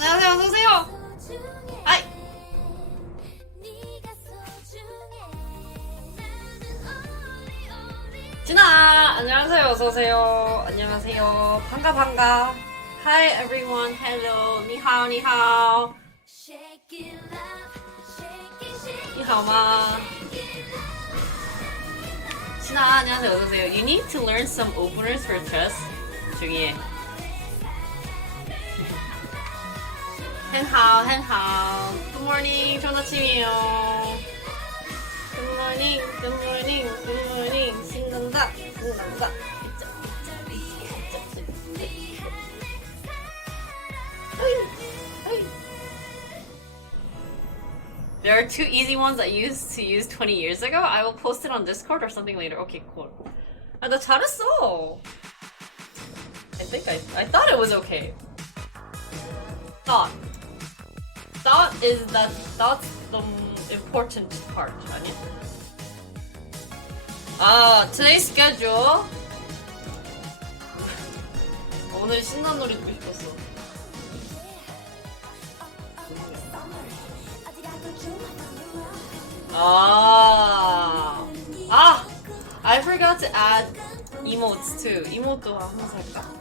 안녕하세요. 어서 오세요. 아이. 진아, 안녕하세요. 어서 오세요. 안녕하세요. 반가. Hi everyone. Hello. 니하오, 니하오. 니하오마. 진아, 안녕하세요. 어서 오세요. You need to learn some openers for chess. 중요해. 헨하오. Good morning. 좋은 아침이에요. Good morning. 신난다. There are two easy ones I used to use 20 years ago. I will post it on Discord or something later. Okay, cool. 아, 나 잘했어. I thought it was okay. Thought is that's the important part, 아니야? Today's schedule. 오늘 신나는 노래 듣고 싶었어. I forgot to add emotes too. emote도 한번 살까?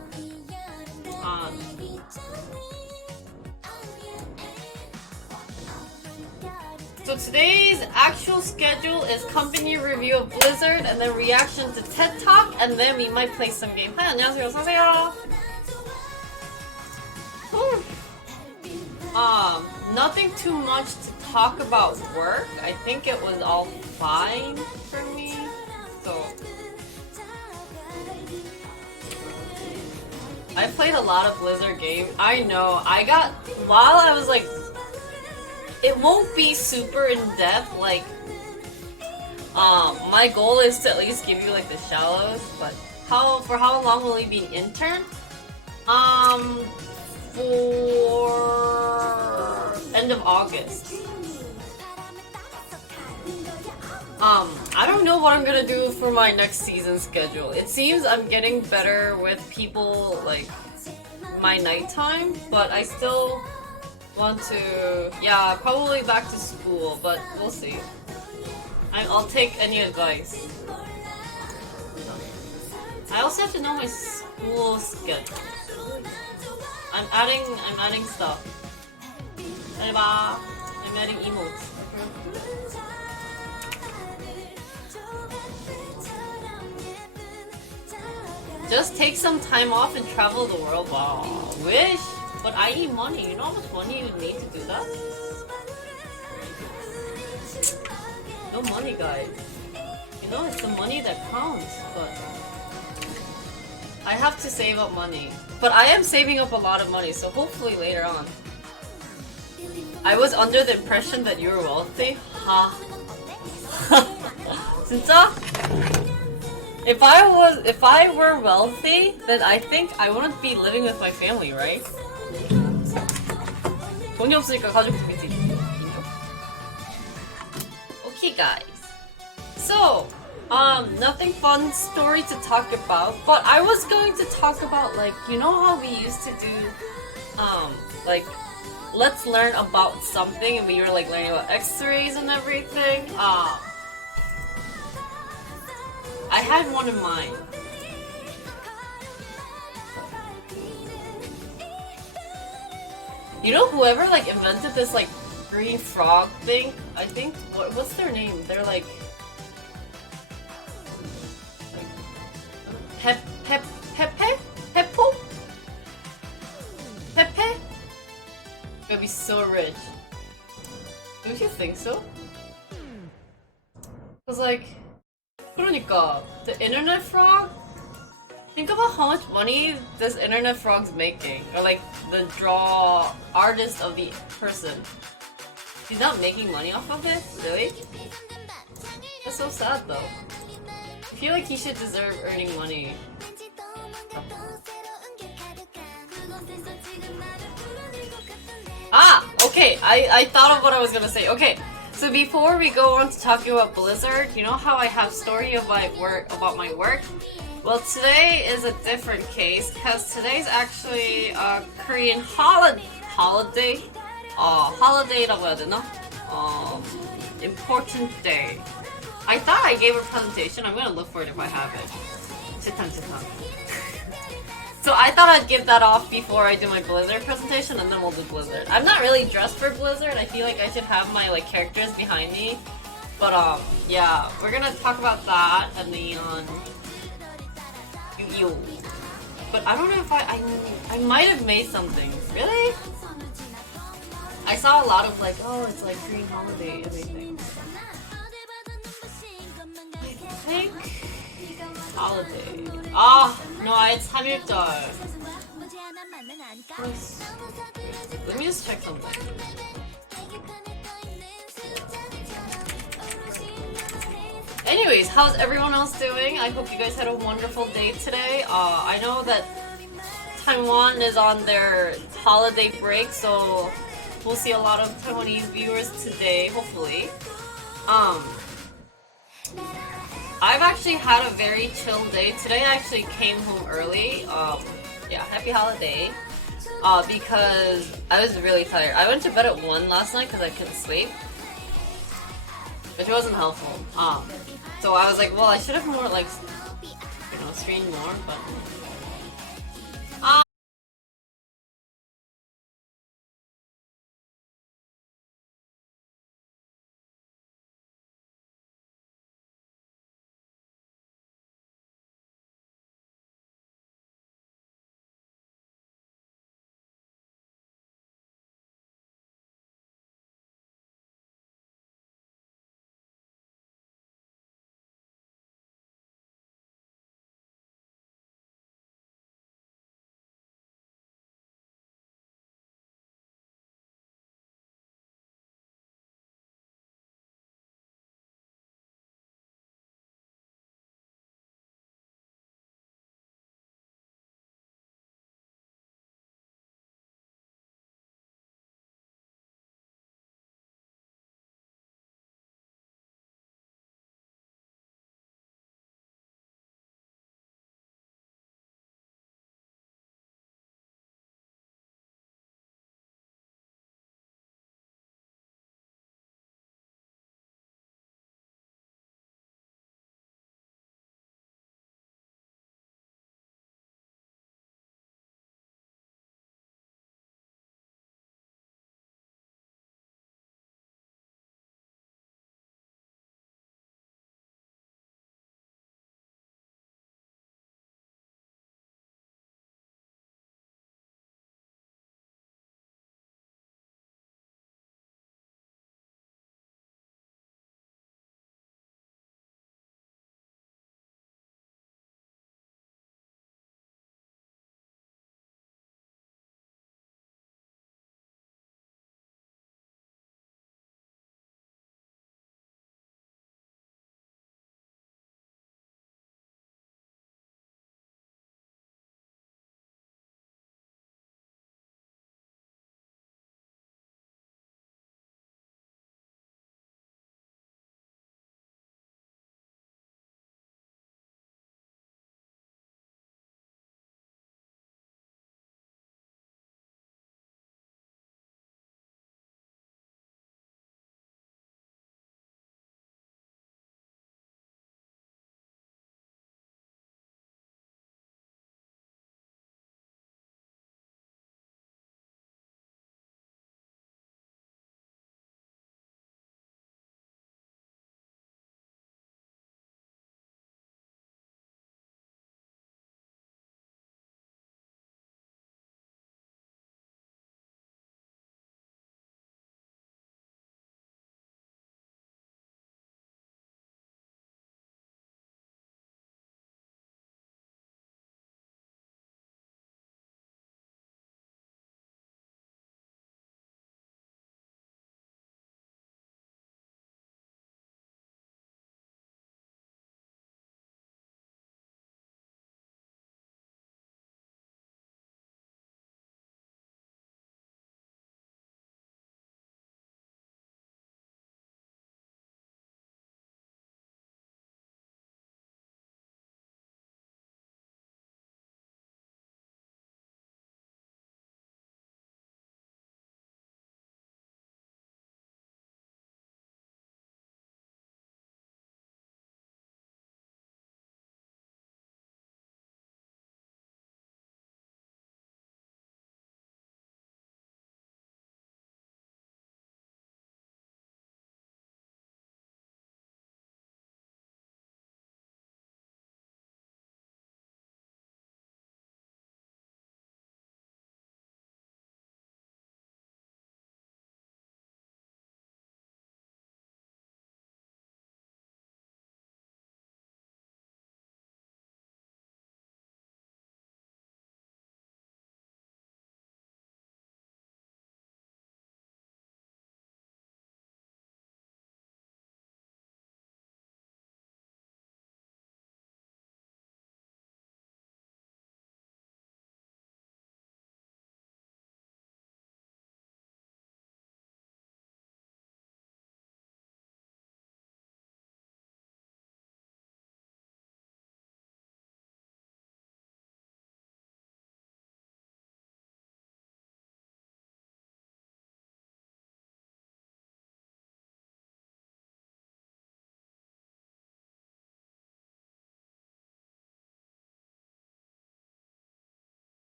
So today's actual schedule is company review of Blizzard and then reaction to TED Talk and then we might play some game. Hi, 안녕하세요. 어서오세요. Nothing too much to talk about work. I think it was all fine for me. So I played a lot of Blizzard games. I know. While I was like, it won't be super in depth. Like, my goal is to at least give you like the shallows. But for how long will he be an intern? For end of August. I don't know what I'm gonna do for my next season schedule. It seems I'm getting better with people like my nighttime, but I still want to, probably back to school, but we'll see. I'll take any advice. I also have to know my school schedule. I'm adding stuff. I'm adding emotes. Just take some time off and travel the world. Wow, wish. But I need money. You know how much money you need to do that? No money, guys. You know, it's the money that counts, but I have to save up money. But I am saving up a lot of money, so hopefully later on. I was under the impression that you were wealthy. Ha. 진짜? If I were wealthy, then I think I wouldn't be living with my family, right? 돈이 없으니까 가족이지. Okay, guys. So, nothing fun story to talk about, but I was going to talk about, like, you know how we used to do, like, let's learn about something, and we were like learning about X-rays and everything. I had one in mind. You know, whoever like invented this like green frog thing, I think, what's their name? They're like Pepe? Gonna be so rich. Don't you think so? Cause like, 그러니까 the internet frog. Think about how much money this internet frog's making, or like the draw artist of the person. He's not making money off of it, really? That's so sad though. I feel like he should deserve earning money. Okay, I thought of what I was gonna say. Okay, so before we go on to talking about Blizzard, you know how I have story of my work, about my work? Well, today is a different case because today's actually a Korean holiday. Holiday라고 해야 되나? Important day. I thought I gave a presentation. I'm gonna look for it if I have it. Chitang. So I thought I'd give that off before I do my Blizzard presentation, and then we'll do Blizzard. I'm not really dressed for Blizzard. I feel like I should have my like characters behind me. But yeah, we're gonna talk about that and the Yu-Gi-Oh. But I don't know if I might have made something. Really? I saw a lot of like, oh, it's like Korean holiday everything. I think holiday. No, it's 3일절. Let me just check something. Anyways, how's everyone else doing? I hope you guys had a wonderful day today. I know that Taiwan is on their holiday break, so we'll see a lot of Taiwanese viewers today, hopefully. I've actually had a very chill day. Today I actually came home early. Yeah, happy holiday. Because I was really tired. I went to bed at 1 last night because I couldn't sleep. Which wasn't helpful. So I was like, well, I should have more like, streamed more, but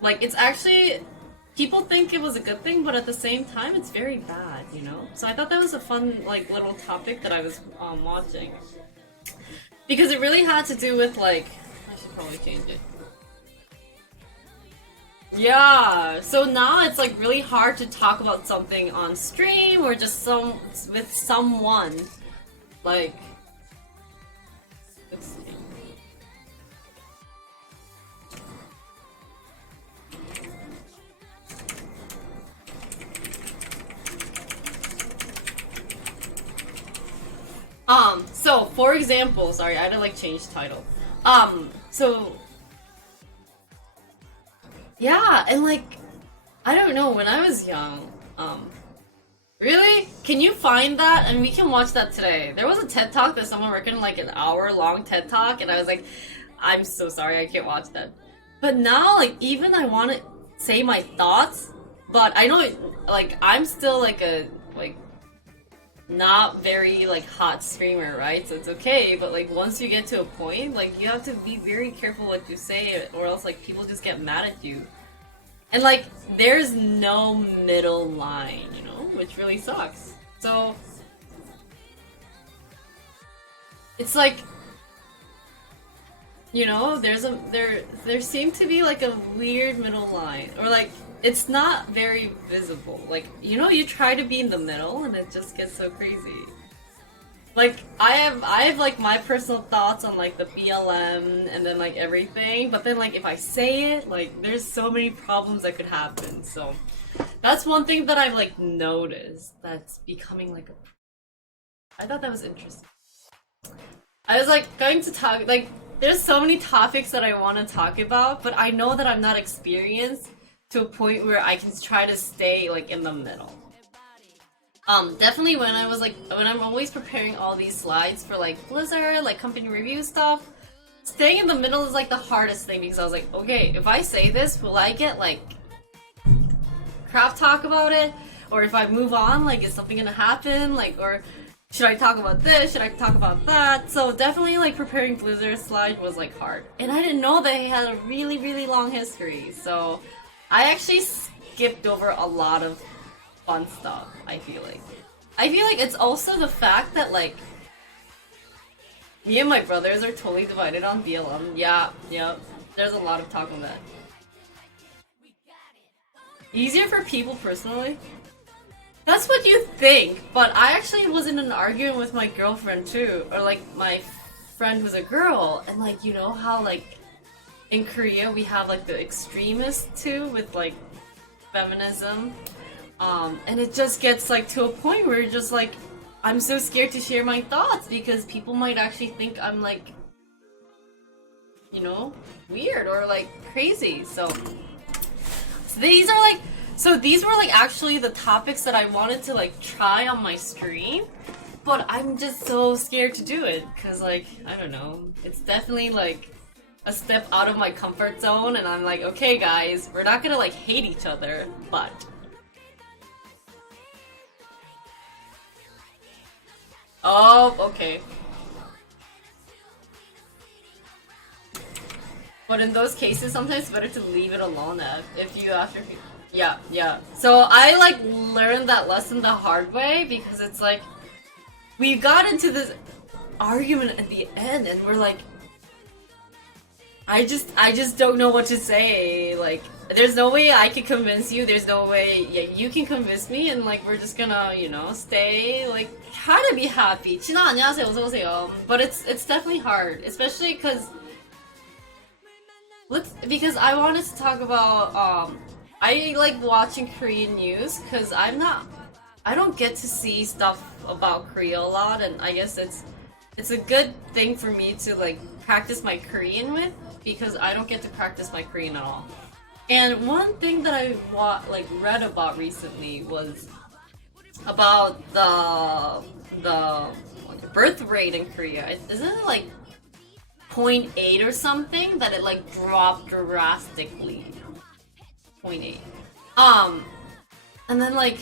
Like, it's actually, people think it was a good thing, but at the same time, it's very bad, you know? So I thought that was a fun, like, little topic that I was watching. Because it really had to do with, like, I should probably change it. Yeah, so now it's like really hard to talk about something on stream or just with someone. Like, let's see. So for example, sorry, I had to like change title. So yeah, and like, I don't know, when I was young, really? Can you find that? And we can watch that today. There was a TED Talk that someone recorded, like an hour-long TED Talk, and I was like, I'm so sorry, I can't watch that. But now, like, even I want to say my thoughts, but I know, like, I'm still like a, like, not very, like, hot streamer, right? So it's okay, but, like, once you get to a point, like, you have to be very careful what you say, or else, like, people just get mad at you. And, like, there's no middle line, you know? Which really sucks. So, it's like, you know, there seemed to be, like, a weird middle line. Or, like, it's not very visible. Like, you know, you try to be in the middle, and it just gets so crazy. Like, I have like my personal thoughts on like the BLM and then like everything, but then like if I say it, like there's so many problems that could happen. So that's one thing that I've like noticed that's becoming like a. I thought that was interesting. I was like going to talk like there's so many topics that I want to talk about, but I know that I'm not experienced to a point where I can try to stay like in the middle. Definitely when I'm always preparing all these slides for like Blizzard, like company review stuff, staying in the middle is like the hardest thing because I was like, okay, if I say this, will I get like crap talk about it? Or if I move on, like is something gonna happen? Like, or should I talk about this? Should I talk about that? So definitely like preparing Blizzard slide was like hard. And I didn't know they had a really, really long history. So I actually skipped over a lot of fun stuff, I feel like. I feel like it's also the fact that, like, me and my brothers are totally divided on BLM. Yeah, there's a lot of talk on that. Easier for people personally? That's what you think, but I actually was in an argument with my girlfriend too, or like my friend was a girl, and like, you know how like in Korea we have like the extremists too with like feminism. And it just gets like to a point where you're just like, I'm so scared to share my thoughts because people might actually think I'm like, you know, weird or like crazy. So these are like, so these were like actually the topics that I wanted to like try on my stream, but I'm just so scared to do it because like, I don't know, it's definitely like a step out of my comfort zone and I'm like, okay guys, we're not gonna like hate each other, but oh, okay. But in those cases, sometimes it's better to leave it alone if you after. Yeah. So I like learned that lesson the hard way because it's like we got into this argument at the end and we're like, I just don't know what to say. Like, there's no way I can convince you. There's no way you can convince me. And like, we're just gonna, you know, stay like try to be happy. 진아 안녕하세요. 어서 오세요. But it's definitely hard, especially because I wanted to talk about I like watching Korean news because I don't get to see stuff about Korea a lot, and I guess it's a good thing for me to like practice my Korean with because I don't get to practice my Korean at all. And one thing that I read about recently was about the birth rate in Korea. Isn't it like 0.8 or something that it like dropped drastically? 0.8. And then like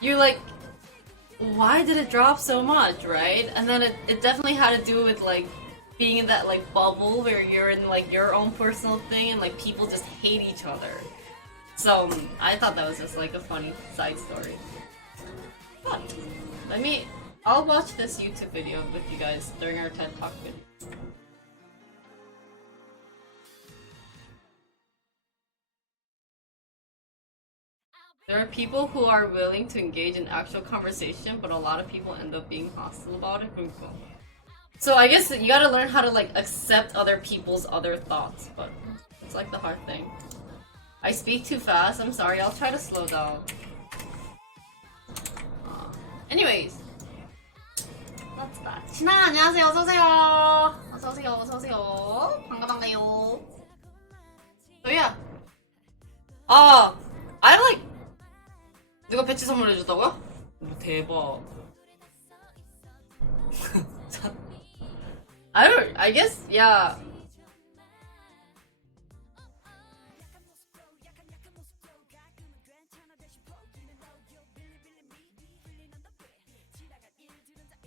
you're like, why did it drop so much, right? And then it definitely had to do with like being in that like bubble where you're in like your own personal thing and like people just hate each other. So I thought that was just like a funny side story. But I'll watch this YouTube video with you guys during our TED Talk video. There are people who are willing to engage in actual conversation, but a lot of people end up being hostile about it. So I guess you gotta learn how to like accept other people's other thoughts, but it's like the hard thing. I speak too fast, I'm sorry, I'll try to slow down. Anyways. That's that. 신아, 안녕하세요. 어서오세요. 어서오세요. 어서오세요. 반가반가요. So yeah. I like 누가 배치 선물해줬다고요? 대박. I guess, yeah.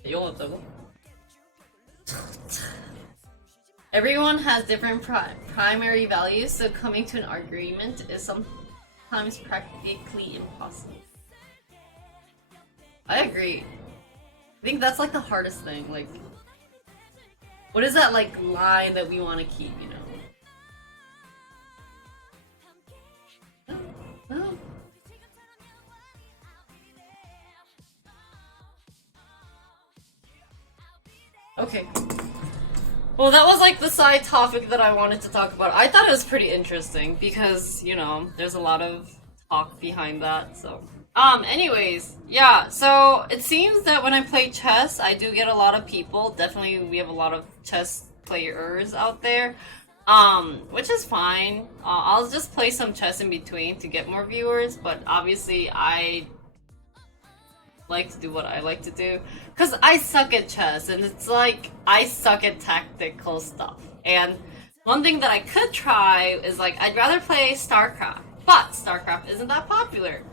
영어 없다고? Everyone has different primary values, so coming to an agreement is sometimes practically impossible. I agree. I think that's like the hardest thing, like what is that like line that we want to keep, you know? No. Okay. Well, that was like the side topic that I wanted to talk about. I thought it was pretty interesting because, you know, there's a lot of talk behind that, so. Anyways, yeah, so it seems that when I play chess, I do get a lot of people. Definitely, we have a lot of chess players out there, which is fine. I'll just play some chess in between to get more viewers, but obviously I like to do what I like to do because I suck at chess, and it's like I suck at tactical stuff. And one thing that I could try is like I'd rather play StarCraft, but StarCraft isn't that popular.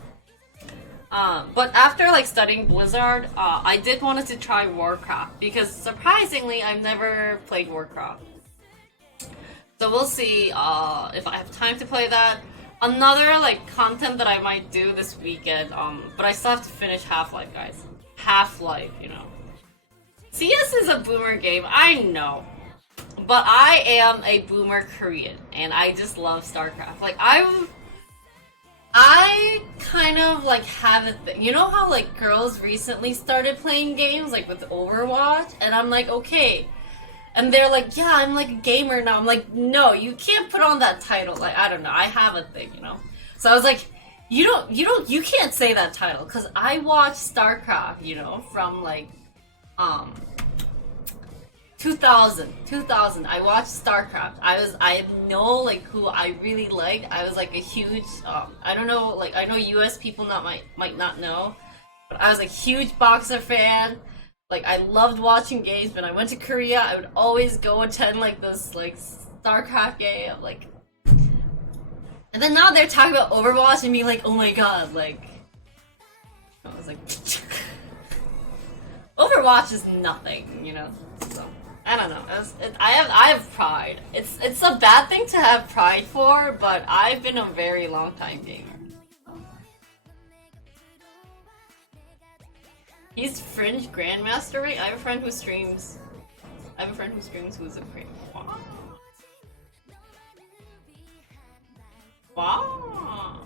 But after like studying Blizzard, I did wanted to try Warcraft because surprisingly I've never played Warcraft. So we'll see if I have time to play that. Another like content that I might do this weekend, but I still have to finish Half-Life, guys. Half-Life, you know. CS is a boomer game, I know. But I am a boomer Korean, and I just love StarCraft. Like, I kind of like have a thing. You know how like girls recently started playing games like with Overwatch, and I'm like, okay. And they're like, yeah, I'm like a gamer now. I'm like, no, you can't put on that title. Like, I don't know, I have a thing, you know. So I was like, you can't say that title because I watched StarCraft, you know, from like 2000. I watched StarCraft. I know like who I really liked. I was like a huge I don't know, like I know US people might not know, but I was a huge Boxer fan. Like I loved watching games. When I went to Korea, I would always go attend like this like StarCraft game, like. And then now they're talking about Overwatch and being like, oh my god, like I was like Overwatch is nothing, you know. So I don't know. I have pride. It's a bad thing to have pride for, but I've been a very long time gamer. He's Fringe Grandmaster, right? I have a friend who streams who's a Fringe. Wow. Wow.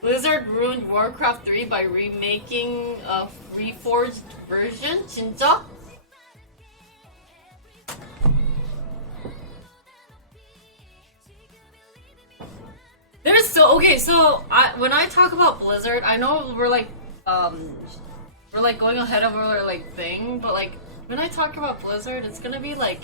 Blizzard ruined Warcraft 3 by remaking a reforged version? 진짜? There's so okay, so when I talk about Blizzard, I know we're like going ahead of our like thing, but like when I talk about Blizzard, it's gonna be like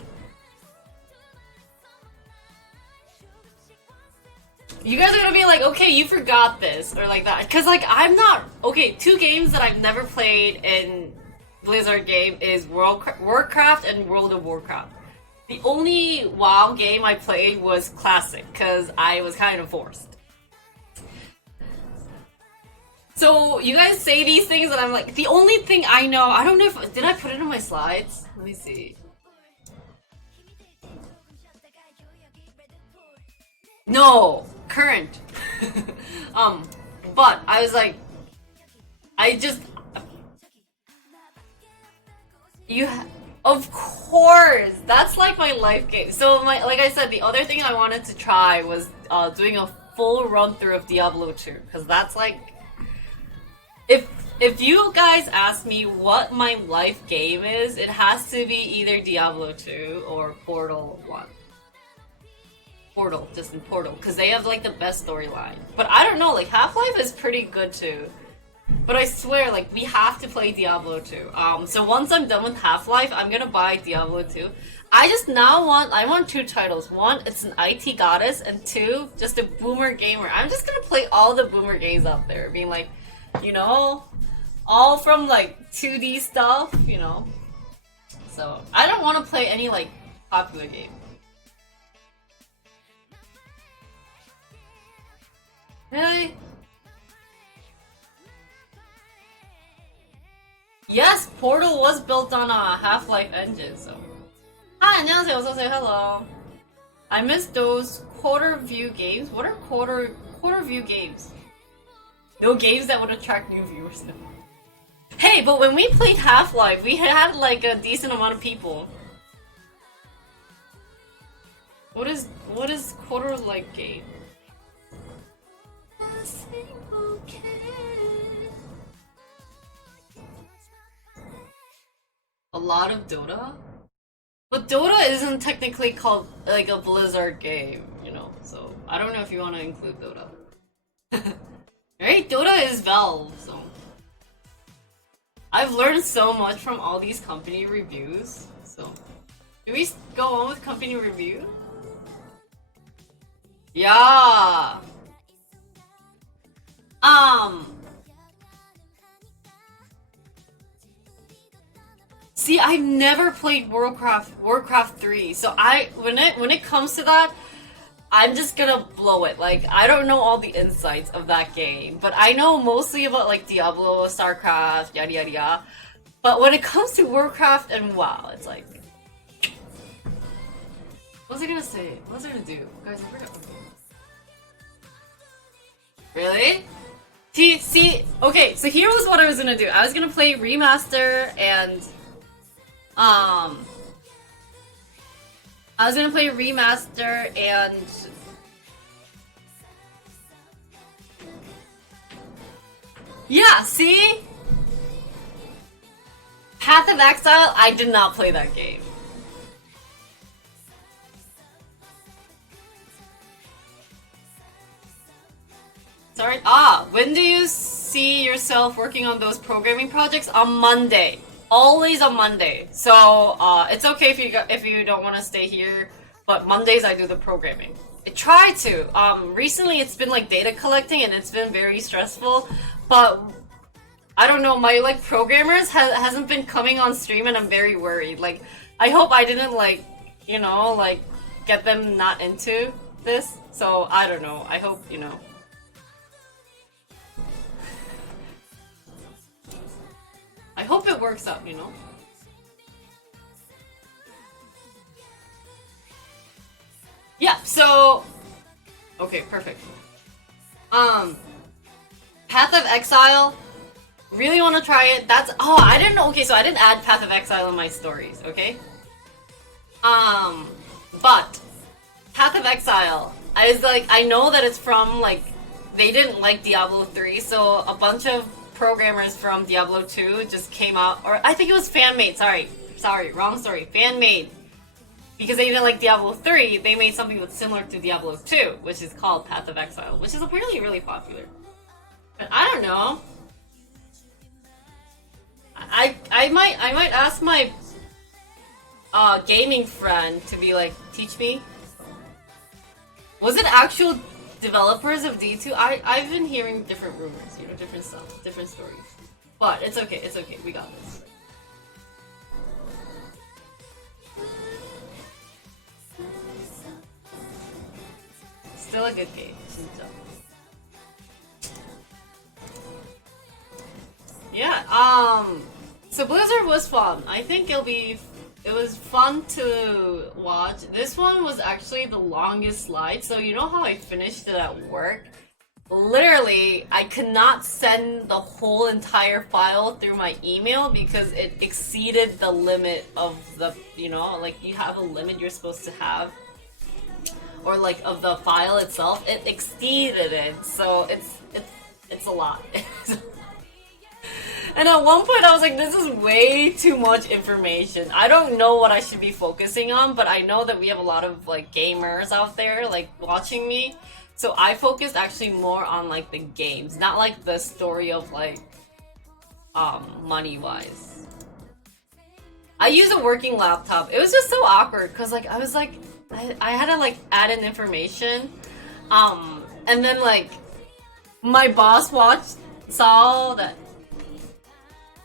you guys are gonna be like, okay, you forgot this, or like that. Cause like I'm not okay, two games that I've never played in Blizzard game is Warcraft and World of Warcraft. The only WoW game I played was Classic, because I was kind of forced. So you guys say these things and I'm like, the only thing I know, I don't know if, did I put it in my slides? Let me see. No, current. But I was like, of course, that's like my life game. So like I said, the other thing I wanted to try was doing a full run through of Diablo 2, because that's like, if you guys ask me what my life game is, it has to be either Diablo 2 or Portal 1. Portal, just in Portal, because they have like the best storyline. But I don't know, like Half-Life is pretty good too. But I swear, like, we have to play Diablo 2. So once I'm done with Half-Life, I'm gonna buy Diablo 2. I want two titles. One, it's an IT goddess, and two, just a boomer gamer. I'm just gonna play all the boomer games out there, being like, you know, all from like 2D stuff, you know. So I don't want to play any like popular game. Really? Yes, Portal was built on a Half-Life engine, so. Hi, 안녕하세요. Also say hello. I missed those quarter view games. What are quarter view games? No games that would attract new viewers. Hey, but when we played Half-Life, we had like a decent amount of people. What is quarter like game? A lot of Dota? But Dota isn't technically called like a Blizzard game, you know, so I don't know if you want to include Dota. Right? Dota is Valve, so. I've learned so much from all these company reviews, so. Do we go on with company review? Yeah! See, I've never played Warcraft 3, so when it comes to that, I'm just gonna blow it. Like, I don't know all the insights of that game, but I know mostly about like Diablo, StarCraft, yada yada yada. But when it comes to Warcraft and WoW, it's like, what's it gonna say? What's it gonna do? Guys, I forgot. Really? See, okay, so here was what I was gonna do. I was gonna play Remaster and I was gonna play Remaster and yeah, see? Path of Exile, I did not play that game. Sorry? When do you see yourself working on those programming projects? On Monday. Always on Monday. So it's okay if you don't want to stay here, but Mondays I do the programming. I try to. Recently it's been like data collecting and it's been very stressful, but I don't know, my like programmers hasn't been coming on stream and I'm very worried. Like, I hope I didn't like, you know, like get them not into this. So I don't know. I hope, you know. I hope it works out, you know? Yeah, so... Okay, perfect. Path of Exile. Really want to try it. That's... Oh, I didn't know. Okay, so I didn't add Path of Exile in my stories, okay? But... Path of Exile. I was like, I know that it's from, like... They didn't like Diablo 3, so a bunch of programmers from Diablo 2 just came out, or I think it was fan-made, sorry, wrong story, fan-made. Because they didn't like Diablo 3, they made something that's similar to Diablo 2, which is called Path of Exile, which is apparently really popular. But I don't know. I might ask my gaming friend to be like, teach me. Was it actual developers of D2? I've been hearing different rumors, you know, different stuff, different stories. But it's okay, we got this. Still a good game, 진짜. Yeah, so Blizzard was fun. I think it was fun to watch. This one was actually the longest slide, so you know how I finished it at work? Literally, I could not send the whole entire file through my email because it exceeded the limit of the, you know, like you have a limit you're supposed to have, or like of the file itself. It exceeded it, so it's a lot. And at one point I was like, this is way too much information. I don't know what I should be focusing on, but I know that we have a lot of like gamers out there like watching me. So I focused actually more on like the games, not like the story of like money wise. I use a working laptop. It was just so awkward because like I was like I had to like add in information. And then like my boss saw that.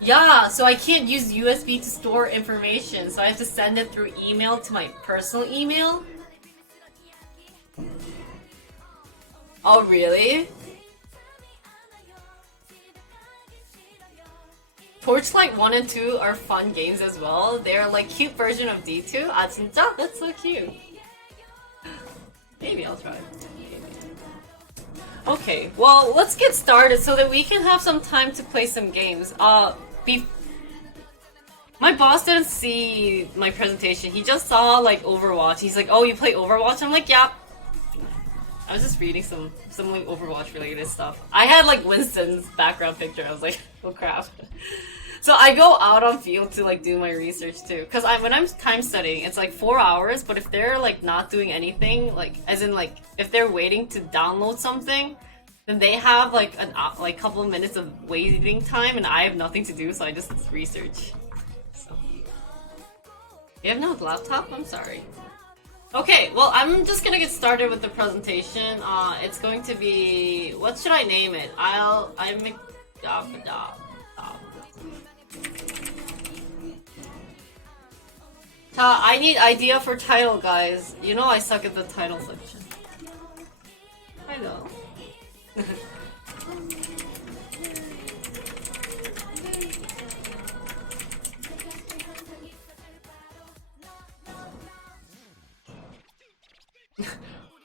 Yeah, so I can't use USB to store information, so I have to send it through email to my personal email. Oh, really? Torchlight 1 and 2 are fun games as well. They're like cute version of D2. Ah, 진짜? That's so cute. Maybe I'll try. Okay, well, let's get started so that we can have some time to play some games. My boss didn't see my presentation. He just saw like Overwatch. He's like, "Oh, you play Overwatch?" I'm like, "Yeah." I was just reading some like Overwatch related stuff. I had like Winston's background picture. I was like, "Oh crap." So I go out on field to like do my research too. Cause when I'm time studying, it's like 4 hours. But if they're like not doing anything, like as in like if they're waiting to download something, then they have like like couple of minutes of waiting time, and I have nothing to do, so I just research. So you have no laptop? I'm sorry. Okay, well I'm just gonna get started with the presentation. It's going to be, what should I name it? I need idea for title, guys. You know I suck at the title section. I know.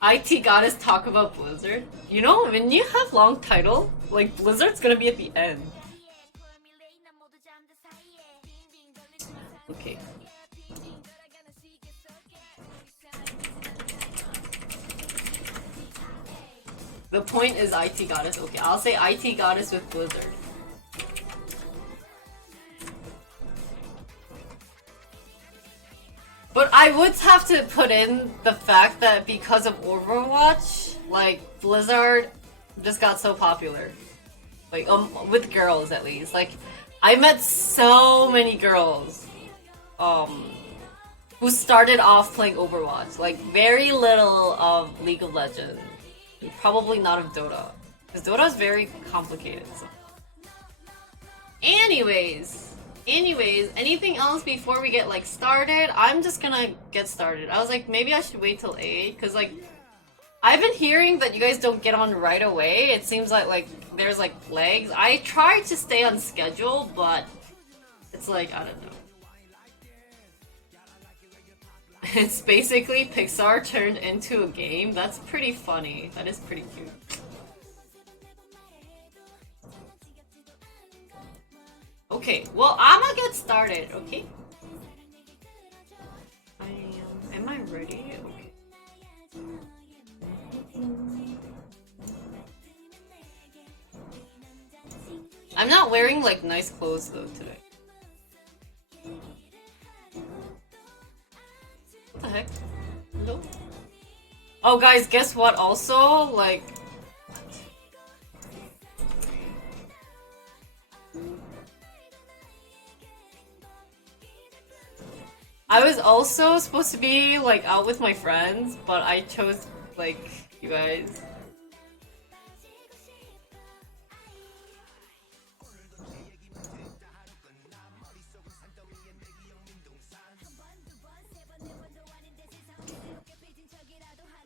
IT goddess talk about Blizzard. You know, when you have long title, like Blizzard's gonna be at the end. Okay. The point is IT goddess. Okay, I'll say IT goddess with Blizzard. But I would have to put in the fact that because of Overwatch, like Blizzard just got so popular. Like with girls at least. Like I met so many girls who started off playing Overwatch. Like very little of League of Legends. Probably not of Dota. Because Dota is very complicated. So. Anyways, anything else before we get like started? I'm just gonna get started. I was like, maybe I should wait till 8, because like I've been hearing that you guys don't get on right away. It seems like there's like lags. I try to stay on schedule, but it's like, I don't know. It's basically Pixar turned into a game. That's pretty funny. That is pretty cute. Okay, well, I'm gonna get started, okay? Am I ready? Okay. I'm not wearing like nice clothes though today. What the heck? Hello? Oh guys, guess what also? Like... I was also supposed to be like out with my friends, but I chose like you guys.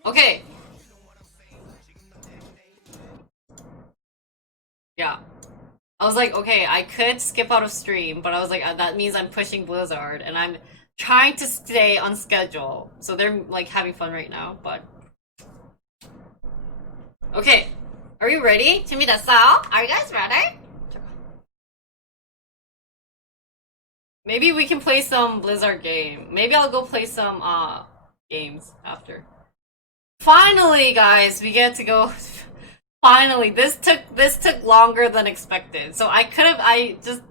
Okay. I was like, okay, I could skip out of stream, but I was like, that means I'm pushing Blizzard, and I'm trying to stay on schedule. So they're like having fun right now, but okay. Are you ready? 준비됐어요? Are you guys ready? Maybe we can play some Blizzard game. Maybe I'll go play some games after. Finally, guys, we get to go. Finally, this took longer than expected. So I just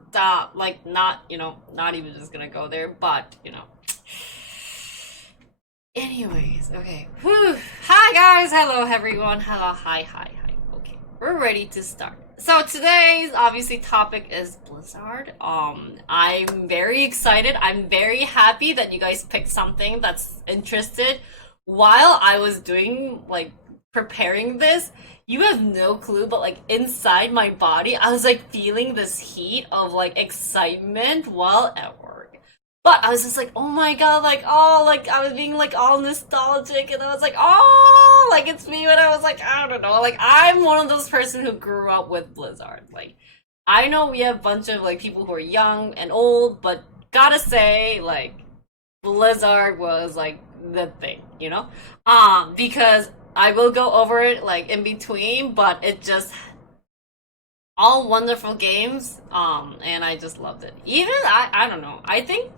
like not not even just gonna go there, but Anyways, okay. Whew. Hi guys, hello everyone, hello, hi. Okay, we're ready to start. So today's obviously topic is Blizzard. I'm very excited. I'm very happy that you guys picked something that's interested. While I was doing like preparing this, you have no clue, but like inside my body, I was like feeling this heat of like excitement while at work. But I was just like, oh my god, like, oh, like I was being like all nostalgic, and I was like, oh, like it's me when I was like, I don't know, like I'm one of those person who grew up with Blizzard. Like, I know we have a bunch of like people who are young and old, but gotta say, like, Blizzard was like the thing, because I will go over it like in between, but it just all wonderful games, and I just loved it. Even I don't know. I think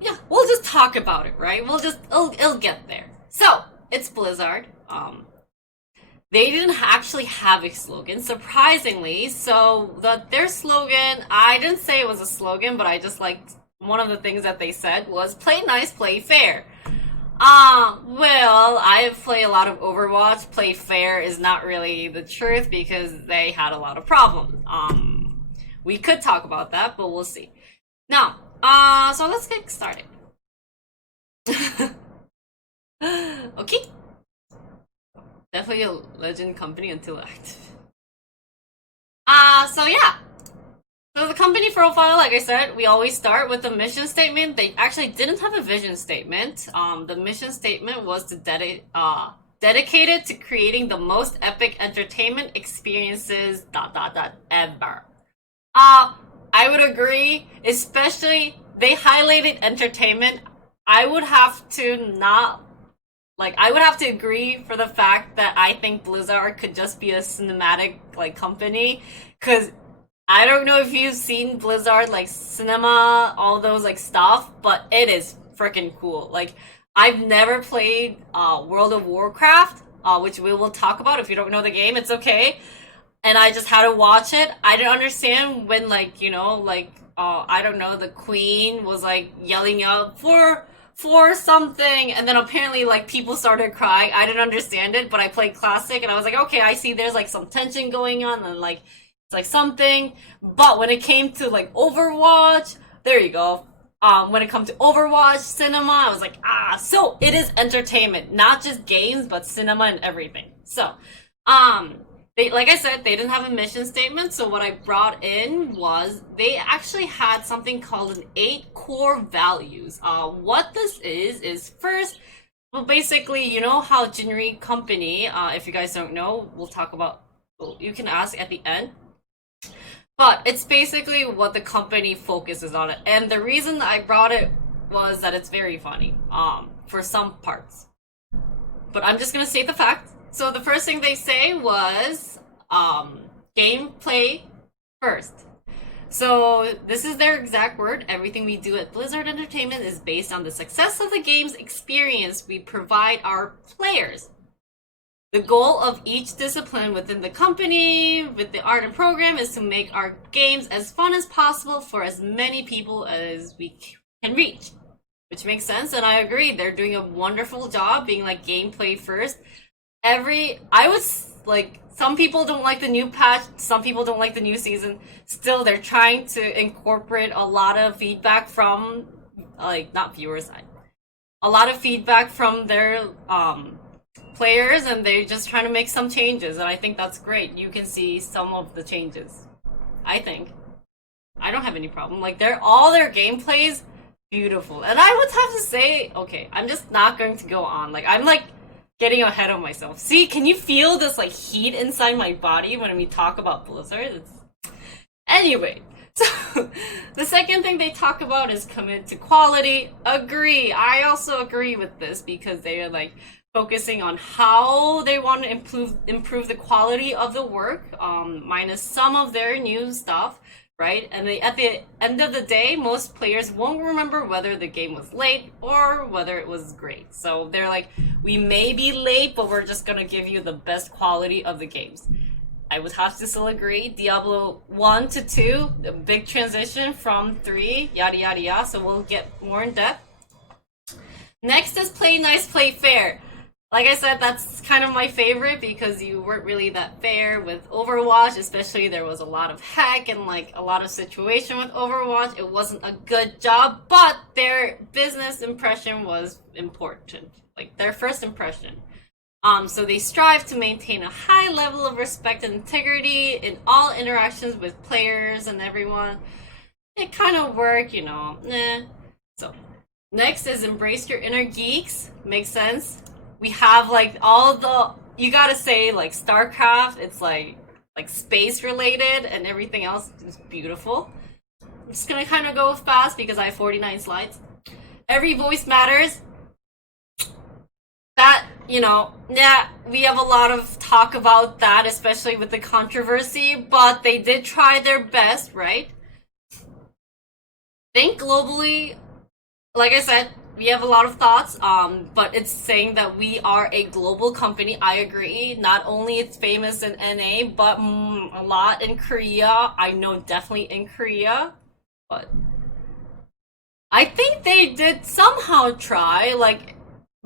yeah. We'll just talk about it, right? It'll get there. So it's Blizzard. They didn't actually have a slogan, surprisingly. So their slogan, I didn't say it was a slogan, but I just liked one of the things that they said was play nice, play fair. Well, I play a lot of Overwatch. Play fair is not really the truth because they had a lot of problems. We could talk about that, but we'll see. Now, so let's get started. Okay. Definitely a legend company until active. So yeah. So the company profile, like I said, we always start with the mission statement. They actually didn't have a vision statement. The mission statement was to dedicated to creating the most epic entertainment experiences ... ever. I would agree, especially they highlighted entertainment. I would have to agree for the fact that I think Blizzard could just be a cinematic like company, because I don't know if you've seen Blizzard like cinema, all those like stuff, but it is freaking cool. Like, I've never played World of Warcraft, which we will talk about. If you don't know the game, it's okay. And I just had to watch it. I didn't understand when I don't know, the queen was like yelling out for something, and then apparently like people started crying. I didn't understand it, but I played classic and I was like, okay, I see there's like some tension going on, and like it's like something. But when it came to like Overwatch, there you go. When it comes to Overwatch cinema, I was like, so it is entertainment, not just games, but cinema and everything. So, they, like I said, they didn't have a mission statement. So what I brought in was they actually had something called an 8 core values. What this is first, well, basically, you know how Jinri Company, if you guys don't know, we'll talk about. Well, you can ask at the end. But it's basically what the company focuses on it. And the reason I brought it was that it's very funny, for some parts. But I'm just gonna state the fact. So the first thing they say was, gameplay first. So this is their exact word. Everything we do at Blizzard Entertainment is based on the success of the game's experience we provide our players. The goal of each discipline within the company, with the art and program, is to make our games as fun as possible for as many people as we can reach. Which makes sense, and I agree. They're doing a wonderful job being like gameplay first. Some people don't like the new patch, some people don't like the new season. Still, they're trying to incorporate a lot of feedback from, not viewers, a lot of feedback from their, players, and they're just trying to make some changes, and I think that's great. You can see some of the changes. I think. I don't have any problem. Like, all their gameplays, beautiful. And I would have to say, okay, I'm just not going to go on. Like, I'm like getting ahead of myself. See, can you feel this like heat inside my body when we talk about Blizzard? Anyway, so the second thing they talk about is commit to quality. Agree. I also agree with this because they are like focusing on how they want to improve the quality of the work, minus some of their new stuff, right? And at the end of the day, most players won't remember whether the game was late or whether it was great. So they're like, we may be late, but we're just gonna give you the best quality of the games. I would have to still agree. Diablo 1 to 2, a big transition from 3, yada yada yada, so we'll get more in depth. Next is play nice, play fair. Like I said, that's kind of my favorite because you weren't really that fair with Overwatch, especially there was a lot of hack and like a lot of situation with Overwatch. It wasn't a good job, but their business impression was important, like their first impression. So they strive to maintain a high level of respect and integrity in all interactions with players and everyone. It kind of worked, you know, So next is embrace your inner geeks. Makes sense. We have like all the, you gotta say like StarCraft, it's like space related and everything else is beautiful. I'm just gonna kind of go fast because I have 49 slides. Every voice matters. That, you know, yeah, we have a lot of talk about that, especially with the controversy, but they did try their best, right? Think globally. Like I said, we have a lot of thoughts, but it's saying that we are a global company. I agree. Not only it's famous in NA, but a lot in Korea. I know definitely in Korea, but I think they did somehow try, like,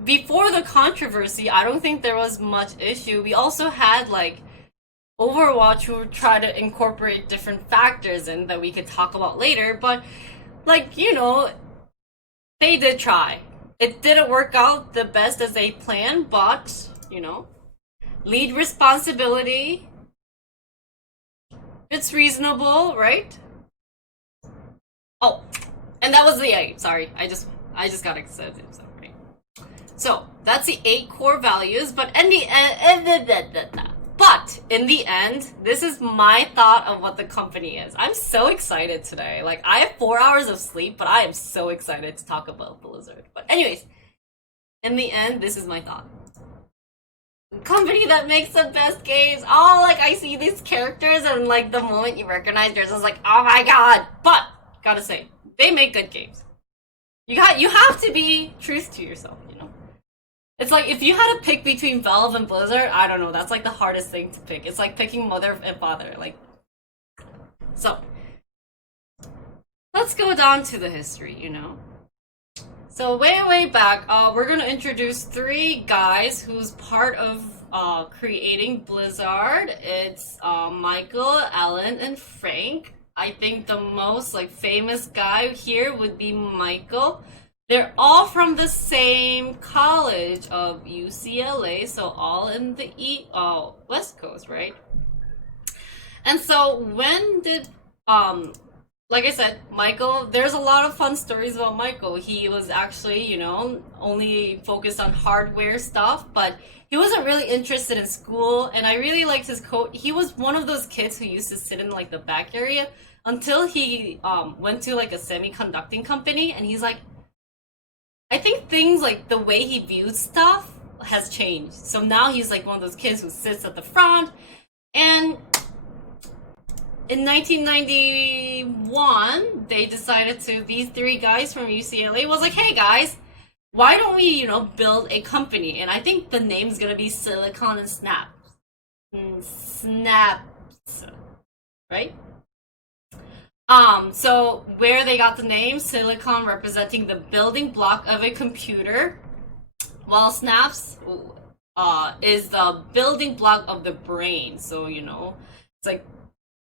before the controversy, I don't think there was much issue. We also had like Overwatch who try to incorporate different factors in that we could talk about later, but like, you know, they did try. It didn't work out the best as they planned, but, you know, lead responsibility. It's reasonable, right? Oh, and that was the 8. Sorry, I just got excited. So that's the 8 core values, but in the end, this is my thought of what the company is. I'm so excited today. Like, I have 4 hours of sleep, but I am so excited to talk about Blizzard. But anyways, in the end, this is my thought. Company that makes the best games. Oh, like, I see these characters and like the moment you recognize yours, it's like, oh my god. But gotta say, they make good games. You have to be truth to yourself, you know. It's like, if you had to pick between Valve and Blizzard, I don't know, that's like the hardest thing to pick. It's like picking mother and father, like. So, let's go down to the history, you know. So way back, we're gonna introduce 3 guys who's part of creating Blizzard. It's Michael, Alan, and Frank. I think the most like famous guy here would be Michael. They're all from the same college of UCLA, so all in the West Coast, right? And so when did, like I said, Michael, there's a lot of fun stories about Michael. He was actually, you know, only focused on hardware stuff, but he wasn't really interested in school, and I really liked his quote. He was one of those kids who used to sit in like the back area until he went to like a semiconducting company, and he's like, I think things like the way he views stuff has changed. So now he's like one of those kids who sits at the front. And in 1991, they decided to, these 3 guys from UCLA was like, hey guys, why don't we, you know, build a company? And I think the name's gonna be Silicon and Snaps. Snaps, right? So where they got the name, Silicon representing the building block of a computer, while Snaps is the building block of the brain. So, you know, it's like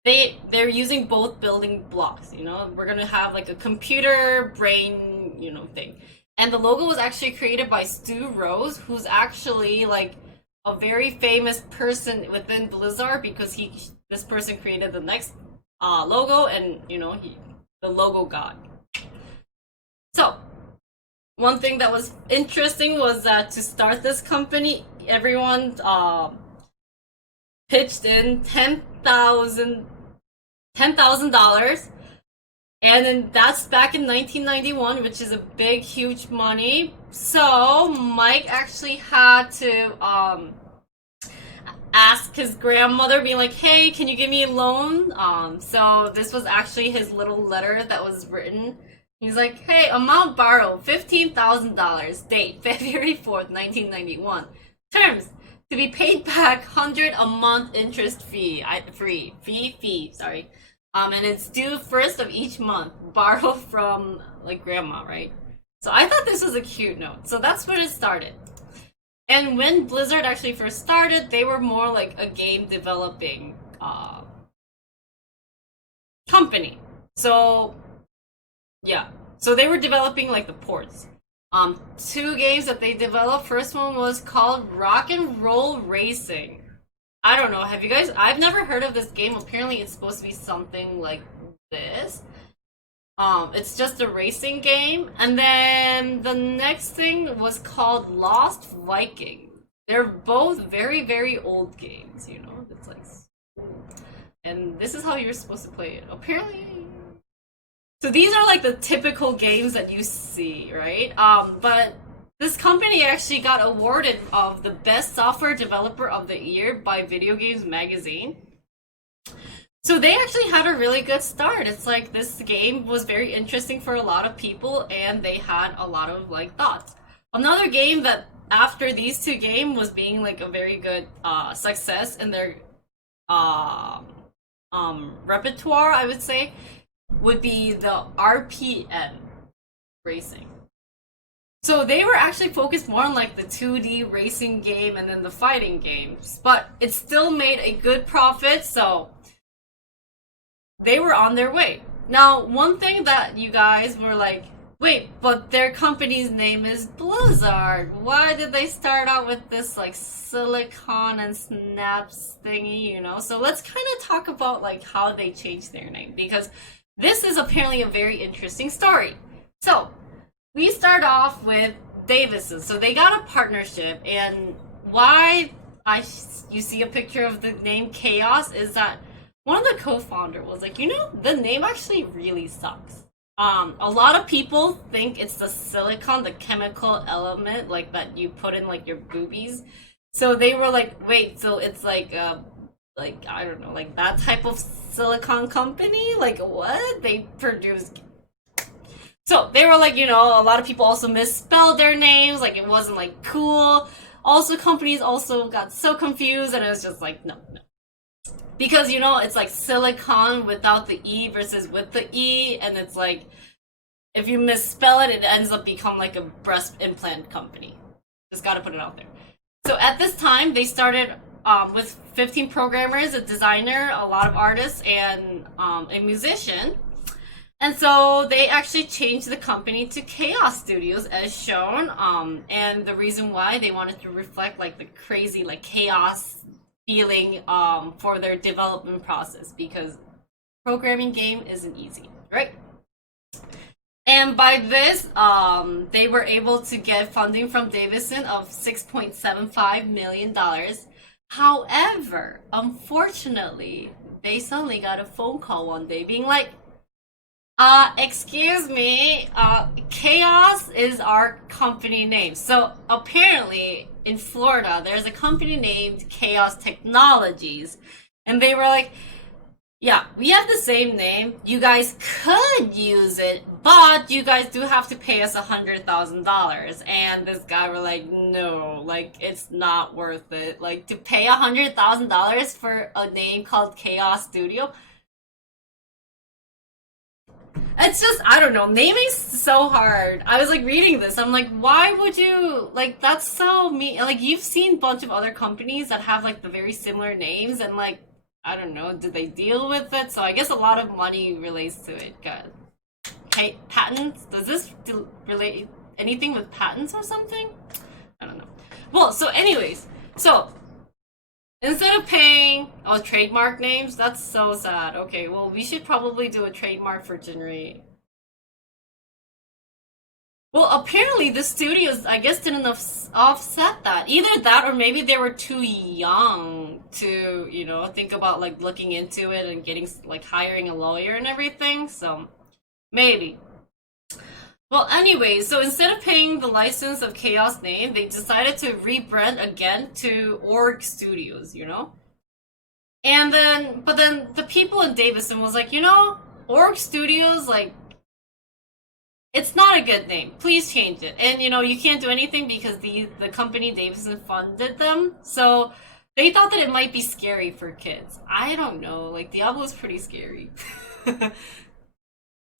they're using both building blocks, you know. We're gonna have like a computer brain, you know, thing. And the logo was actually created by Stu Rose, who's actually like a very famous person within Blizzard because this person created the next logo, and you know, the logo god. So one thing that was interesting was that to start this company, everyone pitched in $10,000, and then that's back in 1991, which is a big, huge money. So Mike actually had to ask his grandmother, being like, "Hey, can you give me a loan?" So this was actually his little letter that was written. He's like, "Hey, amount borrowed $15,000. Date February 4th, 1991. Terms to be paid back 100 a month interest fee. Sorry. And it's due first of each month. Borrow from like grandma, right?" So I thought this was a cute note. So that's when it started. And when Blizzard actually first started, they were more like a game developing company. So yeah, so they were developing like the ports. Two games that they developed. First one was called Rock and Roll Racing. I don't know. Have you guys? I've never heard of this game. Apparently, it's supposed to be something like this. It's just a racing game. And then the next thing was called Lost Viking. They're both very, very old games, you know? It's like, and this is how you're supposed to play it. Apparently. So these are like the typical games that you see, right? But this company actually got awarded of the best software developer of the year by Video Games Magazine. So they actually had a really good start. It's like this game was very interesting for a lot of people, and they had a lot of like thoughts. Another game that after these two games was being like a very good success in their repertoire, I would say, would be the RPM racing. So they were actually focused more on like the 2D racing game and then the fighting games, but it still made a good profit, so they were on their way. Now, one thing that you guys were like, wait, but their company's name is Blizzard. Why did they start out with this like silicon and snaps thingy, you know? So let's kind of talk about like how they changed their name, because this is apparently a very interesting story. So we start off with Davis's. So they got a partnership, and why you see a picture of the name Chaos is that one of the co-founder was like, you know, the name actually really sucks. A lot of people think it's the silicon, the chemical element, like that you put in like your boobies. So they were like, wait, so it's like I don't know, like that type of silicon company? Like what? They produce. So they were like, you know, a lot of people also misspelled their names, like it wasn't like cool. Also, companies also got so confused, and it was just like, no. Because, you know, it's like silicon without the E versus with the E, and it's like, if you misspell it, it ends up become like a breast implant company. Just gotta put it out there. So at this time, they started with 15 programmers, a designer, a lot of artists, and a musician. And so they actually changed the company to Chaos Studios, as shown. And the reason why they wanted to reflect like the crazy, like chaos feeling for their development process, because programming game isn't easy, right? And by this, they were able to get funding from Davidson of $6.75 million. However, unfortunately, they suddenly got a phone call one day being like, excuse me, Chaos is our company name. So apparently in Florida, there's a company named Chaos Technologies. And they were like, yeah, we have the same name. You guys could use it, but you guys do have to pay us $100,000. And this guy were like, no, like, it's not worth it. Like, to pay $100,000 for a name called Chaos Studio. It's just, I don't know, naming's so hard. I was like reading this, I'm like, why would you, like, that's so mean. Like, you've seen a bunch of other companies that have like the very similar names, and like, I don't know, did they deal with it? So I guess a lot of money relates to it. God. Okay, patents? Does this relate anything with patents or something? I don't know. Well, so anyways, so instead of paying trademark names, that's so sad. Okay, well, we should probably do a trademark for generate. Well, apparently the studios, I guess, didn't offset that. Either that, or maybe they were too young to, think about like looking into it and getting like hiring a lawyer and everything. So maybe. Well, anyway, so instead of paying the license of Chaos name, they decided to rebrand again to Org Studios. And then, but then the people in Davison was like, Org Studios, like, it's not a good name. Please change it. And you can't do anything because the company Davison funded them. So they thought that it might be scary for kids. I don't know. Like Diablo's pretty scary.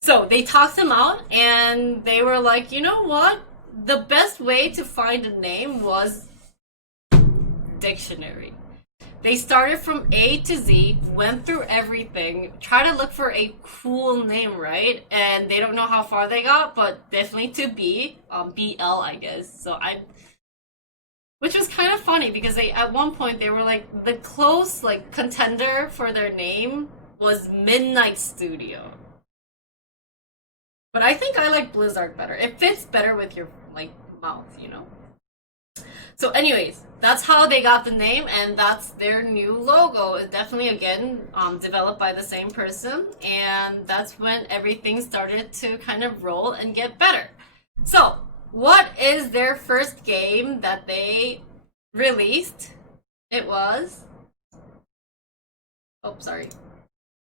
So they talked him out and they were like, you know what? The best way to find a name was dictionary. They started from A to Z, went through everything, tried to look for a cool name, right? And they don't know how far they got, but definitely to B, BL, I guess. Which was kind of funny because at one point they were like, the close, like, contender for their name was Midnight Studio. But I think I like Blizzard better. It fits better with your, like, mouth. So anyways, that's how they got the name, and that's their new logo. It's definitely, again, developed by the same person, and that's when everything started to kind of roll and get better. So, what is their first game that they released? It was... Oh, sorry.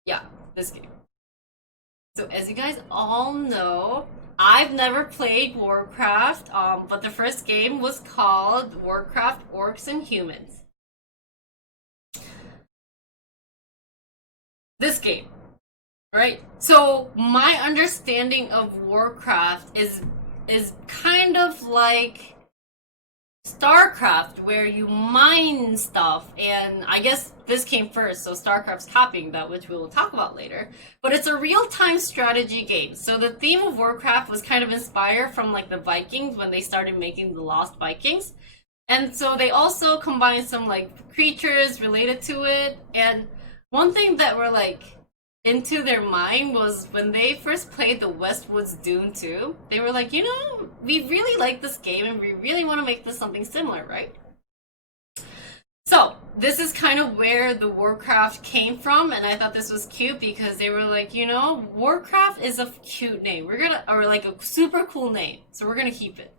Yeah, this game. So as you guys all know, I've never played Warcraft, but the first game was called Warcraft Orcs and Humans. This game, right? So my understanding of Warcraft is kind of like StarCraft, where you mine stuff, and I guess this came first, so StarCraft's copying that, which we will talk about later. But it's a real-time strategy game. So the theme of Warcraft was kind of inspired from like the Vikings when they started making the Lost Vikings. And so they also combined some like creatures related to it. And one thing that were like into their mind was when they first played the Westwoods Dune 2, they were like, we really like this game and we really want to make this something similar, right? So this is kind of where the Warcraft came from, and I thought this was cute because they were like, Warcraft is a cute name. Or like a super cool name, so we're gonna keep it.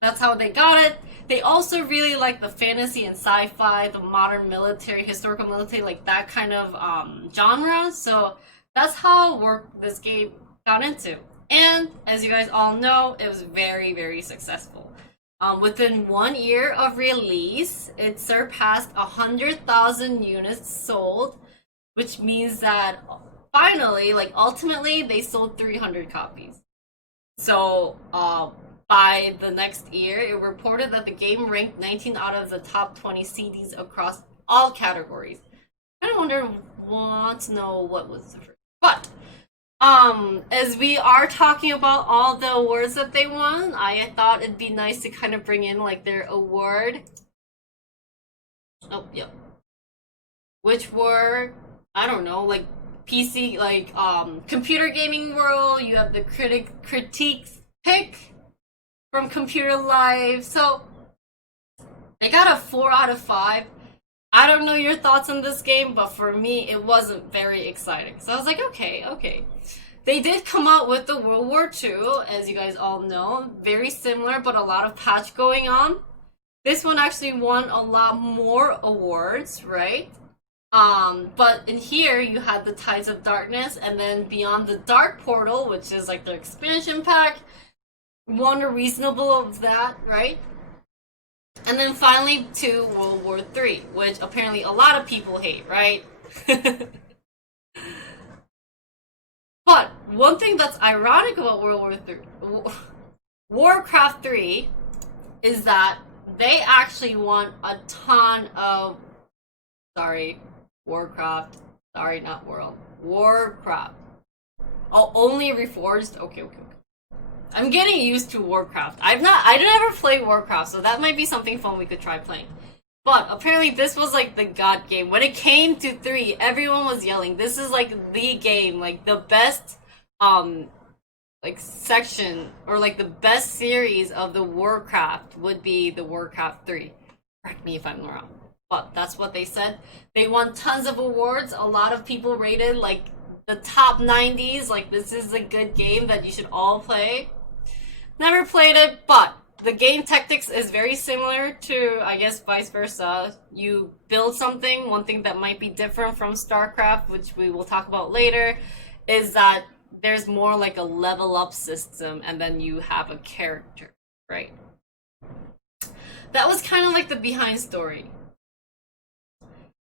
That's how they got it. They also really like the fantasy and sci-fi, the modern military, historical military, like that kind of genre. So that's how this game got into. And as you guys all know, it was very, very successful. Within 1 year of release, it surpassed 100,000 units sold, which means that finally, like ultimately, they sold 300 copies. So, by the next year, it reported that the game ranked 19 out of the top 20 CDs across all categories. I kind of want to know what was the first. But, as we are talking about all the awards that they won, I thought it'd be nice to kind of bring in like their award. Oh, yeah. Which were, I don't know, like PC, like Computer Gaming World. You have the critiques pick from Computer Live. So I got a 4 out of 5. I don't know your thoughts on this game, but for me, it wasn't very exciting. So I was like, okay. They did come out with the World War II, as you guys all know. Very similar, but a lot of patch going on. This one actually won a lot more awards, right? But in here, you had the Tides of Darkness, and then Beyond the Dark Portal, which is like the expansion pack. Won a reasonable of that, right? And then finally to World War III, which apparently a lot of people hate, right? But one thing that's ironic about Warcraft 3 is that they actually won a ton of... Sorry, Warcraft. Sorry, not World. Warcraft. Oh, only Reforged? Okay. I'm getting used to Warcraft. I didn't ever play Warcraft, so that might be something fun we could try playing. But apparently this was like the god game. When it came to 3, everyone was yelling, this is like the game, like the best like section or like the best series of the Warcraft would be the Warcraft 3. Correct me if I'm wrong, but that's what they said. They won tons of awards. A lot of people rated like the top 90s, like this is a good game that you should all play. Never played it, but the game tactics is very similar to, I guess, vice versa. You build something. One thing that might be different from StarCraft, which we will talk about later, is that there's more like a level up system and then you have a character, right? That was kind of like the behind story.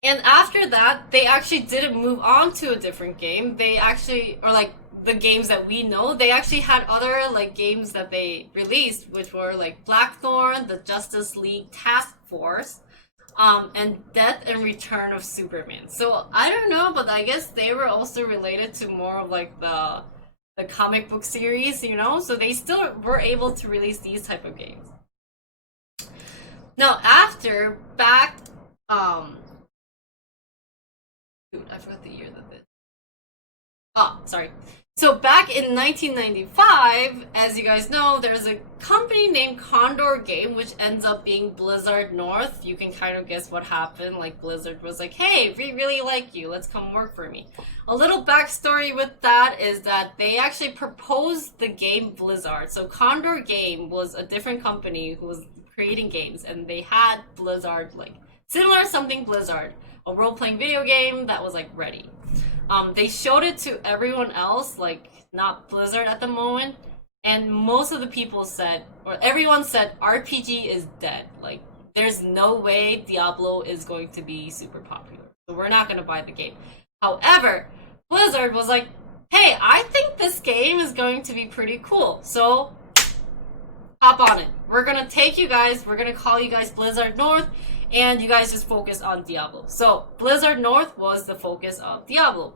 And after that, they actually didn't move on to a different game. They actually, or like the games that we know, they actually had other like games that they released, which were like Blackthorn, the Justice League Task Force, and Death and Return of Superman. So I don't know, but I guess they were also related to more of like the comic book series, you know? So they still were able to release these type of games. Now after, back, dude, I forgot the year that this. Oh, sorry. So back in 1995, as you guys know, there's a company named Condor Game, which ends up being Blizzard North. You can kind of guess what happened. Like Blizzard was like, hey, we really like you. Let's come work for me. A little backstory with that is that they actually proposed the game Blizzard. So Condor Game was a different company who was creating games, and they had Blizzard, like similar something Blizzard, a role-playing video game that was like ready. They showed it to everyone else, like not Blizzard at the moment, and most of the people said, or everyone said, RPG is dead. Like, there's no way Diablo is going to be super popular, so we're not going to buy the game. However, Blizzard was like, hey, I think this game is going to be pretty cool, so hop on it. We're going to take you guys, we're going to call you guys Blizzard North, and you guys just focus on Diablo. So Blizzard North was the focus of Diablo.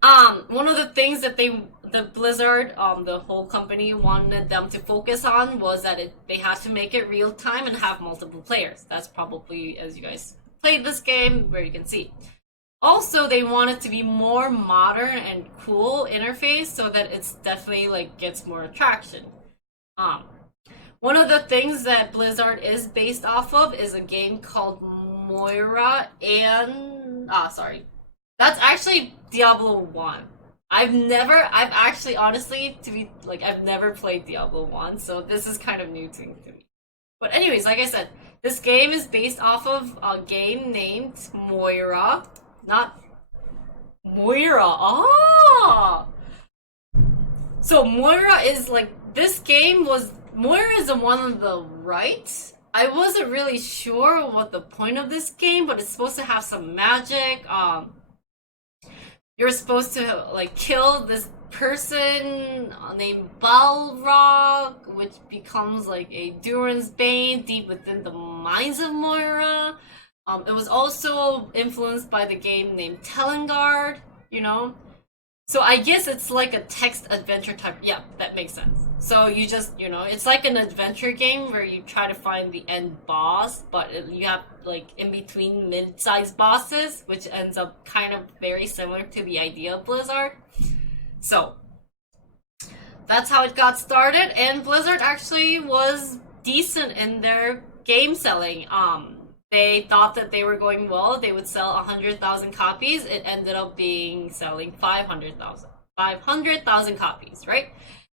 One of the things that the Blizzard, the whole company wanted them to focus on was that they had to make it real time and have multiple players. That's probably, as you guys played this game, where you can see. Also, they want it to be more modern and cool interface so that it's definitely like gets more attraction. One of the things that Blizzard is based off of is a game called Moira and... That's actually Diablo 1. I've actually, honestly, I've never played Diablo 1, so this is kind of new to me. But anyways, like I said, this game is based off of a game named Moira. Not... Moira! Ah! So Moira is like... This game was... Moira is the one on the right. I wasn't really sure what the point of this game, but it's supposed to have some magic. You're supposed to like kill this person named Balrog, which becomes like a Durin's Bane deep within the minds of Moira. It was also influenced by the game named Telengard, you know? So I guess it's like a text adventure type. Yeah, that makes sense. So you just, you know, it's like an adventure game where you try to find the end boss, but you have like in between mid-sized bosses, which ends up kind of very similar to the idea of Blizzard. So that's how it got started, and Blizzard actually was decent in their game selling. They thought that they were going well. They would sell 100,000 copies. It ended up selling 500,000 copies, right?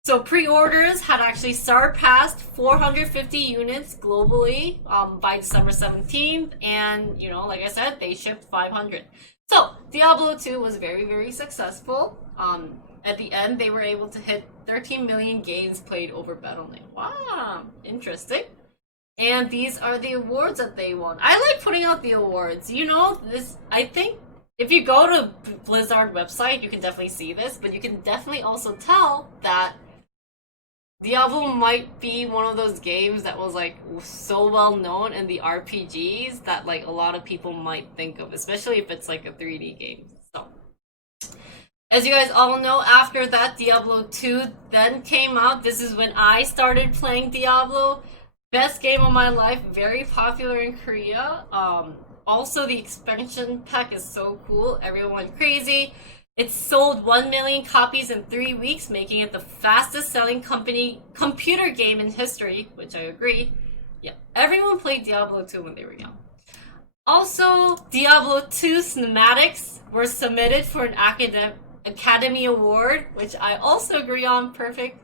So pre-orders had actually surpassed 450 units globally by December 17th. And, you know, like I said, they shipped 500. So Diablo 2 was very, very successful. At the end, they were able to hit 13 million games played over Battle.net. Wow, interesting. And these are the awards that they won. I like putting out the awards. You know, I think if you go to Blizzard website, you can definitely see this, but you can definitely also tell that Diablo might be one of those games that was like so well known in the RPGs that like a lot of people might think of, especially if it's like a 3D game. So, as you guys all know, after that, Diablo 2 then came out. This is when I started playing Diablo. Best game of my life, very popular in Korea. Also, the expansion pack is so cool. Everyone went crazy. It sold 1 million copies in 3 weeks, making it the fastest selling computer game in history, which I agree. Yeah, everyone played Diablo 2 when they were young. Also, Diablo 2 cinematics were submitted for an Academy Award, which I also agree on, perfect.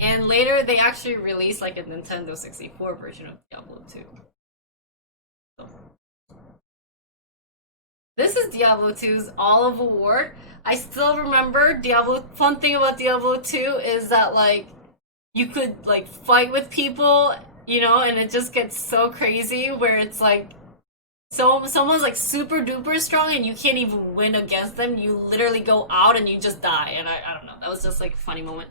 And later, they actually released like a Nintendo 64 version of Diablo 2. So. This is Diablo 2's Olive Award. I still remember fun thing about Diablo 2 is that like, you could like fight with people, you know, and it just gets so crazy where it's like, so someone's like super duper strong and you can't even win against them. You literally go out and you just die. And I don't know. That was just like a funny moment.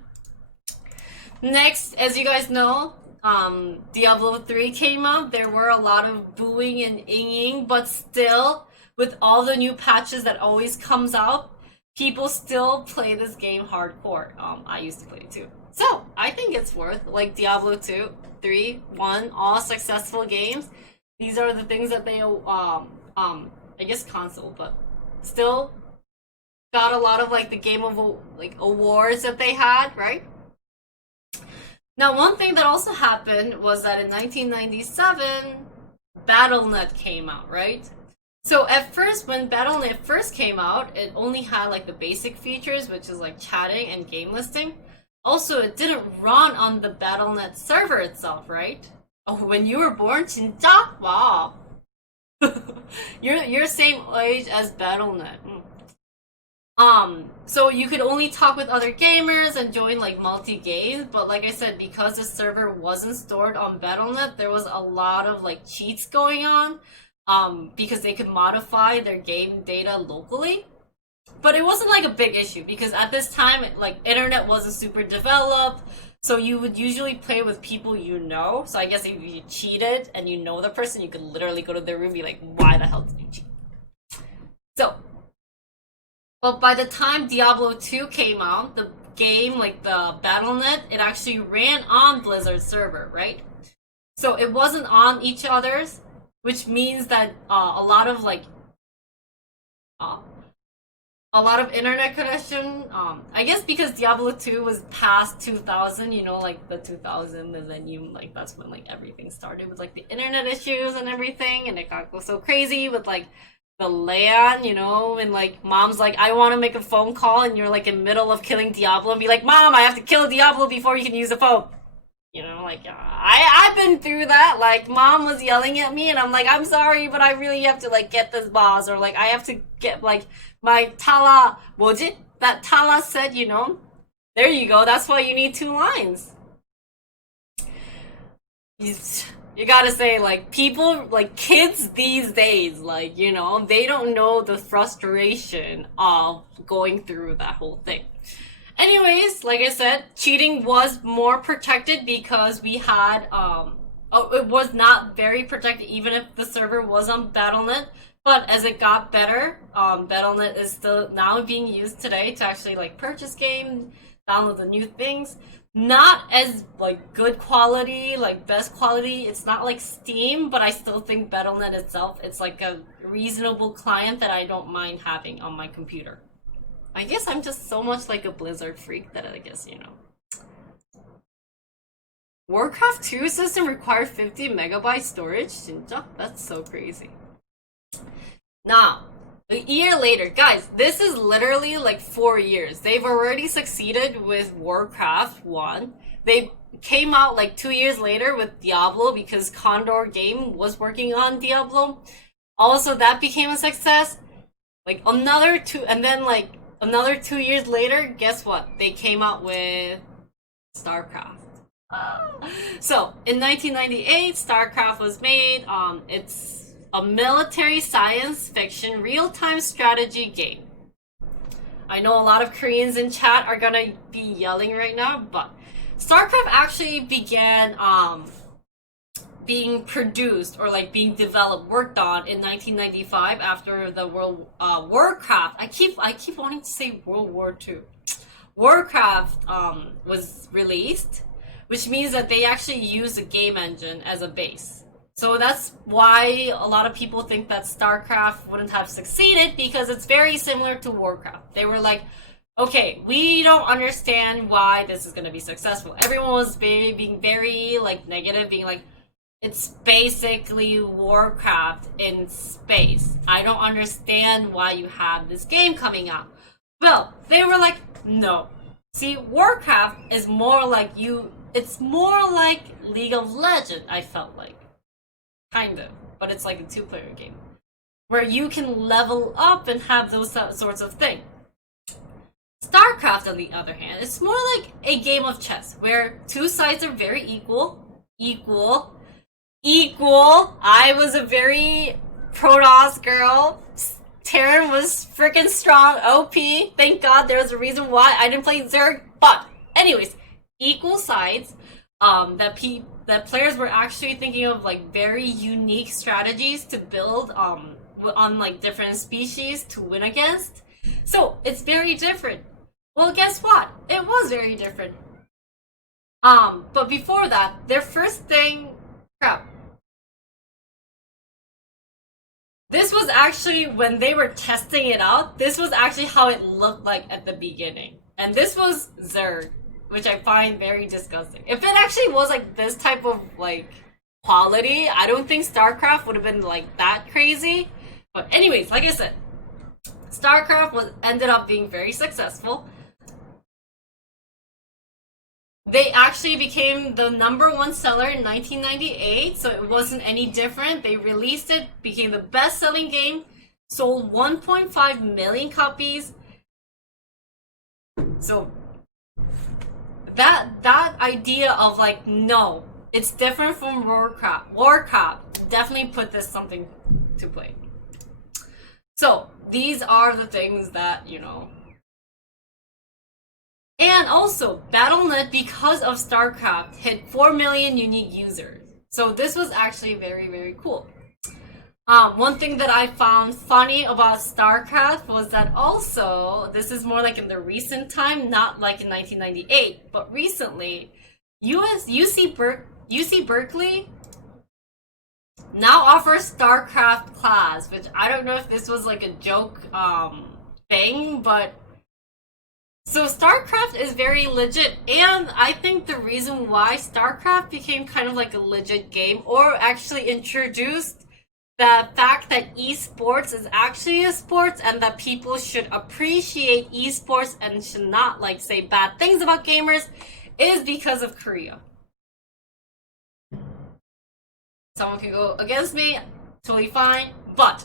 Next, as you guys know, Diablo 3 came out. There were a lot of booing and inging, but still, with all the new patches that always comes out, people still play this game hardcore. I used to play it too. So, I think it's worth, like Diablo 2, 3, 1, all successful games. These are the things that they, I guess console, but still got a lot of like the game of like awards that they had, right? Now, one thing that also happened was that in 1997, BattleNet came out, right? So at first, when BattleNet first came out, it only had like the basic features, which is like chatting and game listing. Also, it didn't run on the BattleNet server itself, right? Oh, when you were born, 진짜? Wow. You're same age as BattleNet. So you could only talk with other gamers and join like multi-games, but like I said, because the server wasn't stored on BattleNet, there was a lot of like cheats going on, because they could modify their game data locally. But it wasn't like a big issue because at this time, like internet wasn't super developed. So you would usually play with people you know. So I guess if you cheated and you know the person, you could literally go to their room and be like, why the hell did you cheat? So, but by the time Diablo 2 came out, the game, like the BattleNet, it actually ran on Blizzard's server, right? So it wasn't on each other's, which means that a lot of like a lot of internet connection. I guess because Diablo 2 was past 2000, you know, like the 2000 millennium, like that's when like everything started with like the internet issues and everything, and it got so crazy with like the LAN, you know, and like mom's like, I want to make a phone call, and you're like in the middle of killing Diablo and be like, Mom, I have to kill Diablo before you can use the phone. You know, like, I've been through that. Like, mom was yelling at me, and I'm like, I'm sorry, but I really have to, like, get this boss. Or, like, I have to get, like, my Tala, 뭐지? That Tala said, you know? There you go. That's why you need 2 lines. You gotta say, like, people, like, kids these days, like, you know, they don't know the frustration of going through that whole thing. Anyways, like I said, cheating was more protected because we had, it was not very protected even if the server was on BattleNet, but as it got better, BattleNet is still now being used today to actually, like, purchase games, download the new things. Not as, like, good quality, like, best quality. It's not like Steam, but I still think BattleNet itself, it's like a reasonable client that I don't mind having on my computer. I guess I'm just so much like a Blizzard freak that I guess, you know. Warcraft 2 system required 50 megabyte storage? 진짜? That's so crazy. Now, a year later, guys, this is literally like 4 years. They've already succeeded with Warcraft 1. They came out like 2 years later with Diablo because Condor Game was working on Diablo. Also, that became a success. Like another 2, and then like another 2 years later, guess what? They came out with StarCraft. So, in 1998, StarCraft was made. It's a military science fiction real-time strategy game. I know a lot of Koreans in chat are gonna be yelling right now, but StarCraft actually began being produced or like being developed, worked on in 1995 after the Warcraft. I keep wanting to say World War II. Warcraft was released, which means that they actually use the game engine as a base. So that's why a lot of people think that StarCraft wouldn't have succeeded, because it's very similar to Warcraft. They were like, okay, we don't understand why this is going to be successful. Everyone was being very like negative, being like, it's basically Warcraft in space. I don't understand why you have this game coming out. Well, they were like, no. See, Warcraft is more like it's more like League of Legends, I felt like. Kind of. But it's like a two-player game. Where you can level up and have those sorts of things. StarCraft, on the other hand, it's more like a game of chess, where two sides are very equal. I was a very Protoss girl. Terran was freaking strong, OP. Thank God there was a reason why I didn't play Zerg. But anyways, equal sides. That players were actually thinking of like very unique strategies to build on like different species to win against. So it's very different. Well, guess what? It was very different. But before that, their first thing, crap. This was actually, when they were testing it out, this was actually how it looked like at the beginning. And this was Zerg, which I find very disgusting. If it actually was like this type of like quality, I don't think StarCraft would have been like that crazy. But anyways, like I said, StarCraft ended up being very successful. They actually became the #1 seller in 1998, so it wasn't any different. They released it, became the best-selling game, sold 1.5 million copies. So that idea of like, no, it's different from Warcraft definitely put this something to play. So these are the things that, you know. And also, Battle.net, because of StarCraft, hit 4 million unique users. So this was actually very, very cool. One thing that I found funny about StarCraft was that also, this is more like in the recent time, not like in 1998, but recently, UC Berkeley now offers StarCraft class, which I don't know if this was like a joke thing, but so StarCraft is very legit, and I think the reason why StarCraft became kind of like a legit game, or actually introduced the fact that esports is actually a sport, and that people should appreciate esports and should not like say bad things about gamers, is because of Korea. Someone can go against me, totally fine, but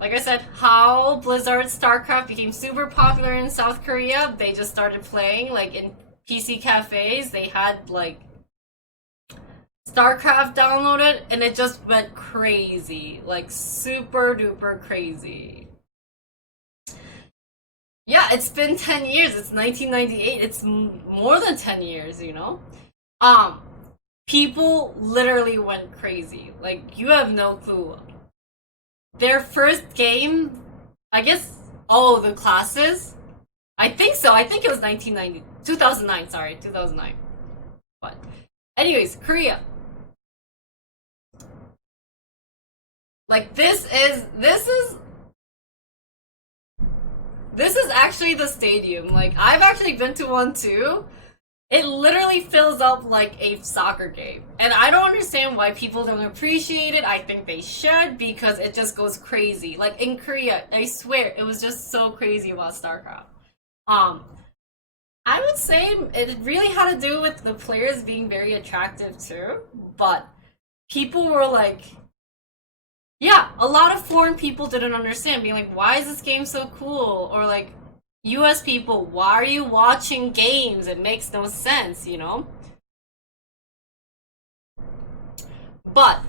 like I said, how Blizzard's StarCraft became super popular in South Korea, they just started playing, like, in PC cafes, they had, like, StarCraft downloaded, and it just went crazy. Like, super duper crazy. Yeah, it's been 10 years, it's 1998, it's more than 10 years, you know? People literally went crazy. Like, you have no clue. Their first game, I guess, the classes? I think so. I think it was 2009, sorry, 2009. But, anyways, Korea. Like, this is actually the stadium. Like, I've actually been to one too. It literally fills up like a soccer game. And I don't understand why people don't appreciate it. I think they should, because it just goes crazy. Like in Korea, I swear, it was just so crazy about StarCraft. I would say it really had to do with the players being very attractive too. But people were like, yeah, a lot of foreign people didn't understand, being like, why is this game so cool? Or like, US people, why are you watching games? It makes no sense, you know? But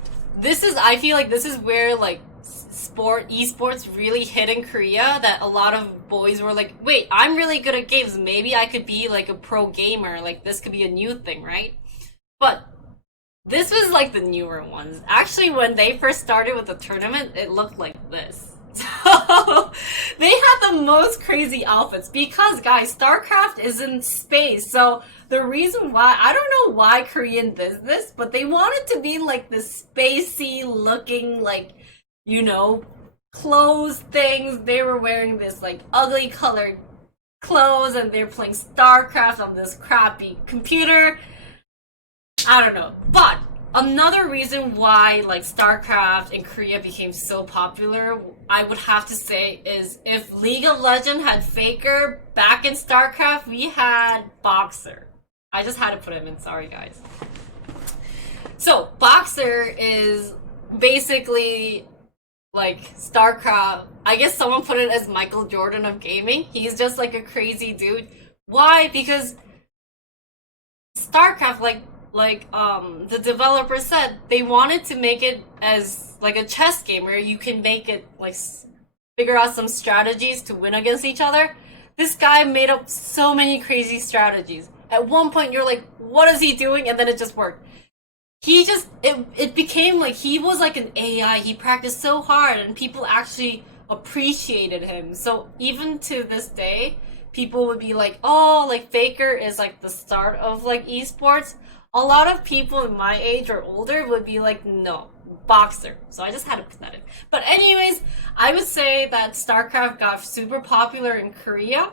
I feel like this is where like esports really hit in Korea, that a lot of boys were like, wait, I'm really good at games, maybe I could be like a pro gamer, like this could be a new thing, right? But this was like the newer ones. Actually, when they first started with the tournament, it looked like this. So they had the most crazy outfits because, guys, StarCraft is in space. So the reason why, I don't know why Korean did this, but they wanted to be like this spacey looking, like, you know, clothes things. They were wearing this like ugly colored clothes and they're playing StarCraft on this crappy computer. I don't know. But another reason why like StarCraft in Korea became so popular, I would have to say, is if League of Legends had Faker back in StarCraft, we had Boxer. I just had to put him in, sorry guys. So Boxer is basically like StarCraft. I guess someone put it as Michael Jordan of gaming. He's just like a crazy dude. Why? Because StarCraft, the developer said, they wanted to make it as like a chess game where you can make it like figure out some strategies to win against each other. This guy made up so many crazy strategies. At one point you're like, what is he doing? And then it just worked. It became like he was like an AI. He practiced so hard and people actually appreciated him. So even to this day, people would be like, oh, like Faker is like the start of like esports. A lot of people in my age or older would be like, no, Boxer. So I just had to put that in. But anyways, I would say that StarCraft got super popular in Korea.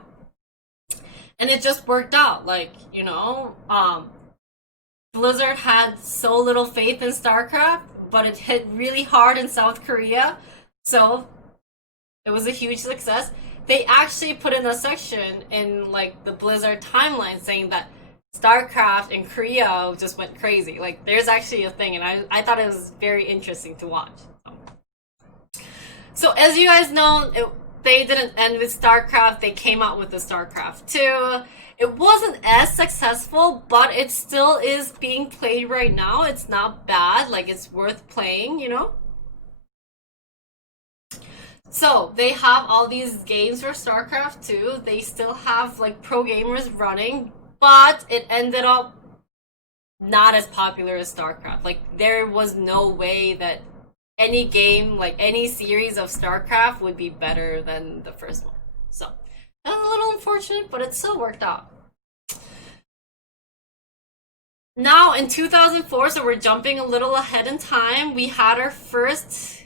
And it just worked out. Like, you know, Blizzard had so little faith in StarCraft, but it hit really hard in South Korea. So it was a huge success. They actually put in a section in like the Blizzard timeline saying that StarCraft in Korea just went crazy. Like there's actually a thing, and I thought it was very interesting to watch. So as you guys know, they didn't end with StarCraft. They came out with the StarCraft 2. It wasn't as successful, but it still is being played right now. It's not bad. Like, it's worth playing, you know? So, they have all these games for StarCraft 2. They still have, like, pro gamers running, but it ended up not as popular as StarCraft. Like, there was no way that any game, like, any series of StarCraft would be better than the first one. So, that was a little unfortunate, but it still worked out. Now, in 2004, so we're jumping a little ahead in time, we had our first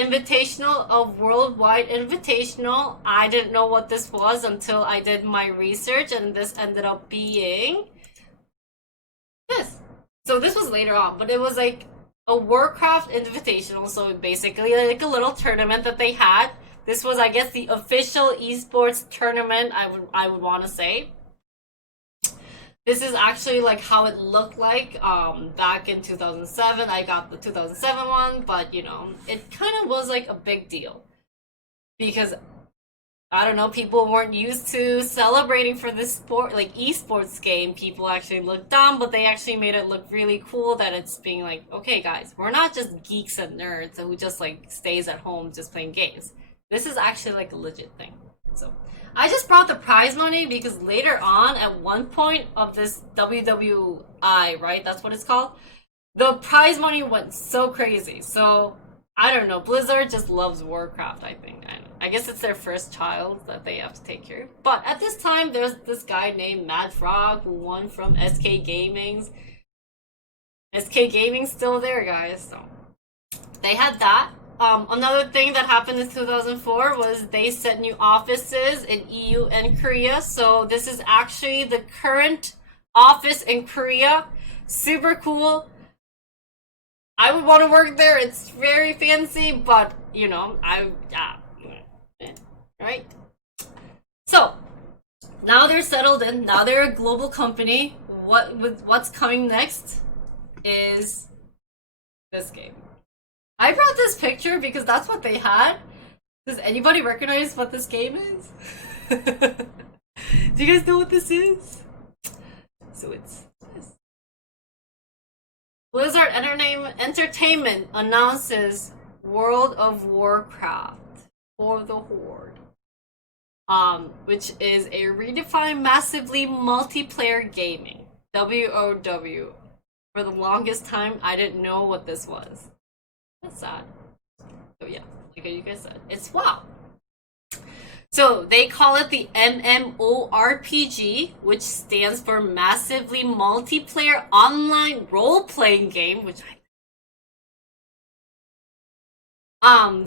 Invitational of Worldwide Invitational. I didn't know what this was until I did my research, and this ended up being this. So this was later on, but it was like a Warcraft Invitational, so basically like a little tournament that they had. This was, I guess, the official esports tournament, I would want to say. This is actually like how it looked like back in 2007. I got the 2007 one, but you know, it kind of was like a big deal because I don't know, people weren't used to celebrating for this sport, like esports game. People actually looked dumb, but they actually made it look really cool that it's being like, okay guys, we're not just geeks and nerds who just like stays at home just playing games. This is actually like a legit thing. So I just brought the prize money because later on, at one point of this WWI, right? That's what it's called. The prize money went so crazy. So I don't know. Blizzard just loves Warcraft, I think. And I guess it's their first child that they have to take care of. But at this time, there's this guy named Mad Frog who won from SK Gaming's. SK Gaming's still there, guys. So they had that. Another thing that happened in 2004 was they set new offices in EU and Korea. So this is actually the current office in Korea. Super cool. I would want to work there. It's very fancy, but you know, right? So now they're settled in. Now they're a global company. What's coming next is this game. I brought this picture because that's what they had. Does anybody recognize what this game is? Do you guys know what this is? So it's this. Blizzard Entertainment announces World of Warcraft for the Horde. Which is a redefined massively multiplayer gaming. WOW. For the longest time, I didn't know what this was. That's sad. So yeah, like you guys said, it's WoW. So they call it the MMORPG, which stands for Massively Multiplayer Online Role-Playing Game, which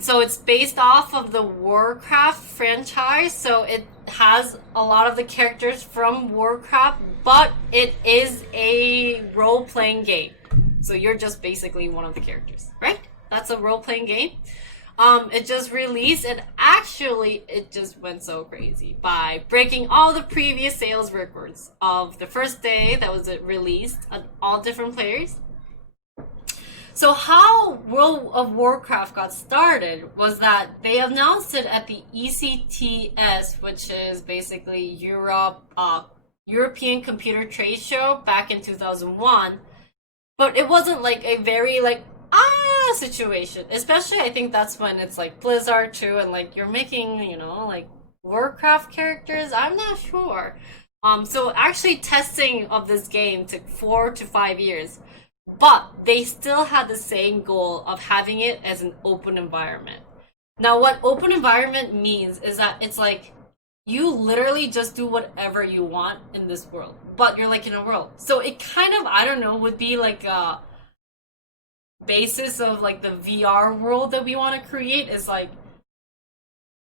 so it's based off of the Warcraft franchise, so it has a lot of the characters from Warcraft, but it is a role-playing game. So you're just basically one of the characters, right? That's a role-playing game. It just released, and actually it just went so crazy by breaking all the previous sales records of the first day that was released on all different players. So how World of Warcraft got started was that they announced it at the ECTS, which is basically European Computer Trade Show back in 2001. But it wasn't like a very situation. Especially I think that's when it's like Blizzard too, and like you're making, like Warcraft characters. I'm not sure. So actually testing of this game took 4 to 5 years. But they still had the same goal of having it as an open environment. Now, what open environment means is that it's like you literally just do whatever you want in this world, but you're like in a world. So it kind of, I don't know, would be like a basis of like the VR world that we want to create is like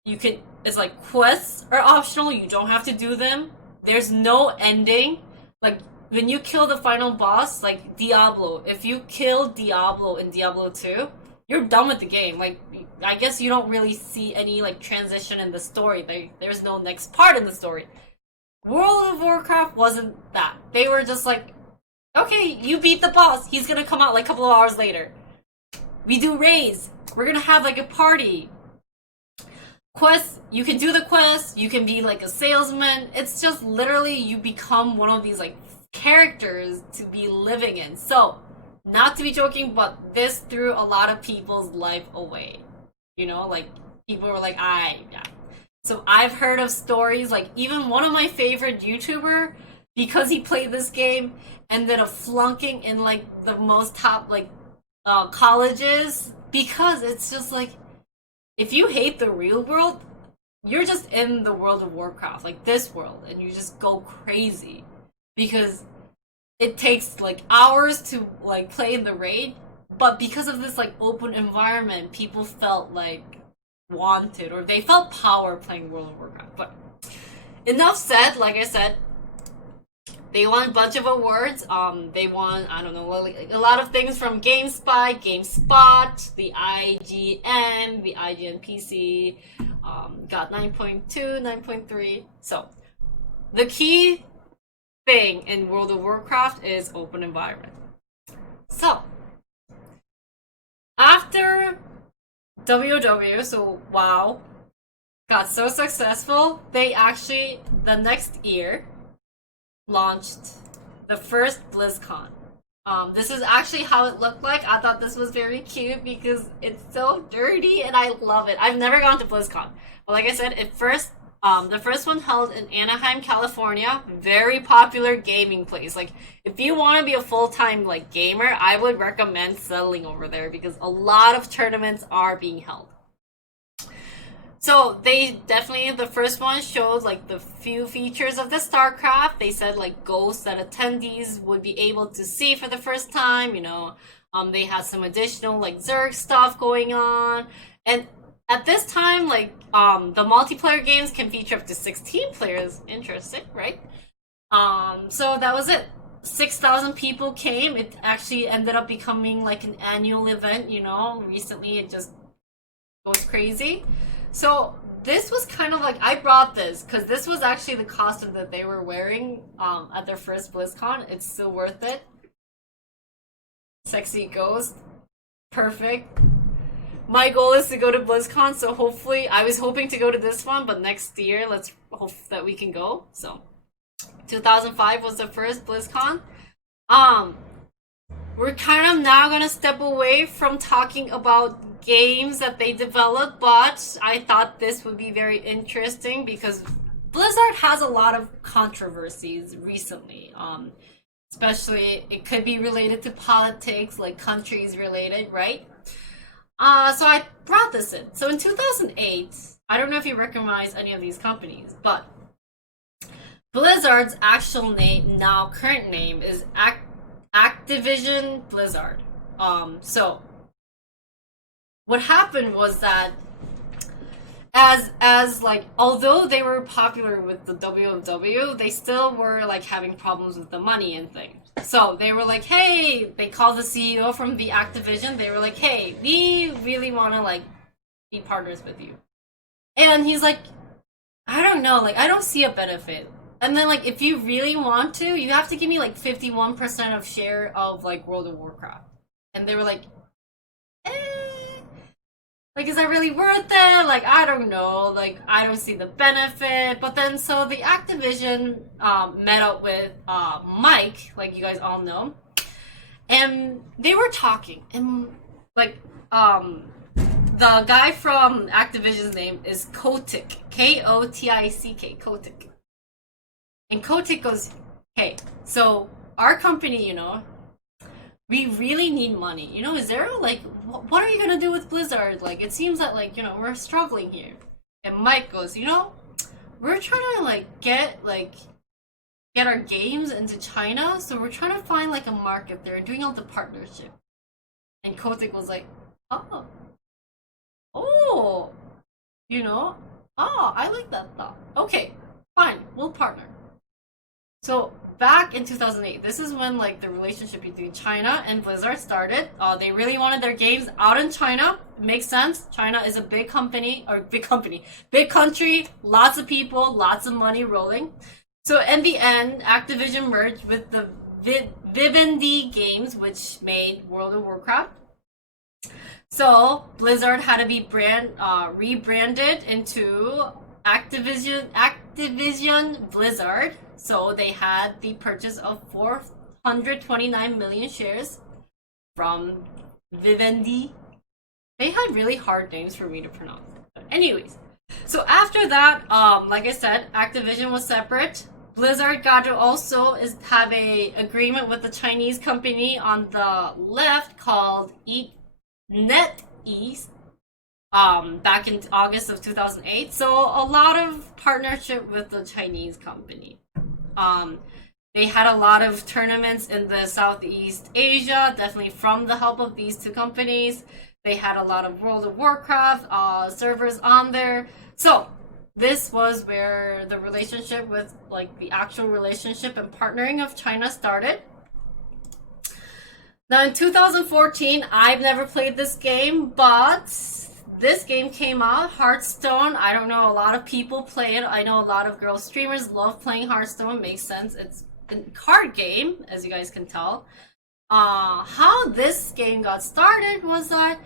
it's like quests are optional, you don't have to do them. There's no ending. Like when you kill the final boss, like Diablo, if you kill Diablo in Diablo 2, you're done with the game. Like, I guess you don't really see any, like, transition in the story. There's no next part in the story. World of Warcraft wasn't that. They were just like, okay, you beat the boss. He's gonna come out, like, a couple of hours later. We do raids. We're gonna have, like, a party. Quests, you can do the quests. You can be, like, a salesman. It's just literally you become one of these, like, characters to be living in. So, not to be joking, but this threw a lot of people's life away. Like people were like, yeah. So I've heard of stories, like even one of my favorite YouTuber, because he played this game, ended up flunking in like the most top colleges, because it's just like, if you hate the real world, you're just in the World of Warcraft, like this world, and you just go crazy. Because it takes like hours to like play in the raid, but because of this like open environment, people felt like wanted, or they felt power playing World of Warcraft. But enough said. Like I said, they won a bunch of awards. They won, I don't know, a lot of things from GameSpy, GameSpot, the IGN, the IGN PC. Got 9.2, 9.3. So the key thing in World of Warcraft is open environment. So, after WoW, so WoW, got so successful, they actually, the next year, launched the first BlizzCon. This is actually how it looked like. I thought this was very cute because it's so dirty and I love it. I've never gone to BlizzCon. But like I said, the first one held in Anaheim, California. Very popular gaming place. Like, if you want to be a full-time, like, gamer, I would recommend settling over there because a lot of tournaments are being held. So, they definitely, the first one showed, like, the few features of the StarCraft. They said, like, ghosts that attendees would be able to see for the first time, They had some additional, like, Zerg stuff going on. And at this time, like, the multiplayer games can feature up to 16 players. Interesting, right? So that was it. 6,000 people came. It actually ended up becoming like an annual event, Recently it just goes crazy. So this was kind of like, I brought this because this was actually the costume that they were wearing at their first BlizzCon. It's still worth it. Sexy ghost. Perfect. My goal is to go to BlizzCon, so hopefully, I was hoping to go to this one, but next year, let's hope that we can go. So, 2005 was the first BlizzCon. We're kind of now gonna step away from talking about games that they developed, but I thought this would be very interesting because Blizzard has a lot of controversies recently. Especially, it could be related to politics, like countries related, right? So I brought this in. So in 2008, I don't know if you recognize any of these companies, but Blizzard's actual name, now current name, is Activision Blizzard. So what happened was that as like, although they were popular with the WW, they still were like having problems with the money and things. So they were like, hey, they called the CEO from the Activision. They were like, hey, we really want to like be partners with you. And he's like, I don't know, like I don't see a benefit. And then like if you really want to, you have to give me like 51% of share of like World of Warcraft. And they were like, like, is that really worth it? Like, I don't know. Like, I don't see the benefit. But then, so the Activision met up with Mike, like you guys all know, and they were talking. And like, the guy from Activision's name is Kotick, Kotick, Kotick, and Kotick goes, "Hey, so our company, you know, we really need money. You know, is there like, what are you gonna do with Blizzard? Like, it seems that like, you know, we're struggling here." And Mike goes, you know, we're trying to like get our games into China, so we're trying to find like a market there, doing all the partnership. And Kotick was like, oh, you know, I like that thought. Okay, fine, we'll partner. So back in 2008, this is when like the relationship between China and Blizzard started. They really wanted their games out in China. It makes sense. China is a big company, big country, lots of people, lots of money rolling. So in the end, Activision merged with the Vivendi Games, which made World of Warcraft. So Blizzard had to be rebranded into Activision Blizzard. So they had the purchase of 429 million shares from Vivendi. They had really hard names for me to pronounce. But anyways, so after that, like I said, Activision was separate. Blizzard got to also have a agreement with the Chinese company on the left called NetEase. Back in August of 2008. So a lot of partnership with the Chinese company. They had a lot of tournaments in the Southeast Asia, definitely from the help of these two companies. They had a lot of World of Warcraft servers on there. So this was where the relationship with like the actual relationship and partnering of China started. Now in 2014, I've never played this game, but this game came out, Hearthstone. I don't know, a lot of people play it. I know a lot of girl streamers love playing Hearthstone. Makes sense. It's a card game, as you guys can tell. How this game got started was that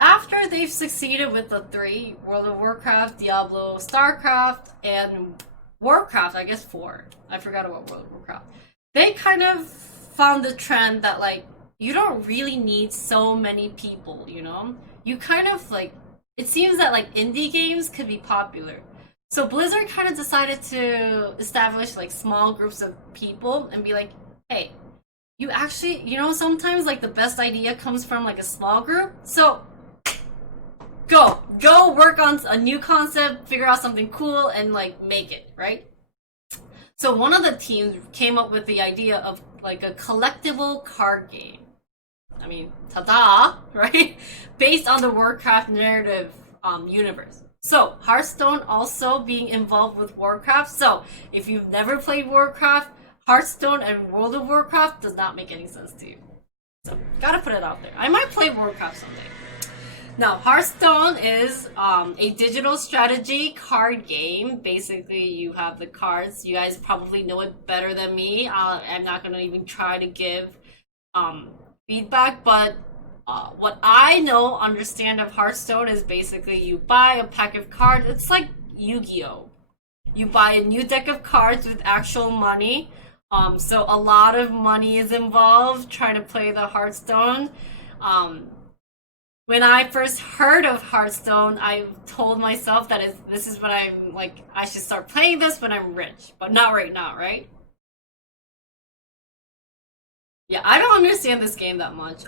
after they've succeeded with the three, World of Warcraft, Diablo, StarCraft, and Warcraft, I guess 4. I forgot about World of Warcraft. They kind of found the trend that like, you don't really need so many people, you know? You kind of like, it seems that like indie games could be popular. So Blizzard kind of decided to establish like small groups of people and be like, hey, you actually, you know, sometimes like the best idea comes from like a small group. So go work on a new concept, figure out something cool and like make it, right? So one of the teams came up with the idea of like a collectible card game. I mean, ta-da, right? Based on the Warcraft narrative universe. So, Hearthstone also being involved with Warcraft. So, if you've never played Warcraft, Hearthstone and World of Warcraft does not make any sense to you. So, gotta put it out there. I might play Warcraft someday. Now, Hearthstone is a digital strategy card game. Basically, you have the cards. You guys probably know it better than me. I'm not gonna even try to give feedback, but what I understand of Hearthstone is basically you buy a pack of cards. It's like Yu-Gi-Oh! You buy a new deck of cards with actual money. So a lot of money is involved trying to play the Hearthstone. When I first heard of Hearthstone, I told myself that this is when I'm like, I should start playing this when I'm rich, but not right now, right? Yeah, I don't understand this game that much.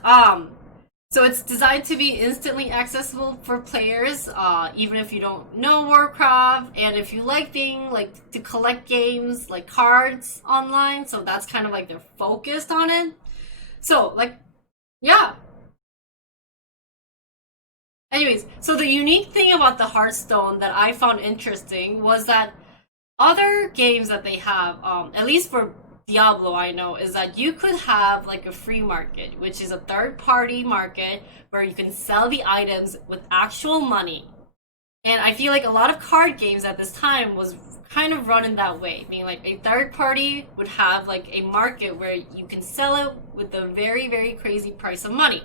So it's designed to be instantly accessible for players, even if you don't know Warcraft, and if you like being like to collect games like cards online. So that's kind of like they're focused on it. So like, yeah. Anyways, so the unique thing about the Hearthstone that I found interesting was that other games that they have, at least for Diablo, I know, is that you could have like a free market, which is a third party market where you can sell the items with actual money. And I feel like a lot of card games at this time was kind of run in that way, meaning like a third party would have like a market where you can sell it with a very, very crazy price of money.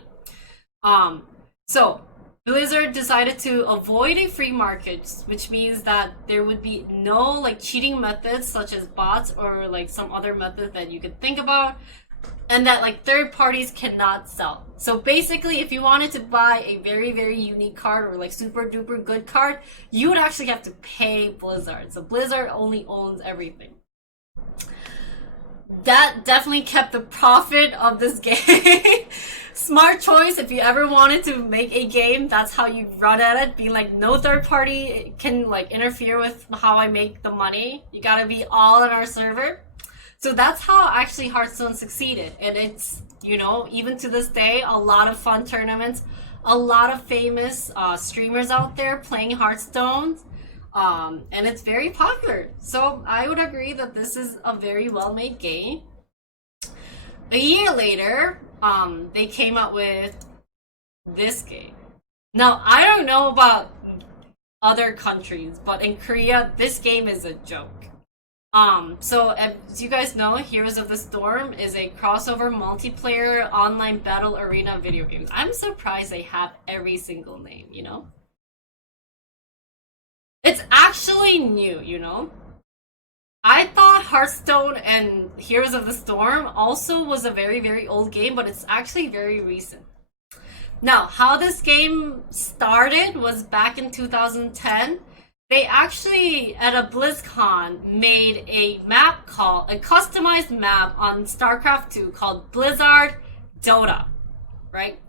So Blizzard decided to avoid a free market, which means that there would be no like cheating methods such as bots or like some other method that you could think about, and that like third parties cannot sell. So basically, if you wanted to buy a very, very unique card or like super duper good card, you would actually have to pay Blizzard. So Blizzard only owns everything. That definitely kept the profit of this game. Smart choice. If you ever wanted to make a game, that's how you run at it. Being like, no third party can like interfere with how I make the money. You gotta be all in our server. So that's how actually Hearthstone succeeded. And it's, you know, even to this day, a lot of fun tournaments, a lot of famous streamers out there playing Hearthstone. And it's very popular. So I would agree that this is a very well-made game. A year later, they came out with this game. Now, I don't know about other countries, but in Korea, this game is a joke. So as you guys know, Heroes of the Storm is a crossover multiplayer online battle arena video game. I'm surprised they have every single name, you know? It's actually new, you know? I thought Hearthstone and Heroes of the Storm also was a very, very old game, but it's actually very recent. Now, how this game started was back in 2010. They actually, at a BlizzCon, made a customized map on StarCraft 2 called Blizzard Dota, right?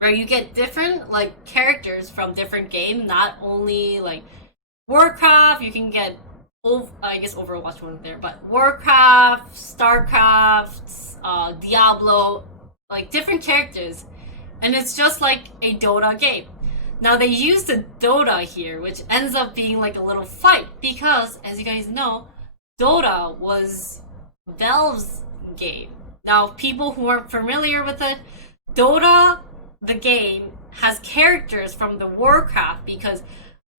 Where you get different like characters from different games, not only like Warcraft. You can get, I guess Overwatch wasn't there, but Warcraft, StarCraft, Diablo, like different characters, and it's just like a Dota game. Now they used the Dota here, which ends up being like a little fight because, as you guys know, Dota was Valve's game. Now, people who aren't familiar with it, Dota the game has characters from the Warcraft because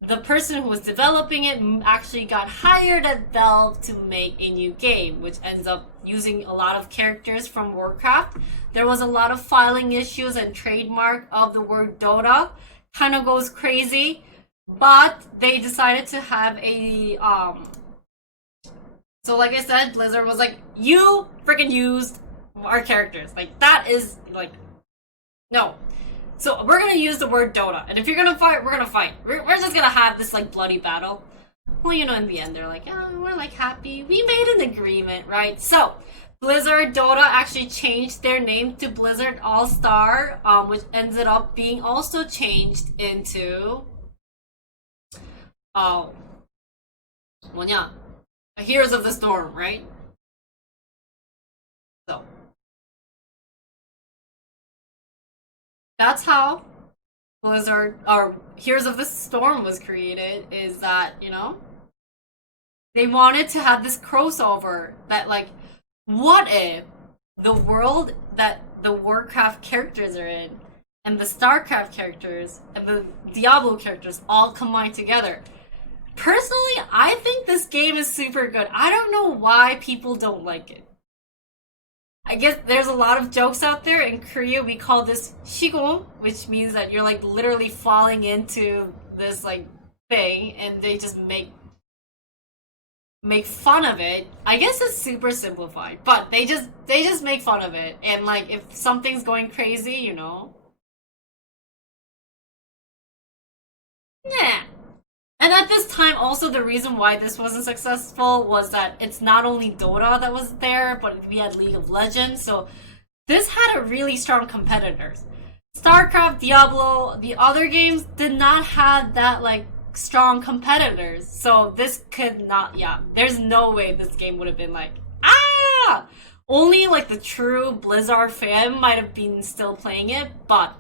the person who was developing it actually got hired at Valve to make a new game, which ends up using a lot of characters from Warcraft. There was a lot of filing issues and trademark of the word Dota. Kind of goes crazy, but they decided to have a so like I said, Blizzard was like, you freaking used our characters. Like, that is like, no. So we're gonna use the word Dota, and if you're gonna fight, we're gonna fight. We're just gonna have this like bloody battle. Well, you know, in the end, they're like, oh, we're like happy. We made an agreement, right? So Blizzard Dota actually changed their name to Blizzard All Star, which ended up being also changed into 뭐냐? Heroes of the Storm, right? So that's how Blizzard or Heroes of the Storm was created, is that, you know, they wanted to have this crossover that like, what if the world that the Warcraft characters are in and the StarCraft characters and the Diablo characters all combine together? Personally, I think this game is super good. I don't know why people don't like it. I guess there's a lot of jokes out there. In Korea, we call this 시공, which means that you're like literally falling into this like thing, and they just make fun of it. I guess it's super simplified, but they just make fun of it. And like, if something's going crazy, you know, yeah. And at this time, also the reason why this wasn't successful was that it's not only Dota that was there, but we had League of Legends. So this had a really strong competitors. StarCraft, Diablo, the other games did not have that like strong competitors. So this could not, yeah, there's no way this game would have been like, ah! Only like the true Blizzard fan might have been still playing it, but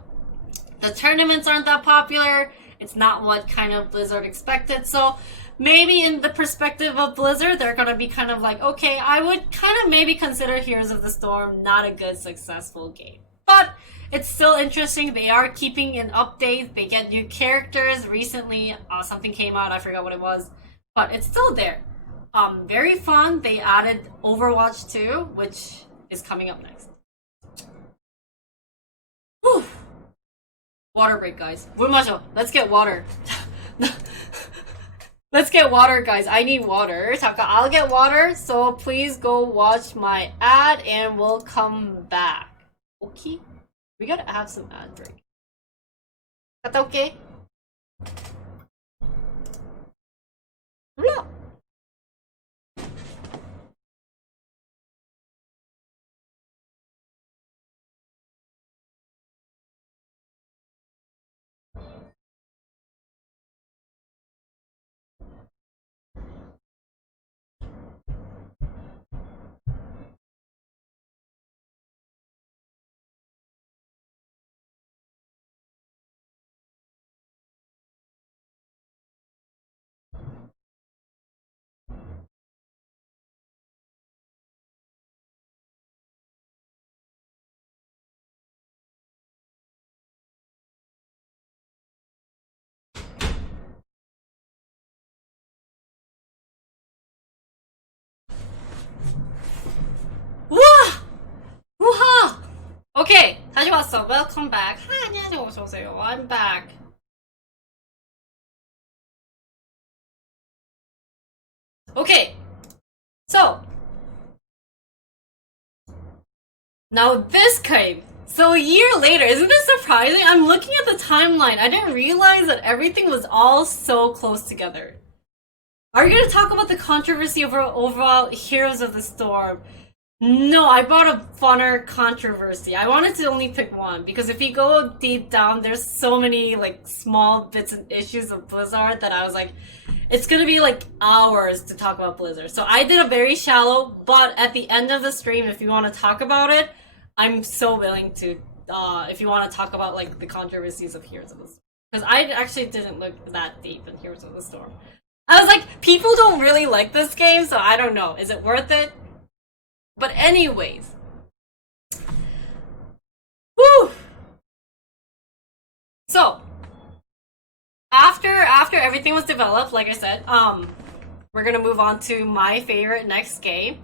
the tournaments aren't that popular. It's not what kind of Blizzard expected. So maybe in the perspective of Blizzard, they're gonna be kind of like, okay, I would kind of maybe consider Heroes of the Storm not a good, successful game. But it's still interesting. They are keeping an update. They get new characters. Recently, something came out. I forgot what it was. But it's still there. Very fun. They added Overwatch 2, which is coming up next. Whew. Water break, guys. 물 마셔. Let's get water. Let's get water, guys. I need water. 잠깐, I'll get water. So please go watch my ad and we'll come back. Okay? We gotta have some ad break. 갔다 올게. 몰라. 우와! 우하! 오케이, 다시 왔어. Welcome back. Hi, 안녕하세요. 어서오세요. I'm back. Okay, so now this came. So a year later, isn't this surprising? I'm looking at the timeline. I didn't realize that everything was all so close together. Are you gonna talk about the controversy over overall Heroes of the Storm? No, I brought a funner controversy. I wanted to only pick one because if you go deep down, there's so many like small bits and issues of Blizzard that I was like, it's gonna be like hours to talk about Blizzard. So I did a very shallow, but at the end of the stream, if you want to talk about it, I'm so willing to. If you want to talk about like the controversies of Heroes of the Storm, because I actually didn't look that deep in Heroes of the Storm. I was like, people don't really like this game, so I don't know. Is it worth it? But anyways, whew. So after everything was developed, like I said, we're gonna move on to my favorite next game.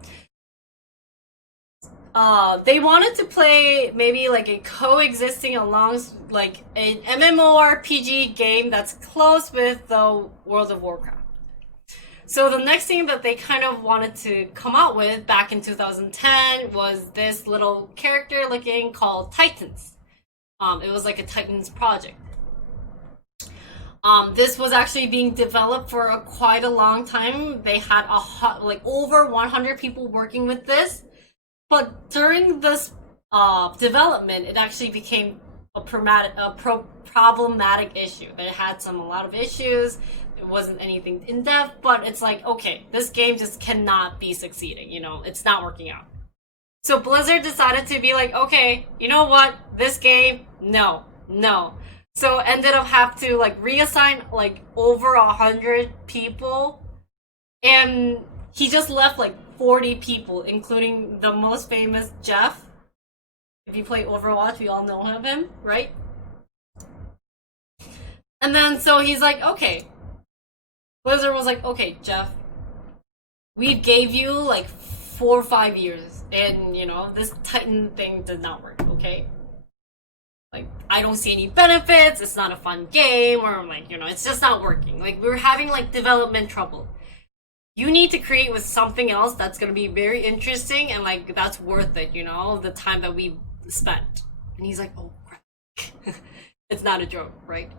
They wanted to play maybe like a coexisting along like an MMORPG game that's close with the World of Warcraft. So the next thing that they kind of wanted to come out with back in 2010 was this little character looking called Titans. It was like a Titans project. This was actually being developed for quite a long time. They had like over 100 people working with this. But during this development, it actually became a problematic issue. It had a lot of issues. It wasn't anything in depth, but it's like, okay, this game just cannot be succeeding, you know, it's not working out. So Blizzard decided to be like, okay, you know what, this game, no. So ended up have to like reassign like over 100 people, and he just left like 40 people, including the most famous Jeff. If you play Overwatch, we all know of him, right? And then so he's like, okay. Blizzard was like, okay, Jeff, we gave you like 4 or 5 years, and you know, this Titan thing did not work, okay? Like, I don't see any benefits, it's not a fun game, or like, you know, it's just not working. Like, we're having like development trouble. You need to create with something else that's gonna be very interesting and like that's worth it, you know, the time that we spent. And he's like, oh crap. It's not a joke, right?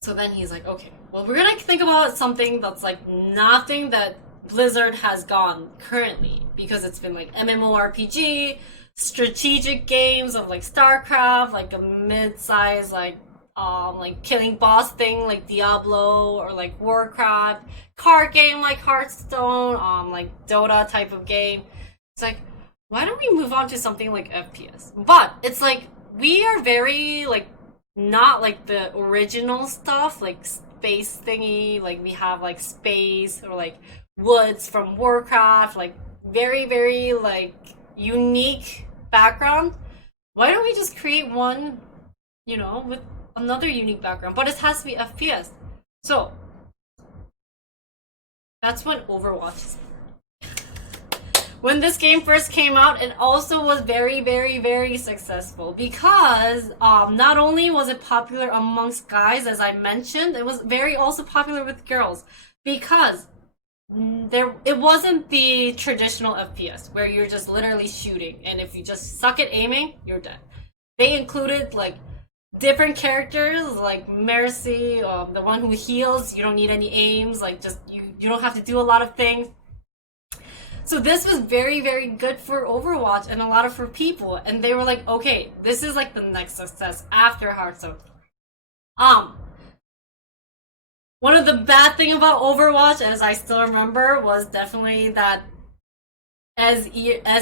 So then he's like, okay, well, we're gonna think about something that's like nothing that Blizzard has gone currently, because it's been like MMORPG, strategic games of like StarCraft, like a mid-size like killing boss thing like Diablo or like Warcraft, card game like Hearthstone, like Dota type of game. It's like, why don't we move on to something like FPS? But it's like we are very like not like the original stuff like space thingy, like we have like space or like woods from Warcraft, like very very like unique background. Why don't we just create one, with another unique background, but it has to be FPS. So that's when Overwatch is. When this game first came out, it also was very, very, very successful because not only was it popular amongst guys, as I mentioned, it was very also popular with girls because it wasn't the traditional FPS where you're just literally shooting, and if you just suck at aiming, you're dead. They included like different characters like Mercy, the one who heals. You don't need any aims, like just you don't have to do a lot of things. So this was very, very good for Overwatch and a lot of for people, and they were like, okay, this is like the next success after Hearthstone. One of the bad thing about Overwatch, as I still remember, was definitely that as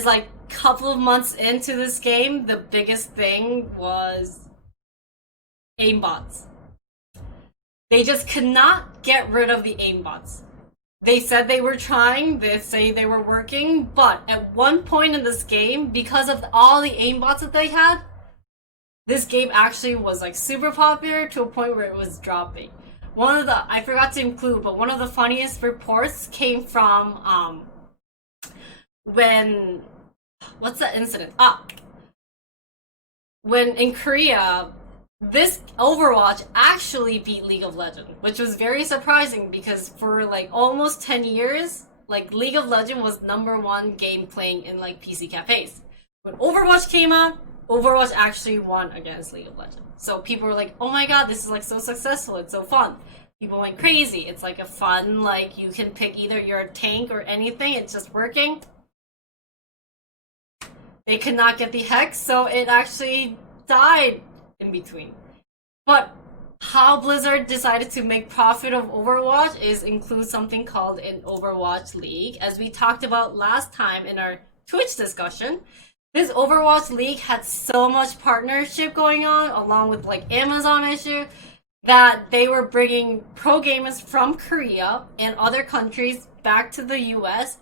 like couple of months into this game, the biggest thing was aimbots. They just could not get rid of the aimbots. They said they were trying, they say they were working, but at one point in this game, because of all the aimbots that they had, this game actually was like super popular to a point where it was dropping. I forgot to include, but one of the funniest reports came from what's that incident? When in Korea, this Overwatch actually beat League of Legends, which was very surprising because for like almost 10 years, like League of Legends was #1 game playing in like PC cafes. When Overwatch came out, Overwatch actually won against League of Legends. So people were like, oh my god, this is like so successful, it's so fun. People went crazy. It's like a fun, like you can pick either you're a tank or anything, it's just working. They could not get the hex, so it actually died in between. But how Blizzard decided to make profit of Overwatch is include something called an Overwatch League. As we talked about last time in our Twitch discussion, this Overwatch League had so much partnership going on, along with like Amazon issue, that they were bringing pro gamers from Korea and other countries back to the US,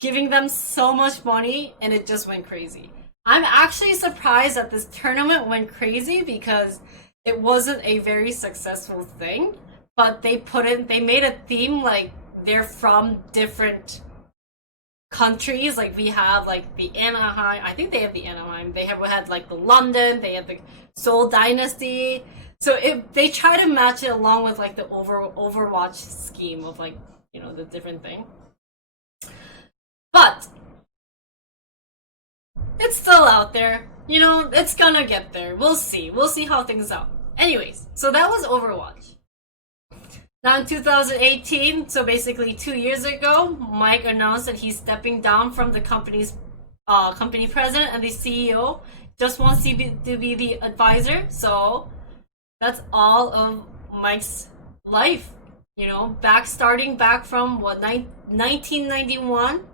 giving them so much money, and it just went crazy. I'm actually surprised that this tournament went crazy because it wasn't a very successful thing, but they made a theme like they're from different countries. Like we have like the Anaheim, I think they have the Anaheim, they had like the London, they have the Seoul Dynasty. So they try to match it along with like the Overwatch scheme of like, the different thing. But it's still out there. It's gonna get there. We'll see. We'll see how things out. Anyways, so that was Overwatch. Now in 2018, so basically 2 years ago, Mike announced that he's stepping down from the company's company president and the CEO. Just wants to be the advisor. So that's all of Mike's life. Starting back from 1991.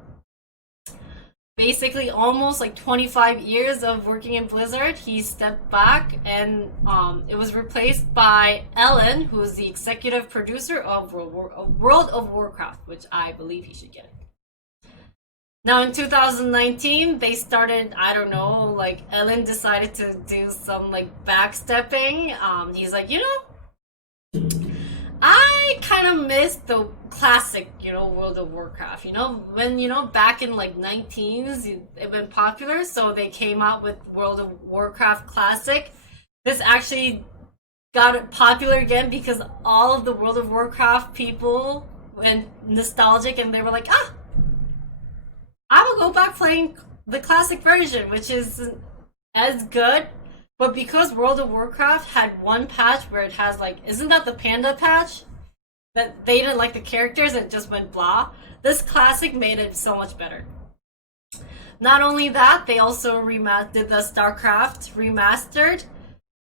Basically almost like 25 years of working in Blizzard. He stepped back and it was replaced by Ellen, who is the executive producer of World of Warcraft, which I believe he should get it. Now in 2019, they started, I don't know, like Ellen decided to do some like backstepping. He's like, I kind of miss the classic, World of Warcraft. When, back in like 19s, it went popular, so they came out with World of Warcraft Classic. This actually got popular again because all of the World of Warcraft people went nostalgic and they were like, I will go back playing the classic version, which is as good. But because World of Warcraft had one patch where it has like, isn't that the panda patch? That they didn't like the characters and it just went blah. This classic made it so much better. Not only that, they also did the StarCraft remastered.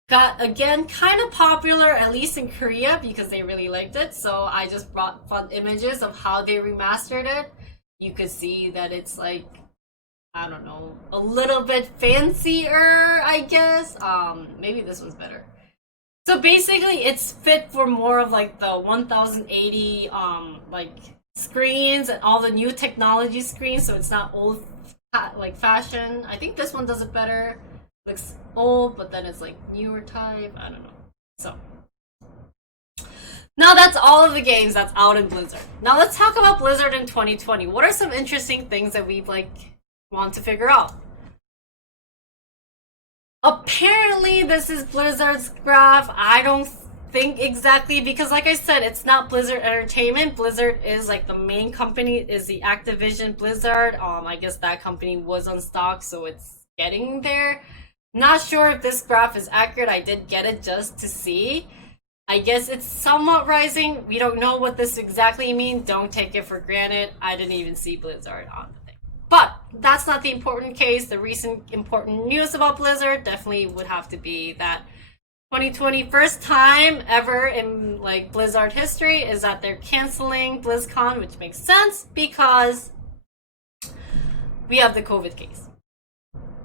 Got again kind of popular, at least in Korea, because they really liked it. So I just brought fun images of how they remastered it. You could see that it's like, I don't know, a little bit fancier, I guess. Maybe this one's better. So basically, it's fit for more of like the 1080 like screens and all the new technology screens. So it's not old like fashion. I think this one does it better. Looks old, but then it's like newer type. I don't know. So now that's all of the games that's out in Blizzard. Now let's talk about Blizzard in 2020. What are some interesting things that we've like want to figure out? Apparently this is Blizzard's graph. I don't think exactly, because like I said, it's not Blizzard Entertainment. Blizzard is like the main company is the Activision Blizzard. I guess that company was on stock, so it's getting there. Not sure if this graph is accurate. I did get it just to see. I guess it's somewhat rising. We don't know what this exactly means. Don't take it for granted. I didn't even see Blizzard on the thing. But that's not the important case. The recent important news about Blizzard definitely would have to be that 2020, first time ever in like Blizzard history, is that they're canceling BlizzCon, which makes sense because we have the COVID case.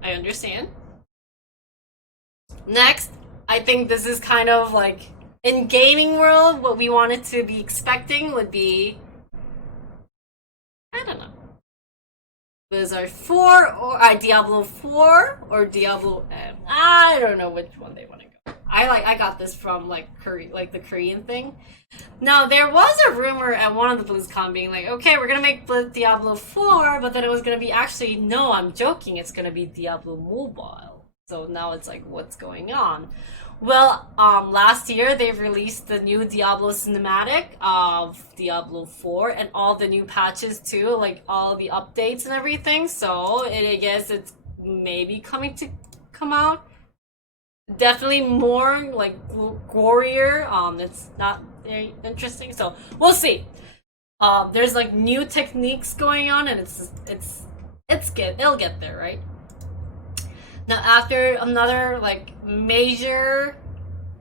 I understand. Next, I think this is kind of like in gaming world, what we wanted to be expecting would be, I don't know, Blizzard 4 or Diablo 4 or Diablo M. I don't know which one they want to go. I got this from like the Korean thing. Now there was a rumor at one of the BlizzCon being like, okay, we're gonna make Diablo 4, but then it was gonna be actually, no, I'm joking, it's gonna be Diablo Mobile. So now it's like, what's going on? Well, last year they released the new Diablo cinematic of Diablo 4 and all the new patches too, like all the updates and everything. So I guess it's maybe coming to come out. Definitely more like gorier. It's not very interesting. So we'll see. There's like new techniques going on, and it'll get there, right? Now, after another like major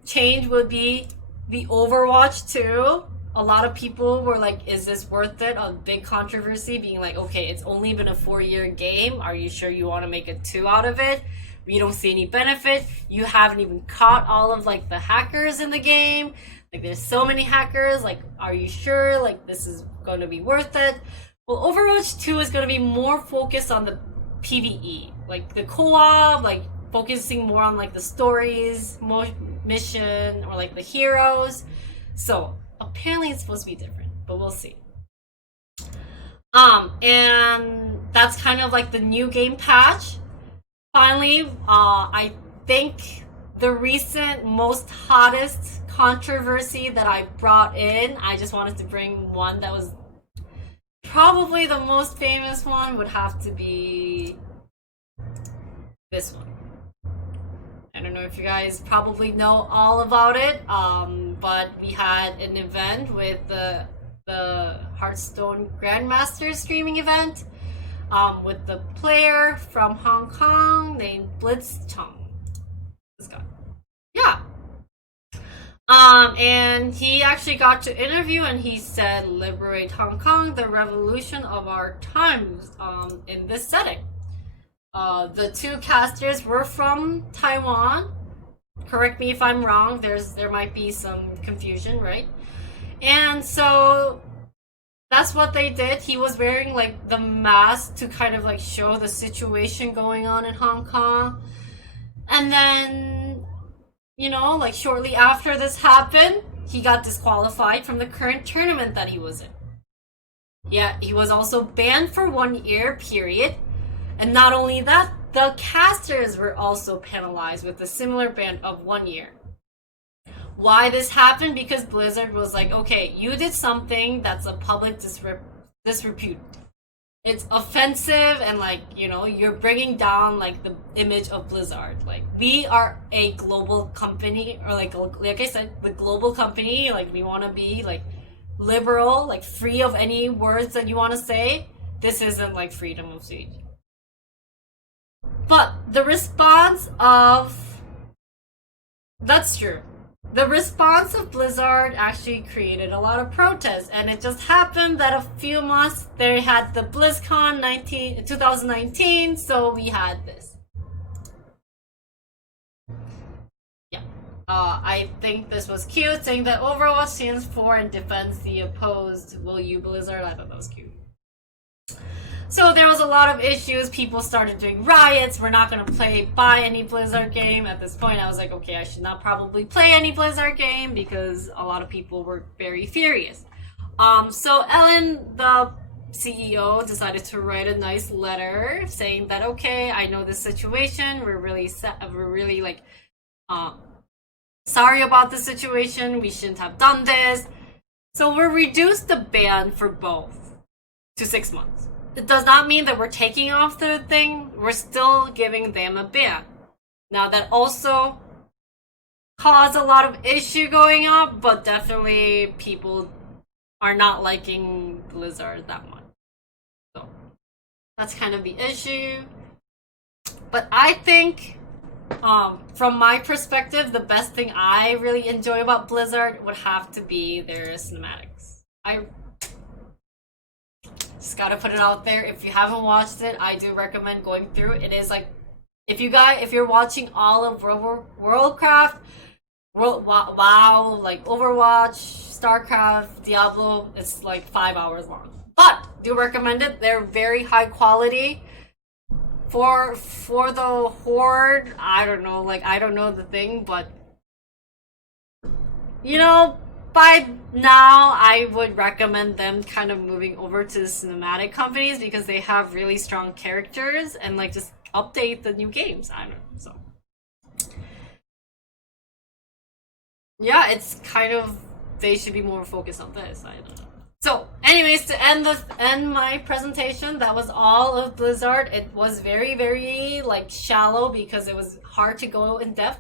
change would be the Overwatch 2. A lot of people were like, is this worth it? A big controversy being like, okay, it's only been a 4-year game. Are you sure you want to make a 2 out of it? You don't see any benefit. You haven't even caught all of like the hackers in the game. Like there's so many hackers. Like, are you sure like this is going to be worth it? Well, Overwatch 2 is going to be more focused on the PvE, like the co-op, like focusing more on like the stories, more mission, or like the heroes. So apparently it's supposed to be different, but we'll see. And that's kind of like the new game patch. Finally, I think the recent most hottest controversy that I brought in, I just wanted to bring one that was probably the most famous one, would have to be this one. I don't know if you guys probably know all about it, but we had an event with the Hearthstone Grandmaster streaming event with the player from Hong Kong named Blitzchung. This guy. Yeah. And he actually got to interview, and he said, "Liberate Hong Kong, the revolution of our times," in this setting. The two casters were from Taiwan. Correct me if I'm wrong. There might be some confusion, right? And so that's what they did. He was wearing like the mask to kind of like show the situation going on in Hong Kong. And then, you know, like shortly after this happened, he got disqualified from the current tournament that he was in. Yeah, he was also banned for 1 year period. And not only that, the casters were also penalized with a similar ban of 1 year. Why this happened? Because Blizzard was like, okay, you did something that's a public disrepute. It's offensive, and like, you know, you're bringing down like the image of Blizzard. Like, we are a global company, or like I said, the global company. Like, we want to be like liberal, like free of any words that you want to say. This isn't like freedom of speech. But the response of... That's true. The response of Blizzard actually created a lot of protests, and it just happened that a few months they had the BlizzCon 2019, so we had this. Yeah. I think this was cute, saying that Overwatch stands for and defends the opposed. Will you, Blizzard? I thought that was cute. So there was a lot of issues. People started doing riots. We're not going to buy any Blizzard game. At this point, I was like, okay, I should not probably play any Blizzard game because a lot of people were very furious. So Ellen, the CEO, decided to write a nice letter saying that, okay, I know this situation. We're really sorry about the situation. We shouldn't have done this. So we reduced the ban for both to 6 months. It does not mean that we're taking off the thing. We're still giving them a ban. Now that also caused a lot of issue going up, but definitely people are not liking Blizzard that much. So that's kind of the issue. But I think, from my perspective, the best thing I really enjoy about Blizzard would have to be their cinematics. I just gotta put it out there. If you haven't watched it, I do recommend going through. It is like, if you're watching all of WoW, like Overwatch, StarCraft, Diablo, it's like 5 hours long. But do recommend it. They're very high quality. For the Horde, I don't know the thing, but you know, by now I would recommend them kind of moving over to the cinematic companies because they have really strong characters and like just update the new games. I don't know. So yeah, it's kind of, they should be more focused on this. I don't know. So anyways, to end my presentation, that was all of Blizzard. It was very, very like shallow because it was hard to go in depth,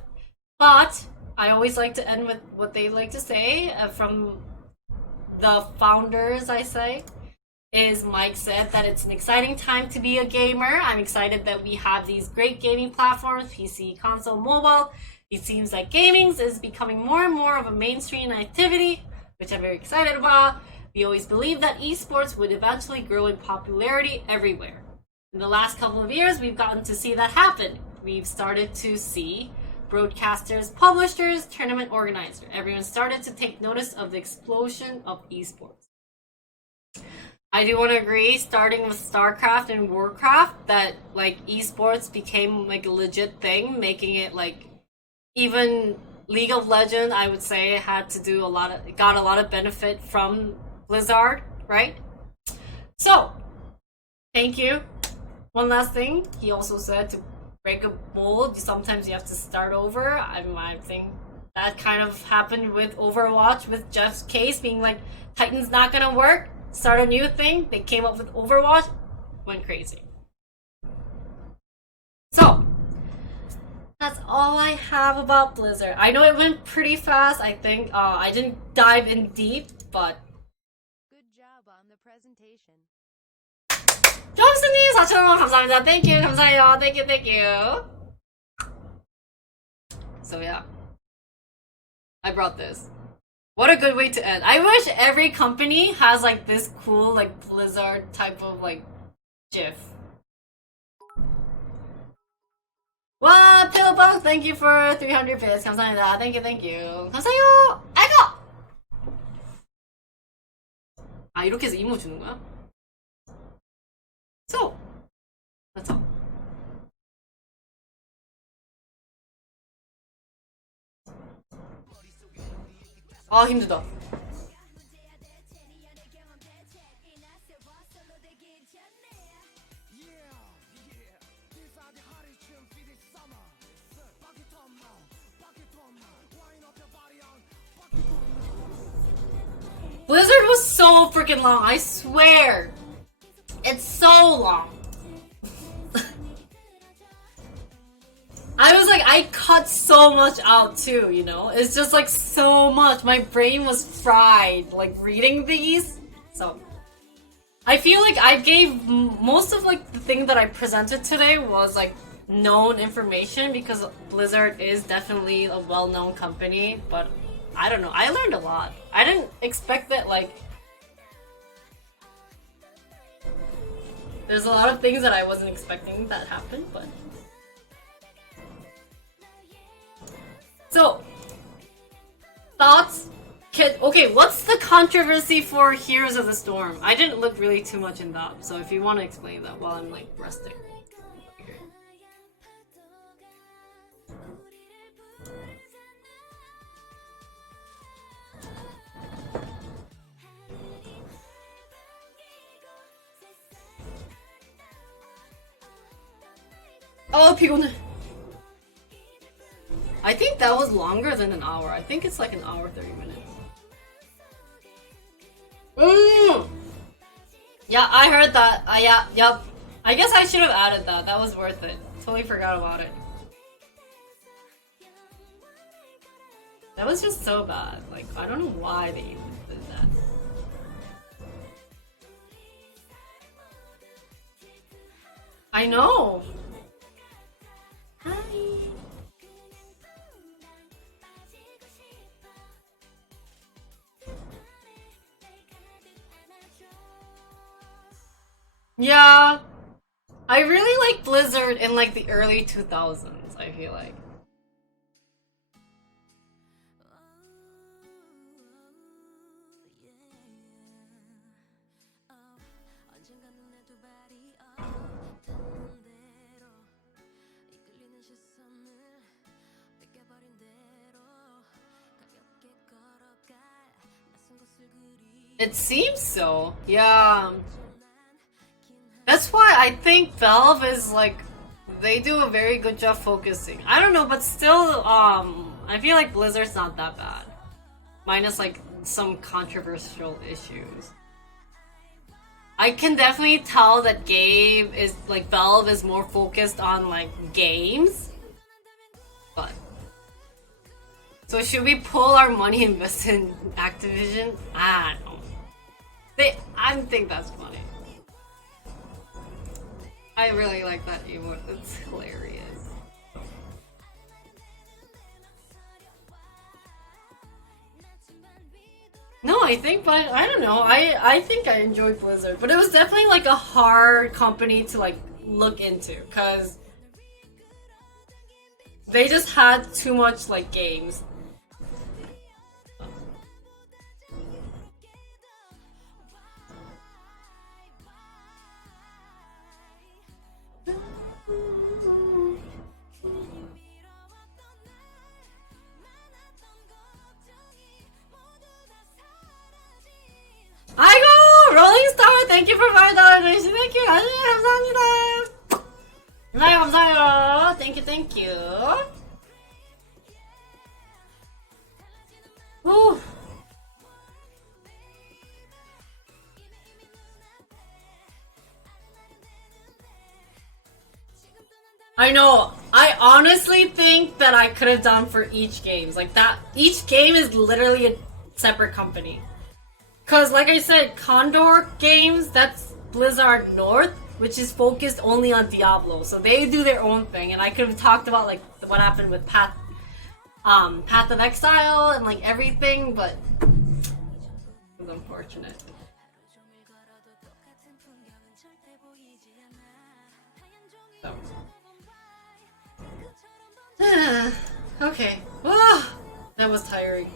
but I always like to end with what they like to say from the founders, I say, is Mike said that it's an exciting time to be a gamer. I'm excited that we have these great gaming platforms, PC, console, mobile. It seems like gaming is becoming more and more of a mainstream activity, which I'm very excited about. We always believed that esports would eventually grow in popularity everywhere. In the last couple of years, we've gotten to see that happen. We've started to see broadcasters, publishers, tournament organizers. Everyone started to take notice of the explosion of esports. I do want to agree, starting with StarCraft and Warcraft, that like esports became like a legit thing, making it like even League of Legends, I would say, got a lot of benefit from Blizzard, right? So, thank you. One last thing, he also said to break a mold, sometimes you have to start over. I think that kind of happened with Overwatch, with Jeff's case being like, Titan's not gonna work, start a new thing. They came up with Overwatch, went crazy. So, that's all I have about Blizzard. I know it went pretty fast. I think I didn't dive in deep, but good job on the presentation. 점수님 4,000원 감사합니다. Thank you. 감사해요. Thank you. So yeah, I brought this. What a good way to end. I wish every company has like this cool like Blizzard type of like GIF. What? Pillbug, thank you for 300 bits. 감사합니다. Thank you. 감사해요. 아이고! 아, 이렇게 해서 이모 주는 거야? So, that's all. 아, 힘들다. Blizzard was so freaking long, I swear. It's so long. I was like, I cut so much out too, you know? It's just like so much. My brain was fried, like reading these. So, I feel like I gave most of like the thing that I presented today was like known information because Blizzard is definitely a well-known company, but I don't know. I learned a lot. I didn't expect that, like, there's a lot of things that I wasn't expecting that happened, but. So, thoughts? Okay, what's the controversy for Heroes of the Storm? I didn't look really too much in that, so if you want to explain that while I'm like resting. Oh, 피곤해. I think that was longer than an hour. I think it's like an hour 30 minutes. Yeah, I heard that. Yeah, yep. I guess I should have added that. That was worth it. Totally forgot about it. That was just so bad. Like, I don't know why they even did that. I know. Hi. Yeah. I really like Blizzard in like the early 2000s, I feel like. It seems so, yeah. That's why I think Valve is like, they do a very good job focusing. I don't know, but still, I feel like Blizzard's not that bad. Minus like some controversial issues. I can definitely tell that Gabe is like, Valve is more focused on like games. But. So should we pull our money invested in Activision? I don't know. I think that's funny. I really like that emote. It's hilarious. No, I think, but I don't know. I think I enjoyed Blizzard, but it was definitely like a hard company to like look into because they just had too much like games. 아이고! 롤링스타! Thank you for $5 donation. Thank you. 아주 감사합니다. 네, 감사해요. Thank you, thank you. Whew. I know. I honestly think that I could have done for each game. Like that, each game is literally a separate company. Cause like I said, Condor Games, that's Blizzard North, which is focused only on Diablo. So they do their own thing, and I could have talked about like what happened with Path of Exile and like everything, but it was unfortunate. So. Okay. That was tiring.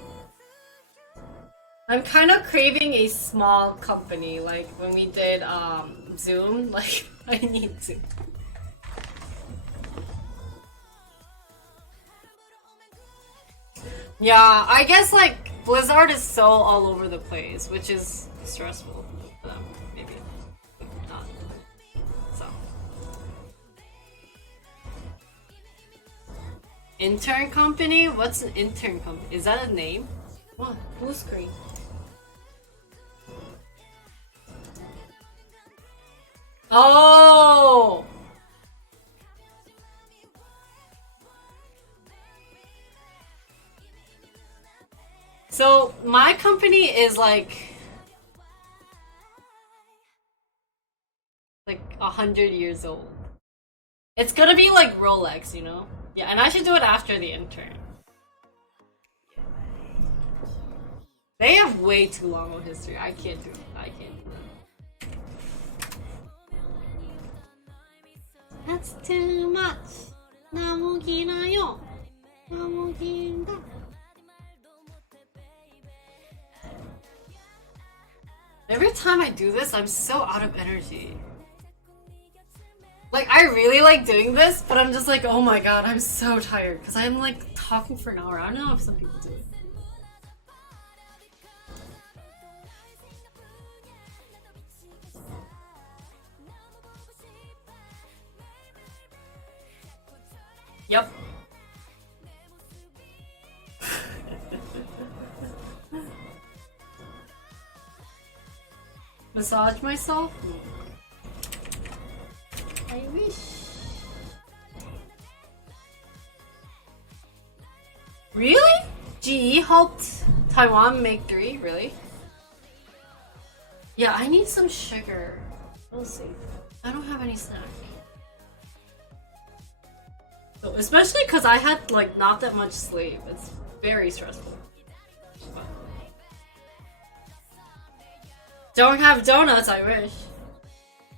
I'm kind of craving a small company, like when we did Zoom. Like I need to. Yeah, I guess like Blizzard is so all over the place, which is stressful for them. Maybe not. So. Intern company? What's an intern company? Is that a name? What? Blue screen. Oh! So my company is like 100 years old. It's gonna be like Rolex, you know? Yeah, and I should do it after the intern. They have way too long of history. I can't do it. I can't do it. That's too much. 너무 길어요. 너무 길다. Every time I do this, I'm so out of energy. Like, I really like doing this, but I'm just like, oh my god, I'm so tired. Because I'm like talking for an hour. I don't know if some people do it. Yep. Massage myself? I wish. Really? GE helped Taiwan make 3? Really? Yeah, I need some sugar. We'll see. I don't have any snack. So, especially because I had like not that much sleep. It's very stressful. Don't have donuts, I wish.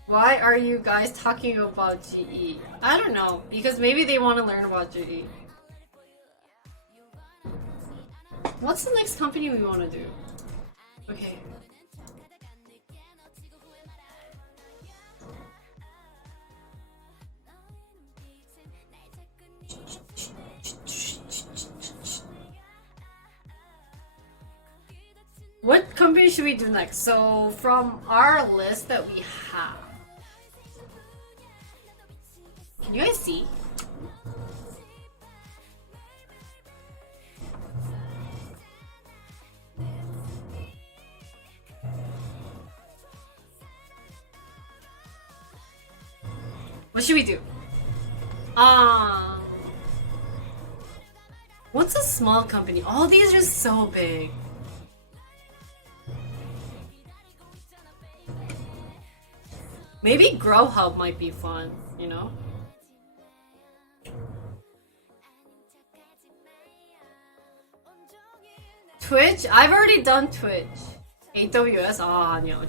Why are you guys talking about GE? I don't know, because maybe they want to learn about GE. What's the next company we want to do? Okay. What company should we do next? So, from our list that we have. Can you guys see? What should we do? What's a small company? All these are so big. Maybe Grow Hub might be fun, you know? Twitch? I've already done Twitch. AWS? 아니요.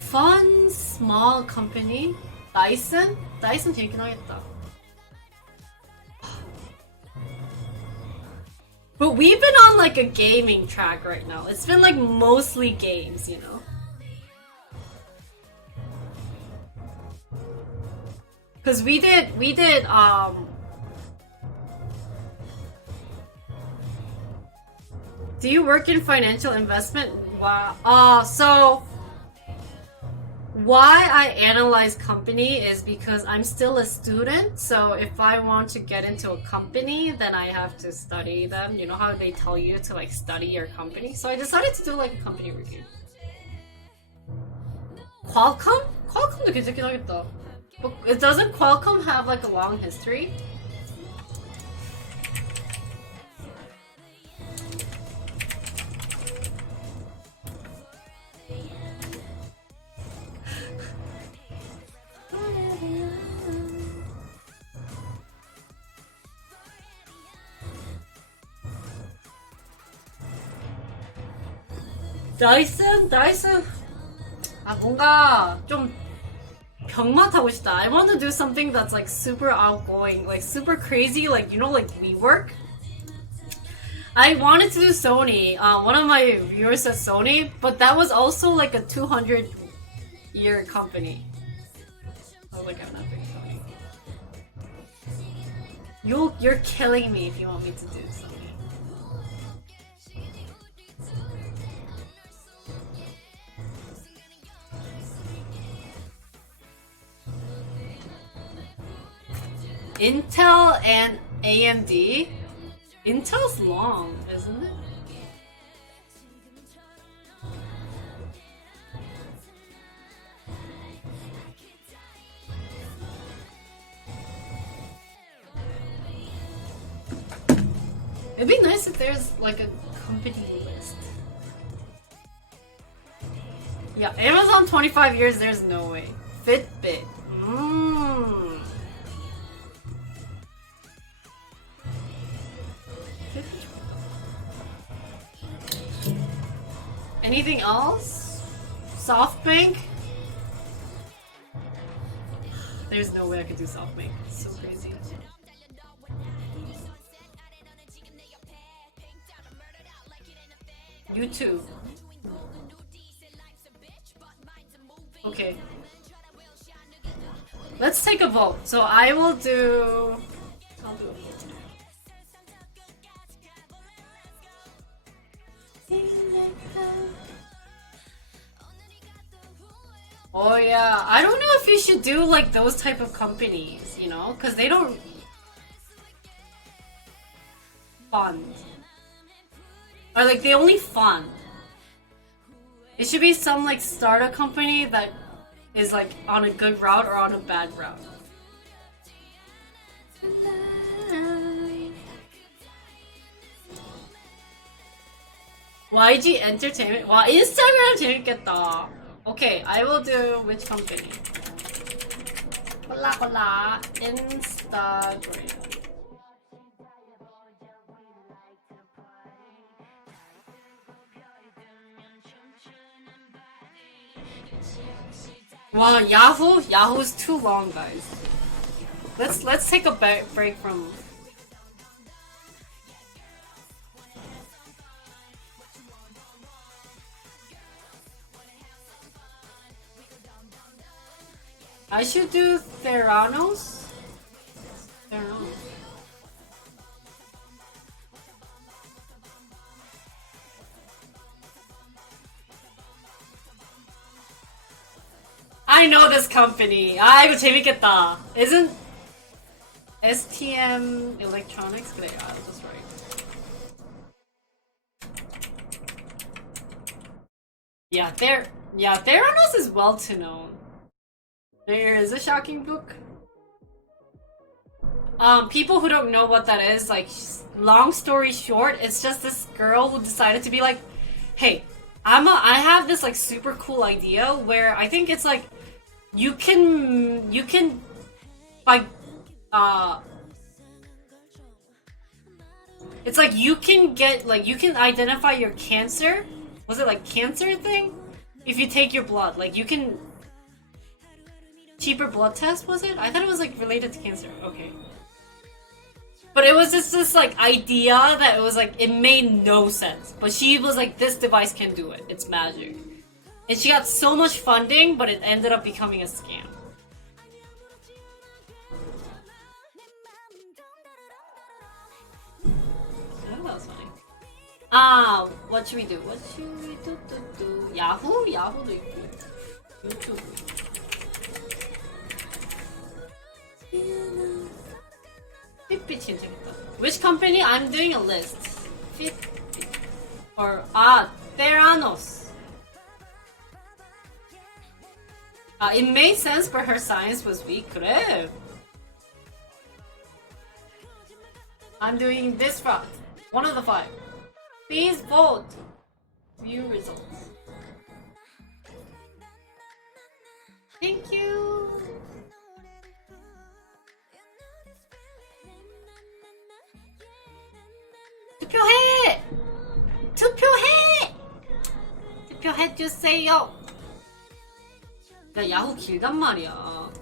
Fun small company? Dyson? Dyson 재밌긴 하겠다. But we've been on like a gaming track right now. It's been like mostly games, you know? Cause we did do you work in financial investment? Wow. So why I analyze company is because I'm still a student, so if I want to get into a company, then I have to study them. You know how they tell you to like study your company? So I decided to do like a company review. Qualcomm? Qualcomm도 괜찮긴 하겠다. But doesn't Qualcomm have like a long history? Dyson? 아 뭔가 좀 병맛 하고 싶다. I want to do something that's like super outgoing, like super crazy, like you know, like WeWork. I wanted to do Sony. One of my viewers said Sony, but that was also like a 200-year company. I was like, I'm not doing Sony. You're killing me if you want me to do Sony. Intel and AMD? Intel's long, isn't it? It'd be nice if there's like a company list. Yeah, Amazon 25 years, there's no way. Fitbit. Anything else? SoftBank? There's no way I could do SoftBank. It's so crazy. YouTube. Okay. Let's take a vote. So I will do... I'll do a vote. Oh yeah, I don't know if you should do like those type of companies, you know, because they don't fund. Or like they only fund. It should be some like startup company that is like on a good route or on a bad route. YG Entertainment? 와, 인스타그램 재밌겠다. Okay, I will do which company? 콜라 Instagram. Wow, Yahoo? Yahoo's too long, guys. Let's take a break from. I should do Theranos. Theranos. I know this company. 아, 이거 재밌겠다. Isn't STM Electronics? 그래, I was just right. Yeah, Theranos is well to know. There is a shocking book. People who don't know what that is, like, long story short, it's just this girl who decided to be like, hey, I have this like super cool idea where I think it's like you can like it's like you can get like you can identify your cancer. Was it like cancer thing? If you take your blood, like you can cheaper blood test, was it? I thought it was like related to cancer. Okay. But it was just this like idea that it was like it made no sense. But she was like, this device can do it. It's magic. And she got so much funding, but it ended up becoming a scam. Oh, that was funny. What should we do? What should we do? Yahoo? Yahoo도 있고. YouTube. Fitbit 재밌겠다. Which company? I'm doing a list. Fitbit. Or Theranos. It made sense, but her science was weak. 그래. I'm doing this route. One of the 5. Please vote. View results. Thank you. 투표해! 투표해! 투표해주세요! 야, 야후 길단 말이야.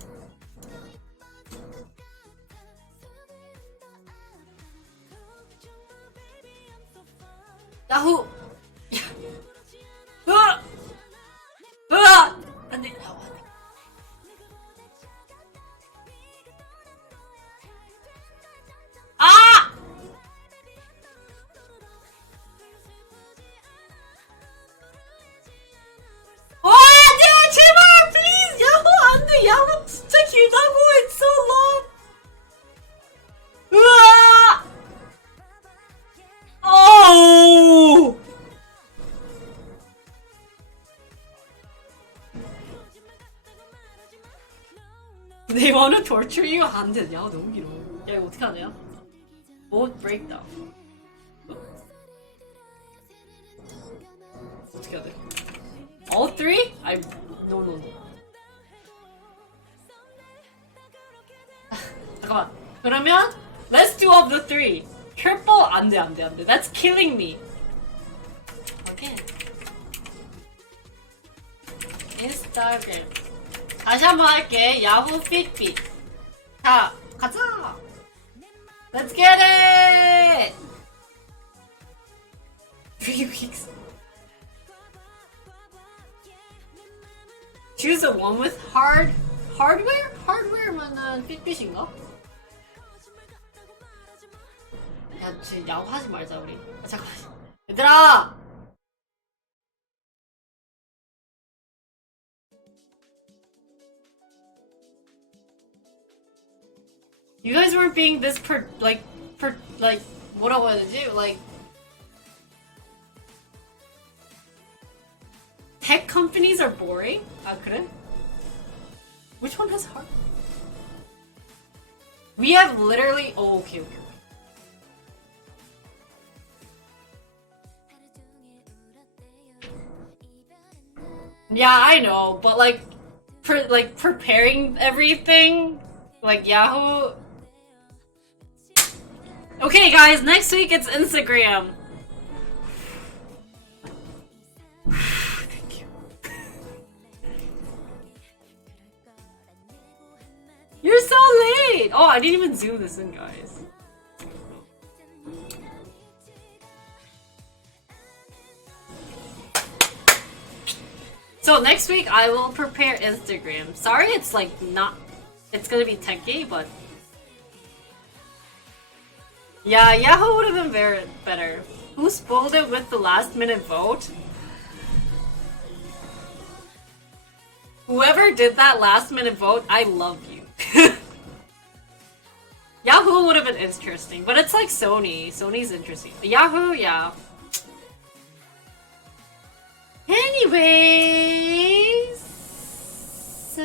야후! 으아! 으아! 안 돼, 야후 안 돼. 아! 와, 제발, please! 야후 안 돼, 야후 진짜 길다고, it's so long! 으아! Oh! They wanna torture you? 안 돼, 야 너무 길어. 야 이거 어떻게 하냐? Mode breakdown. 어떻게 해야 돼? All 3? no. 잠깐만. 그러면 let's do of the three. Triple 안 돼. That's killing me. Again. 인스타그램. 다시 한번 할게. 야후 핏빛. 자, 가자. Let's get it. 3 weeks. Choose the one with hardware? hardware면은 핏빛인가? 야, 진짜 야구하지 말자 우리. 잠깐, 얘들아. You guys weren't being this 뭐라고 해야 되지? Like tech companies are boring? 아 그래? Which one has heart? We have literally. Oh, okay. Yeah, I know, but preparing everything, like Yahoo. Okay, guys, next week it's Instagram. Thank you. You're so late! Oh, I didn't even zoom this in, guys. So next week I will prepare Instagram. Sorry it's it's gonna be techy, but yeah, Yahoo would have been very better. Who spoiled it with the last minute vote? Whoever did that last minute vote, I love you. Yahoo would have been interesting, but it's like Sony. Sony's interesting. Yahoo, yeah. Anyways, so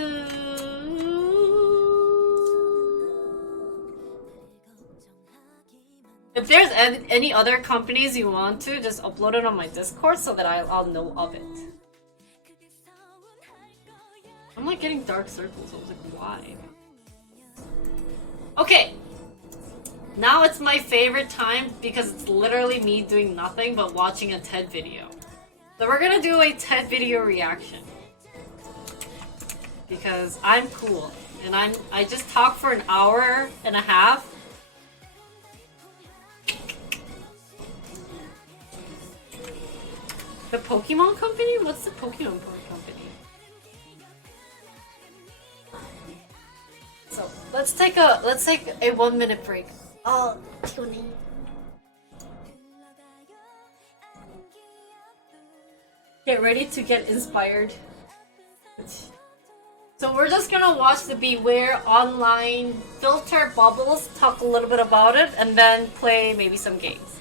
if there's any other companies you want to, just upload it on my Discord so that I'll know of it. I'm like getting dark circles. I was like, why? Okay. Now it's my favorite time because it's literally me doing nothing but watching a TED video. So we're gonna do a TED video reaction. Because I'm cool. And I just talk for an hour and a half. The Pokemon Company? What's the Pokemon Company? So let's take a 1 minute break. Oh, tuning. Get ready to get inspired. So we're just gonna watch the Beware online, filter bubbles, talk a little bit about it, and then play maybe some games.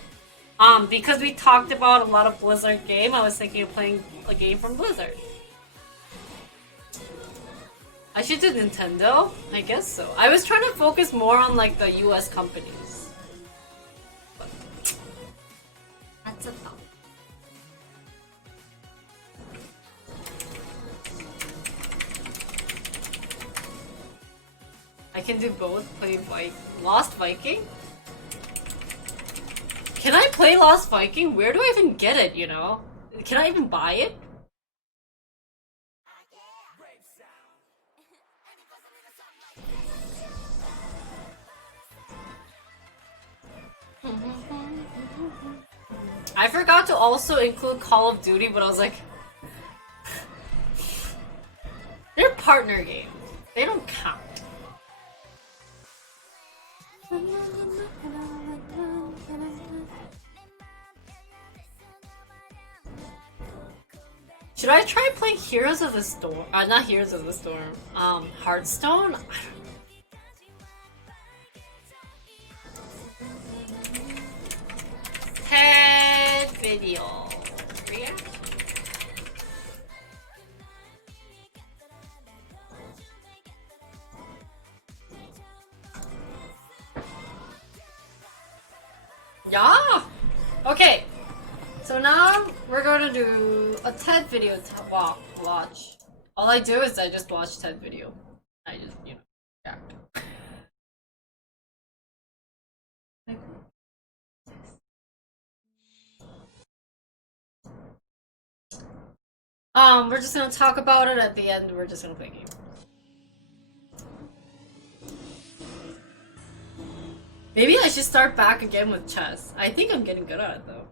Because we talked about a lot of Blizzard game, I was thinking of playing a game from Blizzard. I should do Nintendo? I guess so. I was trying to focus more on like the US companies. But that's enough. I can do both. Play Lost Viking? Can I play Lost Viking? Where do I even get it, you know? Can I even buy it? I forgot to also include Call of Duty, but I was like... They're partner games. They don't count. Should I try playing Heroes of the Storm? Not Heroes of the Storm. Hearthstone? I don't know. TED video. React? Yeah! Okay. So now we're going to do a TED video to watch. All I do is I just watch 10 video. I just, react. We're just gonna talk about it at the end. We're just gonna play a game. Maybe I should start back again with chess. I think I'm getting good at it though.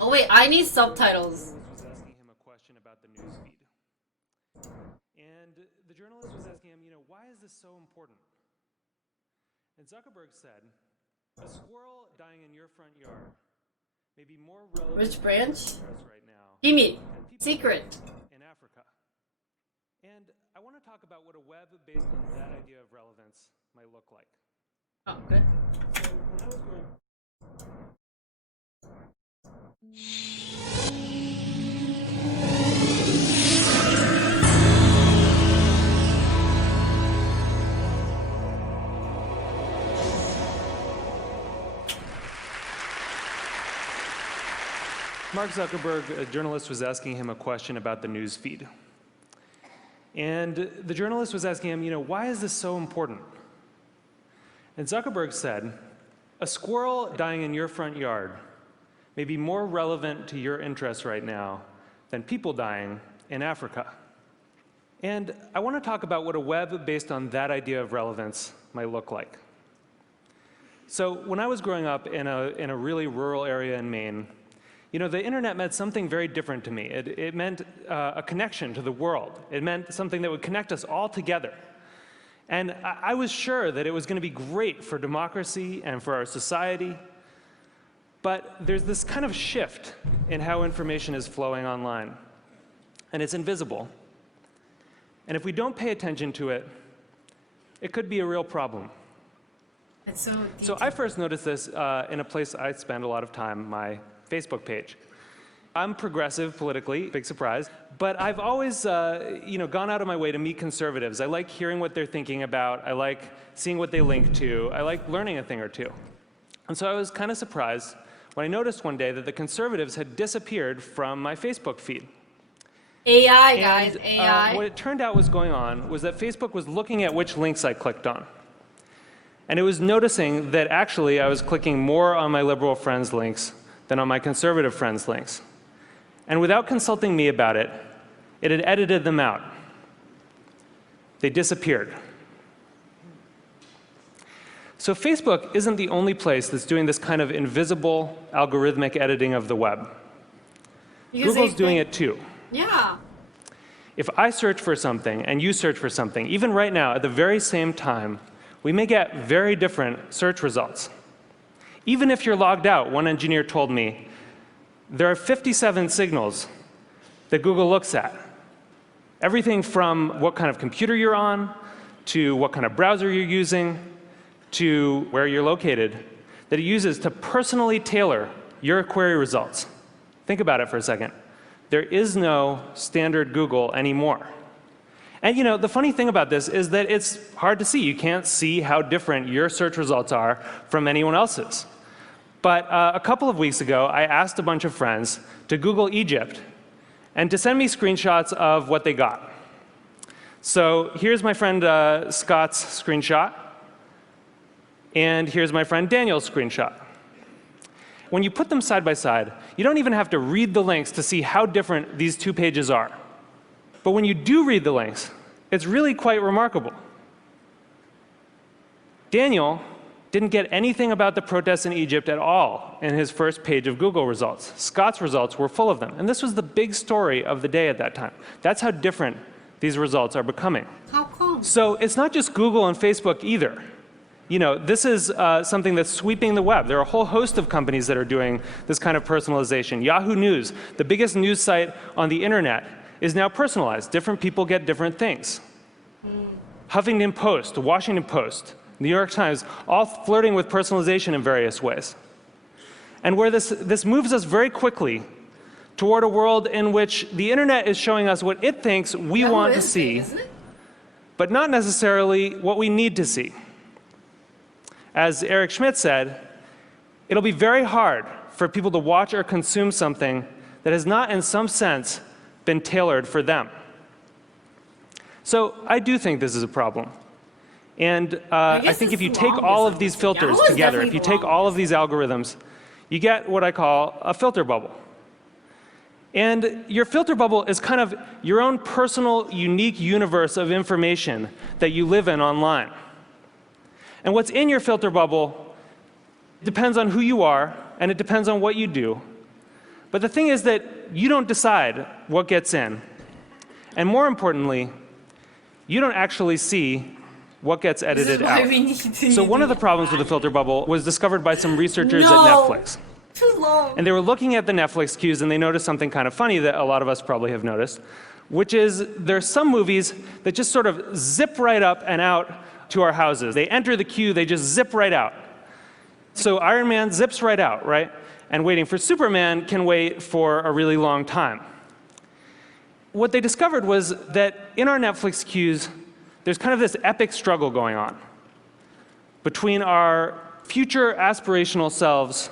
Oh wait, I need subtitles. Was asking him a question about the news feed. And the journalist was asking him, why is this so important? And Zuckerberg said, a squirrel dying in your front yard may be more relevant Which branch? right now Gimme. Secret. in Africa. And I want to talk about what a web based on that idea of relevance might look like. Oh, good. So when I was growing Mark Zuckerberg, a journalist, was asking him a question about the news feed. And the journalist was asking him, why is this so important? And Zuckerberg said, a squirrel dying in your front yard may be more relevant to your interests right now than people dying in Africa. And I want to talk about what a web based on that idea of relevance might look like. So when I was growing up in a really rural area in Maine, the internet meant something very different to me. It meant a connection to the world. It meant something that would connect us all together. And I was sure that it was going to be great for democracy and for our society. But there's this kind of shift in how information is flowing online. And it's invisible. And if we don't pay attention to it, it could be a real problem. It's so deep. So I first noticed this in a place I spend a lot of time, my Facebook page. I'm progressive politically, big surprise, but I've always gone out of my way to meet conservatives. I like hearing what they're thinking about. I like seeing what they link to. I like learning a thing or two. And so I was kind of surprised when I noticed one day that the conservatives had disappeared from my Facebook feed. AI, guys, And, AI. what it turned out was going on was that Facebook was looking at which links I clicked on. And it was noticing that actually I was clicking more on my liberal friends' links than on my conservative friends' links. And without consulting me about it, it had edited them out. They disappeared. So Facebook isn't the only place that's doing this kind of invisible algorithmic editing of the web. Because Google's doing it too. Yeah. If I search for something and you search for something, even right now at the very same time, we may get very different search results. Even if you're logged out, one engineer told me, there are 57 signals that Google looks at. Everything from what kind of computer you're on, to what kind of browser you're using, to where you're located, that it uses to personally tailor your query results. Think about it for a second. There is no standard Google anymore. And the funny thing about this is that it's hard to see. You can't see how different your search results are from anyone else's. But a couple of weeks ago, I asked a bunch of friends to Google Egypt and to send me screenshots of what they got. So here's my friend Scott's screenshot. And here's my friend Daniel's screenshot. When you put them side by side, you don't even have to read the links to see how different these two pages are. But when you do read the links, it's really quite remarkable. Daniel didn't get anything about the protests in Egypt at all in his first page of Google results. Scott's results were full of them. And this was the big story of the day at that time. That's how different these results are becoming. How come? So it's not just Google and Facebook either. This is something that's sweeping the web. There are a whole host of companies that are doing this kind of personalization. Yahoo News, the biggest news site on the internet, is now personalized. Different people get different things. Huffington Post, Washington Post, New York Times, all flirting with personalization in various ways. And where this moves us very quickly toward a world in which the internet is showing us what it thinks we want to see, but not necessarily what we need to see. As Eric Schmidt said, it'll be very hard for people to watch or consume something that has not, in some sense, been tailored for them. So I do think this is a problem. And I think if you take all of these filters together, if you take all of these algorithms, you get what I call a filter bubble. And your filter bubble is kind of your own personal, unique universe of information that you live in online. And what's in your filter bubble depends on who you are, and it depends on what you do. But the thing is that you don't decide what gets in. And more importantly, you don't actually see what gets edited out. So one of the problems with the filter bubble was discovered by some researchers at Netflix. Too long. And they were looking at the Netflix queues, and they noticed something kind of funny that a lot of us probably have noticed, which is there's some movies that just sort of zip right up and out to our houses. They enter the queue, they just zip right out. So Iron Man zips right out, right? And Waiting for Superman can wait for a really long time. What they discovered was that in our Netflix queues, there's kind of this epic struggle going on between our future aspirational selves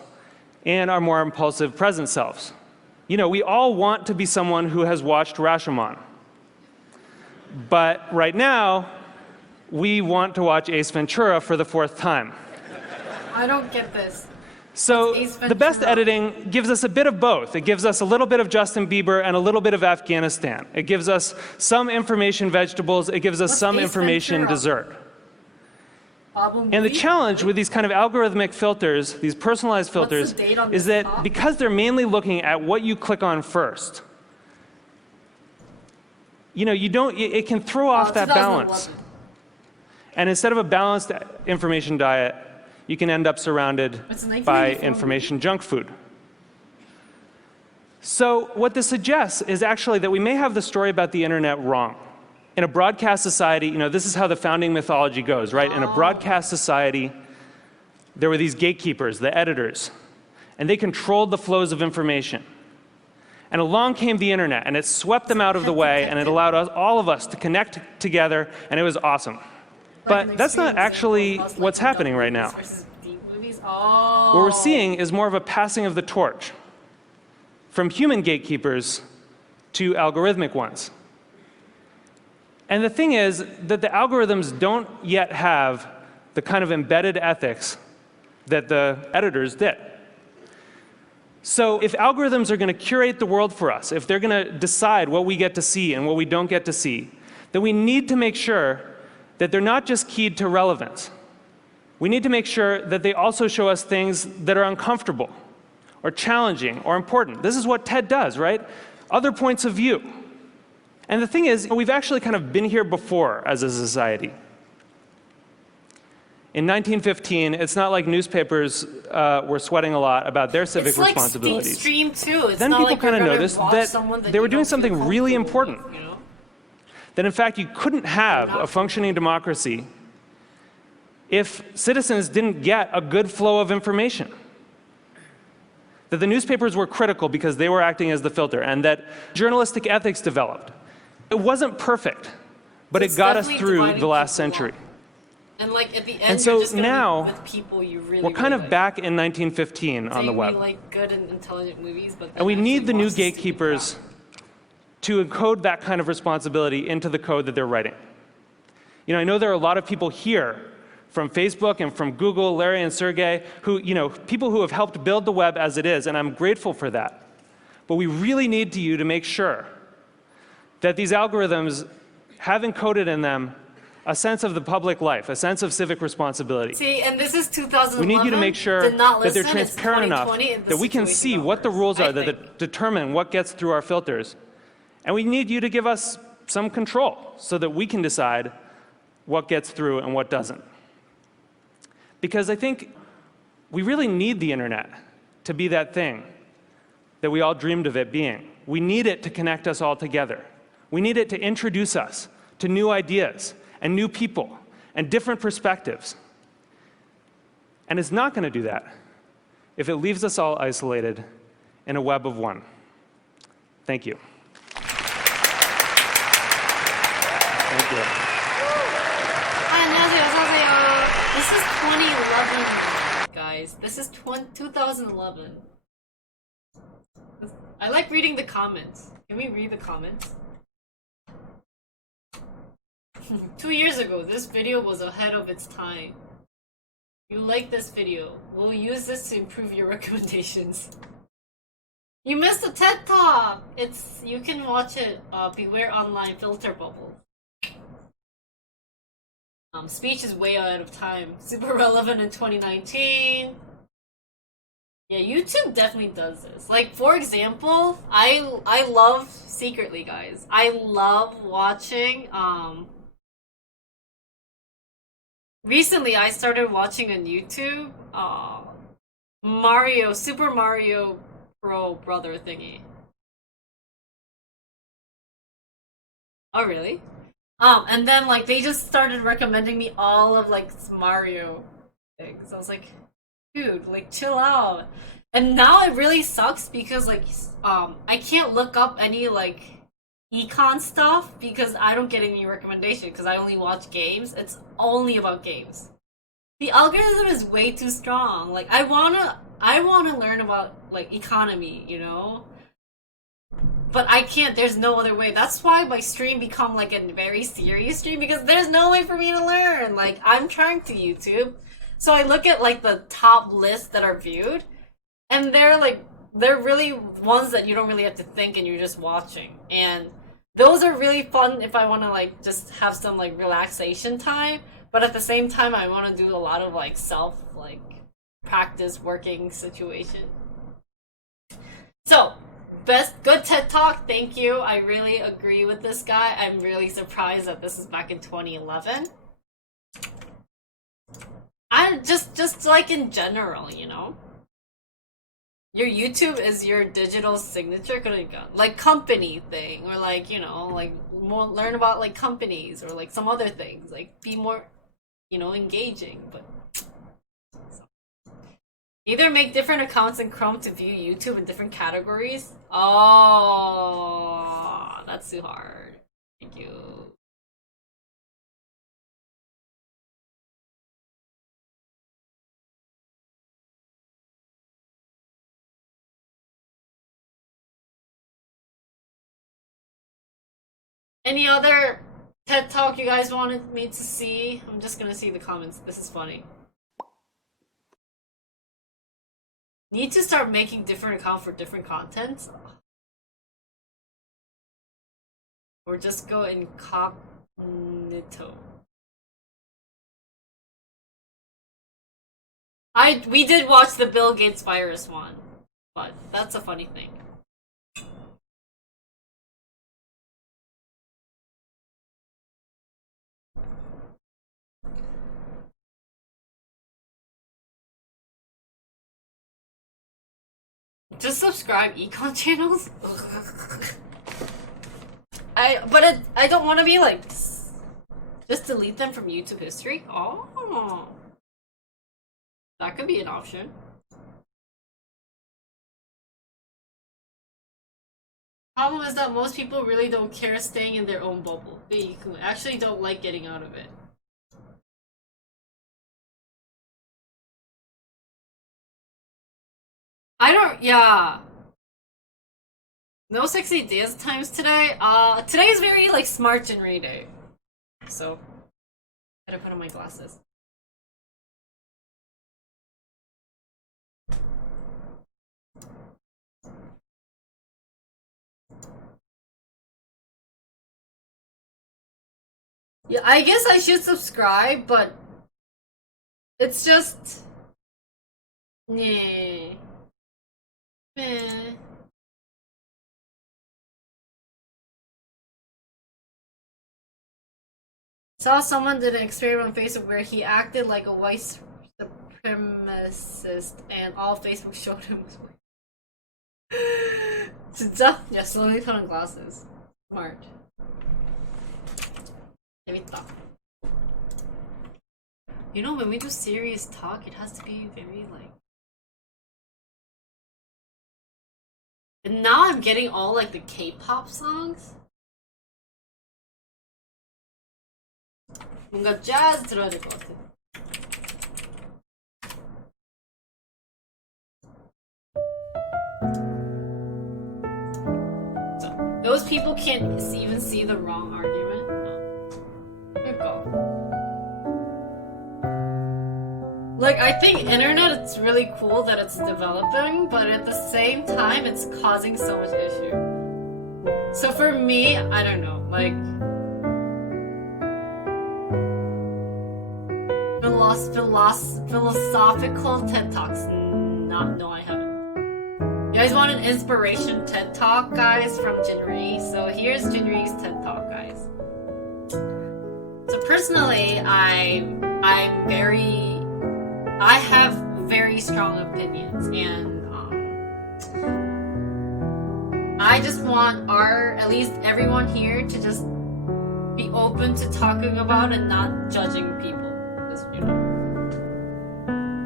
and our more impulsive present selves. You know, we all want to be someone who has watched Rashomon. But right now, we want to watch Ace Ventura for the 4th time. I don't get this. So the best editing gives us a bit of both. It gives us a little bit of Justin Bieber and a little bit of Afghanistan. It gives us some information vegetables. It gives us some information dessert. And the challenge with these kind of algorithmic filters, these personalized filters, is that because they're mainly looking at what you click on first, you know, it can throw off that balance. And instead of a balanced information diet, you can end up surrounded by information junk food. So what this suggests is actually that we may have the story about the internet wrong. In a broadcast society, you know, this is how the founding mythology goes, right? In a broadcast society, there were these gatekeepers, the editors, and they controlled the flows of information. And along came the internet, and it swept them out of the way, and it allowed us, all of us to connect together, and it was awesome. But that's not actually what's happening right now. What we're seeing is more of a passing of the torch from human gatekeepers to algorithmic ones. And the thing is that the algorithms don't yet have the kind of embedded ethics that the editors did. So if algorithms are going to curate the world for us, if they're going to decide what we get to see and what we don't get to see, then we need to make sure that they're not just keyed to relevance. We need to make sure that they also show us things that are uncomfortable or challenging or important. This is what TED does, right? Other points of view. And the thing is, we've actually kind of been here before as a society. In 1915, it's not like newspapers were sweating a lot about their civic responsibilities. It's like stream too. It's then not people like kind of you're noticed watch that they were doing something really important. You know? That in fact you couldn't have a functioning democracy if citizens didn't get a good flow of information. That the newspapers were critical because they were acting as the filter, and that journalistic ethics developed. It wasn't perfect, but it got us through the last century. And like at the end, And so you're just gonna now, be with people you really, we're kind really of back in 1915 on the web. We like good and intelligent movies, but And we need the new gatekeepers to encode that kind of responsibility into the code that they're writing. You know, I know there are a lot of people here from Facebook and from Google, Larry and Sergey, who, you know, people who have helped build the web as it is, and I'm grateful for that. But we really need you to make sure that these algorithms have encoded in them a sense of the public life, a sense of civic responsibility. See, and this is 2011. We need you to make sure that they're transparent enough that we can see what the rules are that determine what gets through our filters. And we need you to give us some control so that we can decide what gets through and what doesn't. Because I think we really need the internet to be that thing that we all dreamed of it being. We need it to connect us all together. We need it to introduce us to new ideas and new people and different perspectives. And it's not going to do that if it leaves us all isolated in a web of one. Thank you. Thank you. Hi, 안녕하세요. This is 2011, guys. This is 2011. I like reading the comments. Can we read the comments? 2 years ago, this video was ahead of its time. You like this video. We'll use this to improve your recommendations. You missed the TED Talk! You can watch it, Beware Online Filter Bubble. Speech is way ahead of time. Super relevant in 2019. Yeah, YouTube definitely does this. Like, for example, I love, secretly guys, I love watching, recently I started watching on YouTube, Super Mario Bro brother thingy. Oh really? And then like they just started recommending me all of like Mario things. I was like, dude, like chill out. And now it really sucks because like I can't look up any like econ stuff because I don't get any recommendation because I only watch games. It's only about games. The algorithm is way too strong. Like I wanna learn about like economy, you know? But I can't, there's no other way. That's why my stream become like a very serious stream because there's no way for me to learn. Like I'm trying to YouTube. So I look at like the top lists that are viewed and they're really ones that you don't really have to think and you're just watching. And those are really fun if I want to like just have some like relaxation time. But at the same time, I want to do a lot of like self like practice working situation. So good TED Talk, thank you. I really agree with this guy. I'm really surprised that this is back in 2011. I just like in general, you know? Your YouTube is your digital signature, like company thing, or like, you know, like more learn about like companies or like some other things, like be more, you know, engaging, but either make different accounts in Chrome to view YouTube in different categories. Oh, that's too hard. Thank you. Any other TED Talk you guys wanted me to see? I'm just gonna see the comments. This is funny. Need to start making different accounts for different contents? Or just go incognito. We did watch the Bill Gates virus one, but that's a funny thing. Just subscribe econ channels? I don't want to be like, just delete them from YouTube history? Oh. That could be an option. Problem is that most people really don't care staying in their own bubble. They actually don't like getting out of it. Yeah. No sexy dance times today. Today is very like smart Jinri day. So, gotta put on my glasses. Yeah, I guess I should subscribe, but it's just, yeah. Meh. Saw someone did an experiment on Facebook where he acted like a white supremacist and all Facebook showed him was white. 진짜? Yeah, slowly put on glasses. Smart. 재밌다. You know, when we do serious talk, it has to be very like... And now I'm getting all like the K-pop songs. 뭔가 jazz 들어야 될 것 같아. Those people can't even see the wrong argument. No. Here you go. Like, I think internet, it's really cool that it's developing, but at the same time, it's causing so much issue. So for me, I don't know, like, philosophical TED Talks. No, I haven't. You guys want an inspiration TED Talk, guys, from Jinri? So here's Jinri's TED Talk, guys. So personally, I have very strong opinions, and I just want at least everyone here to just be open to talking about and not judging people, because, you know.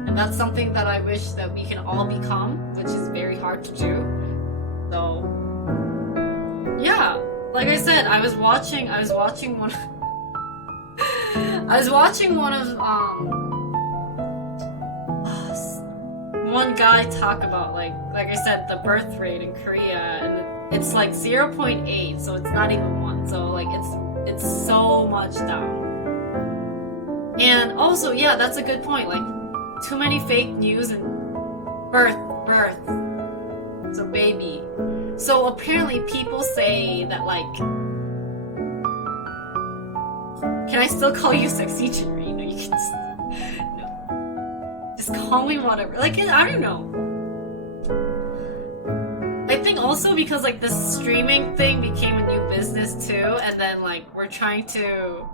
And that's something that I wish that we can all become, which is very hard to do. So, yeah, like I said, I was watching one one guy talk about like I said, the birth rate in Korea, and it's like 0.8, so it's not even 1. So like it's so much down. And also, yeah, that's a good point. Like, too many fake news and birth. So baby. So apparently people say that, like, can I still call you sexy Jinri? No, you can just, no. Just call me whatever. Like, I don't know. I think also because, like, this streaming thing became a new business too, and then, like, we're trying to,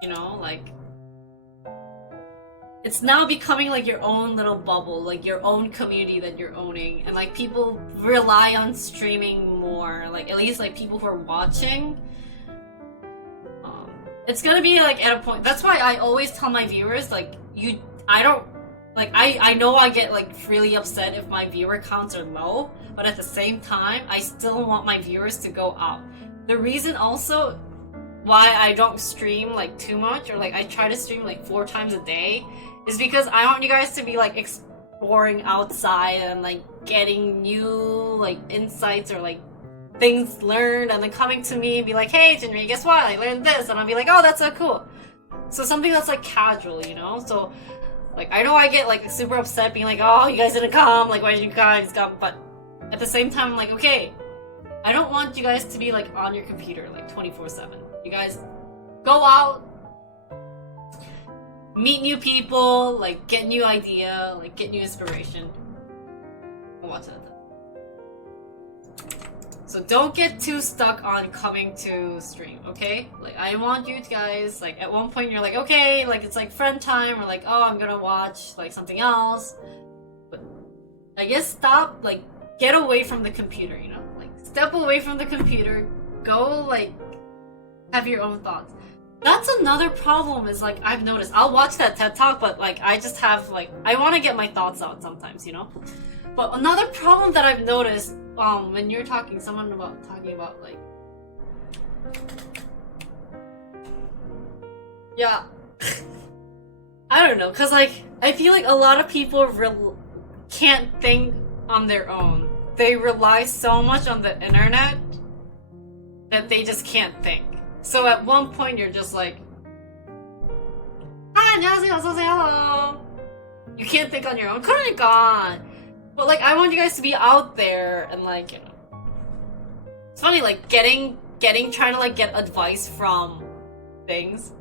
you know, like, it's now becoming like your own little bubble, like your own community that you're owning, and like people rely on streaming more, like at least like people who are watching. It's gonna be like at a point. That's why I always tell my viewers, like, I know I get like really upset if my viewer counts are low, but at the same time, I still want my viewers to go up. The reason also why I don't stream like too much, or like I try to stream like 4 times a day, is because I want you guys to be like exploring outside and like getting new like insights or like things learned, and then coming to me and be like, hey Jinri, guess what? I learned this, and I'll be like, oh, that's so cool. So something that's like casual, you know? So like I know I get like super upset being like, oh, you guys didn't come, like why did you guys come? But at the same time, I'm like, okay, I don't want you guys to be like on your computer like 24/7. You guys go out, meet new people, like get new idea, like get new inspiration. I'll watch that. So don't get too stuck on coming to stream, okay? Like I want you guys, like at one point you're like, okay, like it's like friend time, or like, oh, I'm gonna watch like something else. But I guess stop, like get away from the computer, you know? Like step away from the computer, go like have your own thoughts. That's another problem, is like I've noticed, I'll watch that TED Talk, but like I just have like, I want to get my thoughts out sometimes, you know? But another problem that I've noticed when you're talking about like, yeah, I don't know, cause like I feel like a lot of people can't think on their own. They rely so much on the internet that they just can't think. So at one point you're just like, hi, 안녕하세요, 어서오세요, hello. You can't think on your own. 그러니까. But like I want you guys to be out there and like, you know. It's funny, like trying to like get advice from things.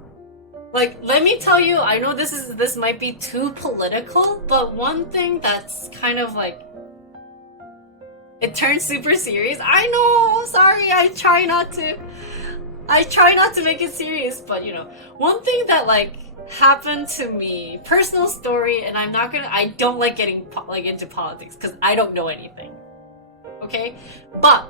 Like, let me tell you, I know this might be too political, but one thing that's kind of like, it turns super serious. I know, sorry, I try not to make it serious, but you know, one thing that like happened to me, personal story, and I don't like getting like into politics because I don't know anything. Okay? But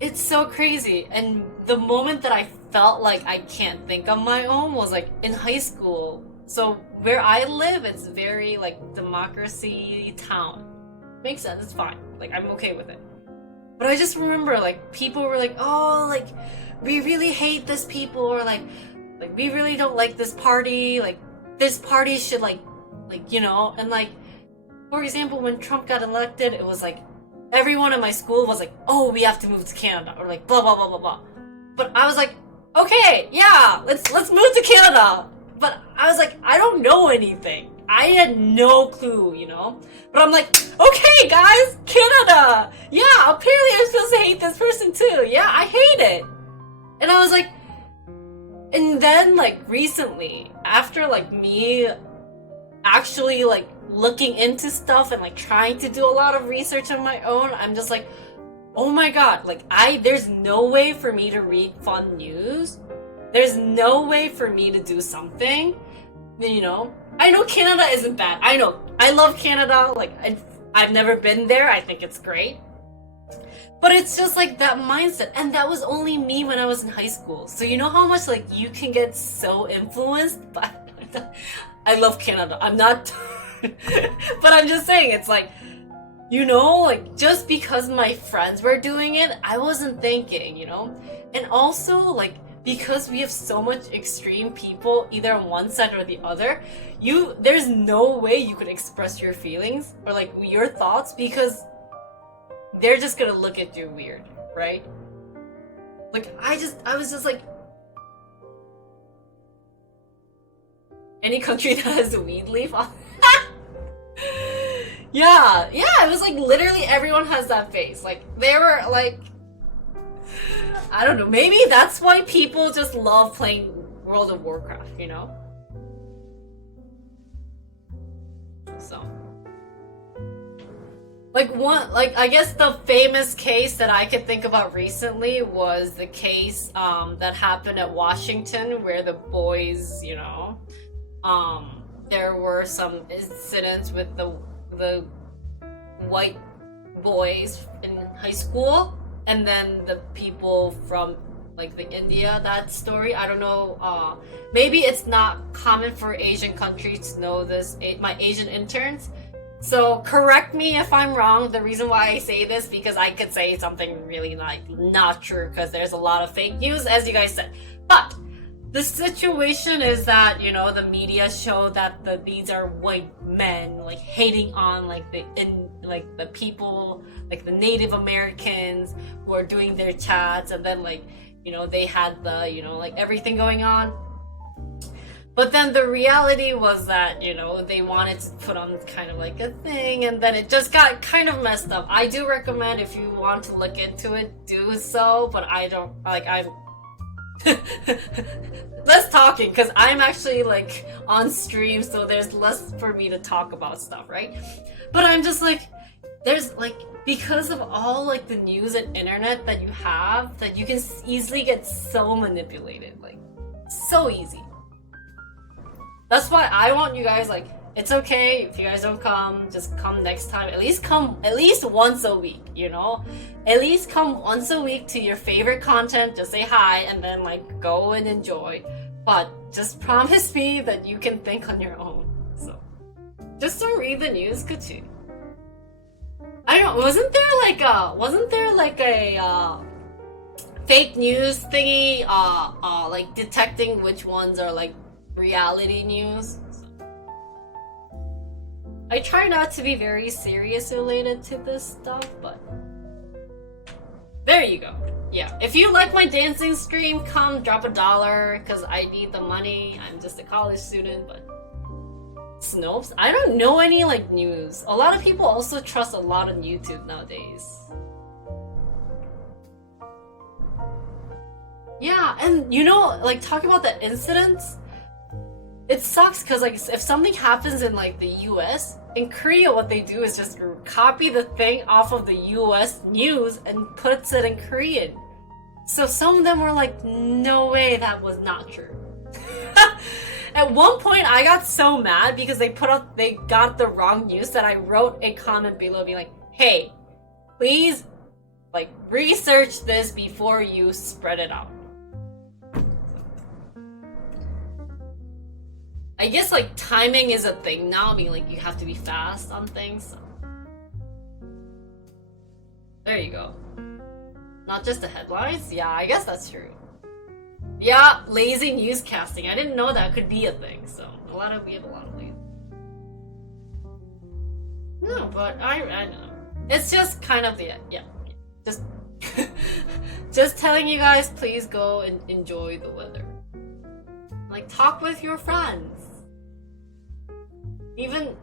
it's so crazy, and the moment that I felt like I can't think on my own was like in high school. So where I live, it's very like democracy town. Makes sense, it's fine. Like I'm okay with it. But I just remember like people were like, oh, like we really hate this people, or like we really don't like this party, like this party should like you know. And like, for example, when Trump got elected, it was like everyone in my school was like, oh, we have to move to Canada, or like blah blah blah blah blah. But I was like, okay, yeah, let's move to Canada. But I was like, I don't know anything. I had no clue, you know? But I'm like, okay guys, Canada! Yeah, apparently I'm supposed to hate this person too. Yeah, I hate it. And I was like, and then like recently, after like me actually like looking into stuff and like trying to do a lot of research on my own, I'm just like, oh my god, like there's no way for me to read fun news. There's no way for me to do something, you know? I know Canada isn't bad. I know. I love Canada. Like, I've never been there. I think it's great. But it's just like that mindset. And that was only me when I was in high school. So you know how much like you can get so influenced by... I love Canada. I'm not... but I'm just saying, it's like, you know, like just because my friends were doing it, I wasn't thinking, you know? And also like, because we have so much extreme people either on one side or the other, there's no way you could express your feelings or like your thoughts because they're just gonna look at you weird, right? Like I was just like, any country that has a weed leaf on yeah, it was like literally everyone has that face. Like they were like, I don't know, maybe that's why people just love playing World of Warcraft, you know? So. Like I guess the famous case that I could think about recently was the case that happened at Washington where the boys, you know, there were some incidents with the white boys in high school. And then the people from like the India, that story, I don't know, maybe it's not common for Asian countries to know this, my Asian interns. So correct me if I'm wrong. The reason why I say this, because I could say something really like not true because there's a lot of fake news, as you guys said. But the situation is that, you know, the media show that these are white men like hating on like the people, like the Native Americans who are doing their chats, and then like, you know, they had the, you know, like everything going on. But then the reality was that, you know, they wanted to put on kind of like a thing, and then it just got kind of messed up. I do recommend, if you want to look into it, do so, but I don't, like, I'm less talking because I'm actually like on stream, so there's less for me to talk about stuff, right? But I'm just like, there's like, because of all like the news and internet that you have, that you can easily get so manipulated, like so easy. That's why I want you guys, like, it's okay if you guys don't come, just come next time. At least once a week, you know? At least come once a week to your favorite content, just say hi, and then like go and enjoy. But just promise me that you can think on your own. So just don't read the news, could you? I don't know, wasn't there like a fake news thingy, like detecting which ones are like reality news? I try not to be very serious related to this stuff, but there you go. Yeah, if you like my dancing stream, come drop $1 because I need the money. I'm just a college student, but Snopes? I don't know any like news. A lot of people also trust a lot on YouTube nowadays. Yeah, and you know, like talking about the incidents, it sucks because like if something happens in like the US, in Korea what they do is just copy the thing off of the US news and puts it in Korean. So some of them were like, no way, that was not true. At one point I got so mad because they got the wrong news that I wrote a comment below being like, hey, please like research this before you spread it out. I guess like timing is a thing now. I mean, like you have to be fast on things. So. There you go. Not just the headlines. Yeah, I guess that's true. Yeah, lazy newscasting. I didn't know that could be a thing. So we have a lot of lazy. No, but I know. It's just kind of the yeah. Just just telling you guys, please go and enjoy the weather. Like talk with your friends. Even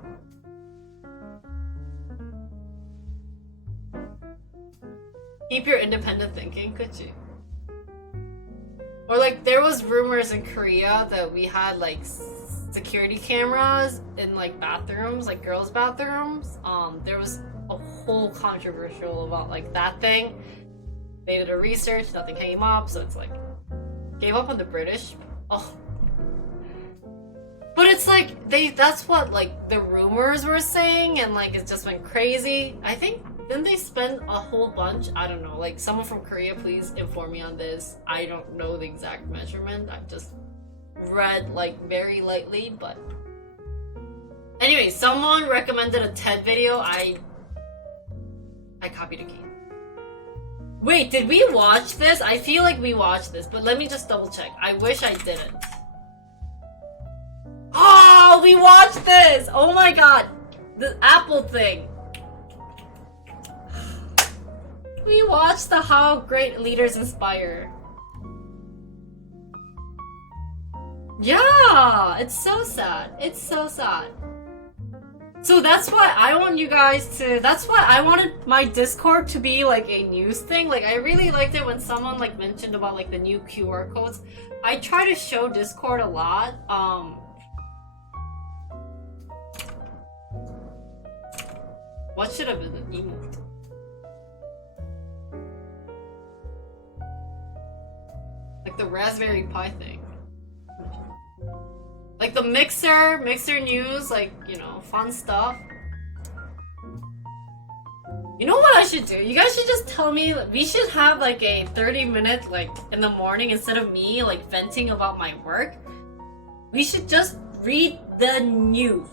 keep your independent thinking, could you? Or like there was rumors in Korea that we had like security cameras in like bathrooms, like girls' bathrooms. There was a whole controversial about like that thing. They did a research, nothing came up, so it's like gave up on the British. Oh. But it's like that's what like the rumors were saying, and like it just went crazy. I think didn't they spend a whole bunch? I don't know. Like someone from Korea, please inform me on this. I don't know the exact measurement. I've just read like very lightly, but anyway, someone recommended a TED video. I copied a key. Wait, did we watch this? I feel like we watched this, but let me just double check. I wish I didn't. Oh, we watched this! Oh my god! The Apple thing. We watched the How Great Leaders Inspire. Yeah! It's so sad. It's so sad. So that's why I want you guys to, that's why I wanted my Discord to be like a news thing. Like I really liked it when someone like mentioned about like the new QR codes. I try to show Discord a lot. What should have been an emote? Like the Raspberry Pi thing. Like the Mixer news, like, you know, fun stuff. You know what I should do? You guys should just tell me, we should have like a 30-minute, like, in the morning, instead of me, like, venting about my work. We should just read the news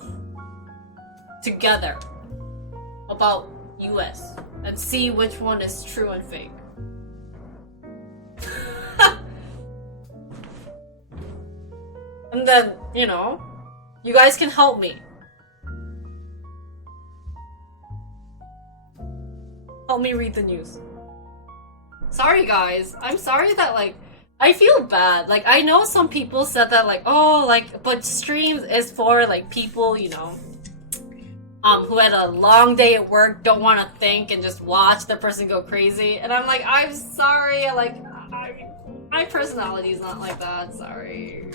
together about US and see which one is true and fake. And then, you know, you guys can help me. Help me read the news. Sorry guys, I'm sorry that like, I feel bad. Like I know some people said that like, oh like, but streams is for like people, you know, who had a long day at work, don't want to think and just watch the person go crazy. And I'm like, I'm sorry, like, my personality is not like that, sorry.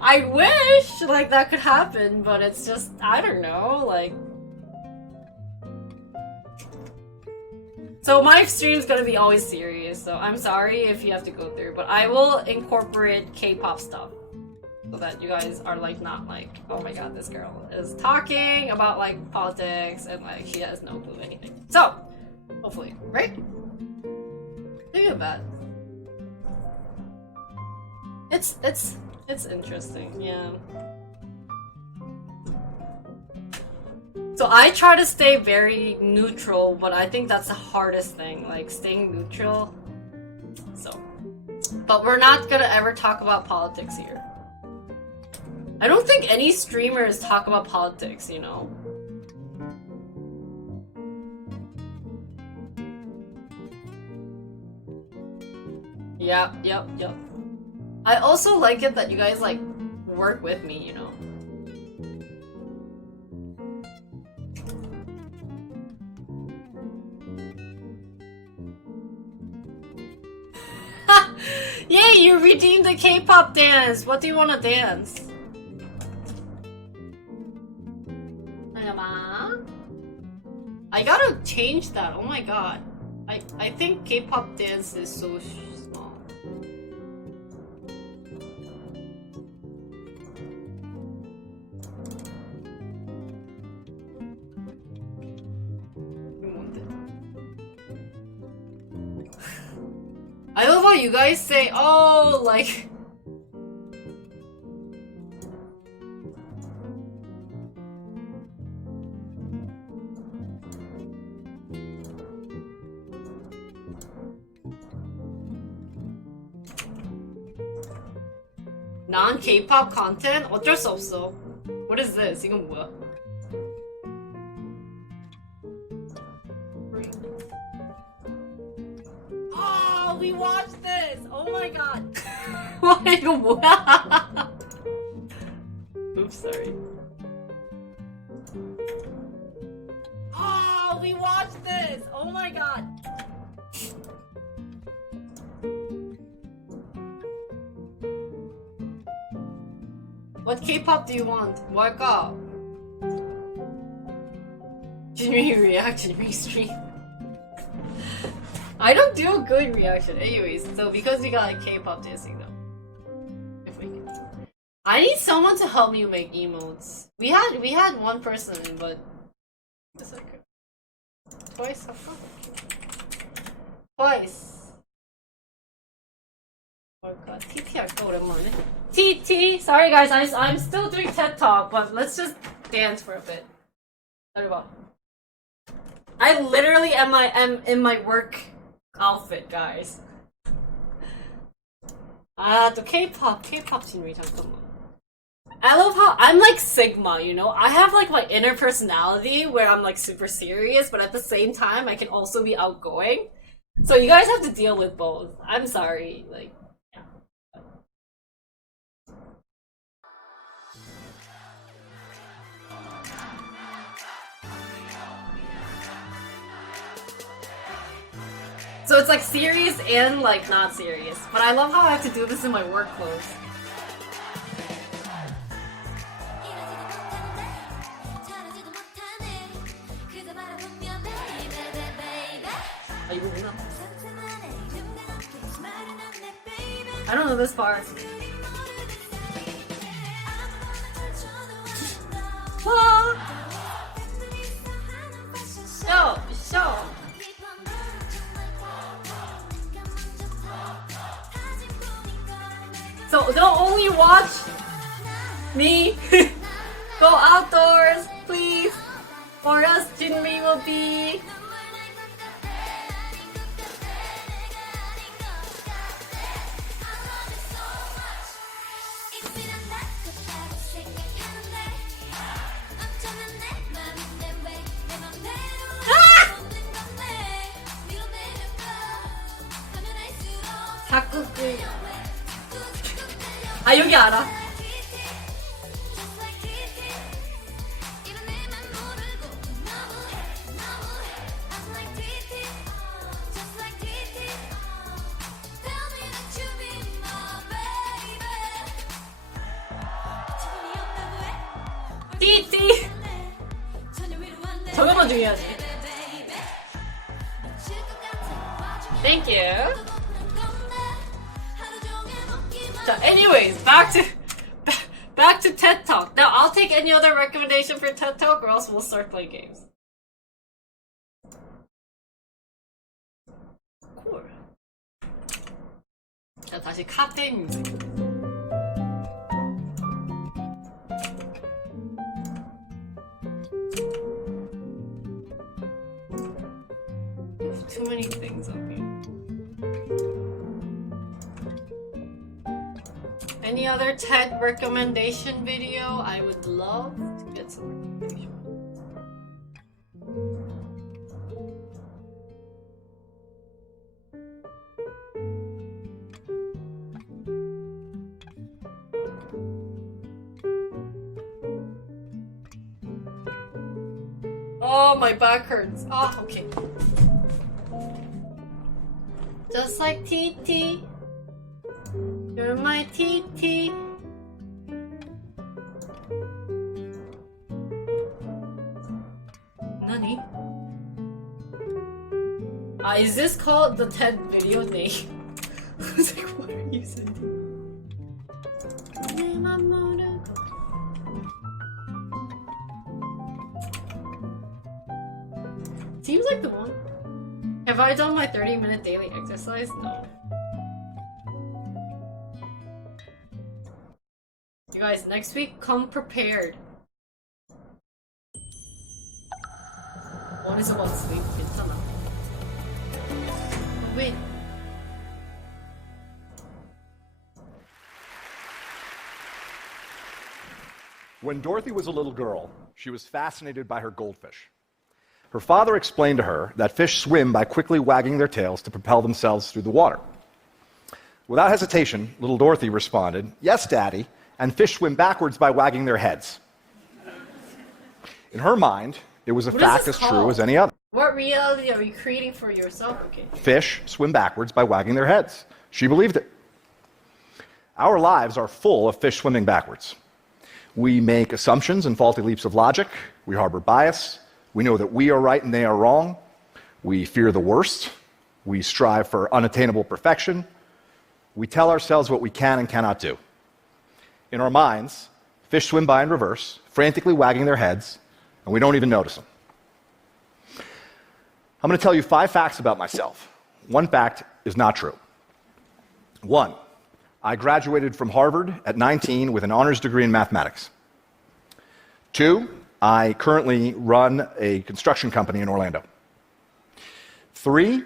I wish like that could happen, but it's just, I don't know, like. So my stream's gonna be always serious, so I'm sorry if you have to go through, but I will incorporate K-pop stuff so that you guys are like not like, oh my god, this girl is talking about like politics and like she has no clue anything. So hopefully, right? Think of that. It's interesting, yeah. So I try to stay very neutral, but I think that's the hardest thing, like staying neutral. So, but we're not gonna ever talk about politics here. I don't think any streamers talk about politics, you know? Yep. I also like it that you guys like work with me, you know? Yay, you redeemed the K-pop dance! What do you want to dance? I gotta change that, oh my god. I think K-pop dance is so small. I love how you guys say, oh, like... non-K-pop content? 어쩔 수 없어. What is this? 이건 뭐야? we watched this! Oh my god! 와, 이거 뭐야? Oops, sorry. Oh, we watched this! Oh my god! What K-pop do you want? 뭘까? Jinri reaction restream. I don't do a good reaction. Anyways, so because we got a K-pop dancing though. If we can. I need someone to help me make emotes. We had one person, but it's like twice. Twice. Oh god, TT 할까 오랜만에. TT. Sorry guys, I'm still doing TED Talk, but let's just dance for a bit. 기다려봐. I literally am in my work outfit, guys. 또 K-pop 진리 잠깐만. I love how I'm like Sigma, you know? I have like my inner personality where I'm like super serious, but at the same time I can also be outgoing. So you guys have to deal with both. I'm sorry, like yeah. So it's like serious and like not serious. But I love how I have to do this in my work clothes. I don't know this part. Show. So don't only watch me. Go outdoors, please. Or else Jinri will be. 자꾸 여기 알아. 띠띠. 저거만 중요하지. Thank you. So anyways, back to TED Talk. Now I'll take any other recommendation for TED Talk or else we'll start playing games. Cool. 자, 다시 카페 뮤직. Too many things on me. Any other TED recommendation video? I would love to get some recommendation. Oh, my back hurts. Oh, okay. Just like TT. You're my TT. Nani? Is this called the TED video name? I was like, what are you saying? Seems like the one. Have I done my 30-minute daily exercise? No. You guys, next week, come prepared. One is about sleep. 괜찮아. Wait. When Dorothy was a little girl, she was fascinated by her goldfish. Her father explained to her that fish swim by quickly wagging their tails to propel themselves through the water. Without hesitation, little Dorothy responded, "Yes, Daddy," and fish swim backwards by wagging their heads. In her mind, it was a What is fact this as true called? as any other. What reality are you creating for yourself? Okay. Fish swim backwards by wagging their heads. She believed it. Our lives are full of fish swimming backwards. We make assumptions and faulty leaps of logic. We harbor bias. We know that we are right and they are wrong. We fear the worst. We strive for unattainable perfection. We tell ourselves what we can and cannot do. In our minds, fish swim by in reverse, frantically wagging their heads, and we don't even notice them. I'm going to tell you 5 facts about myself. One fact is not true. 1, I graduated from Harvard at 19 with an honors degree in mathematics. 2, I currently run a construction company in Orlando. 3,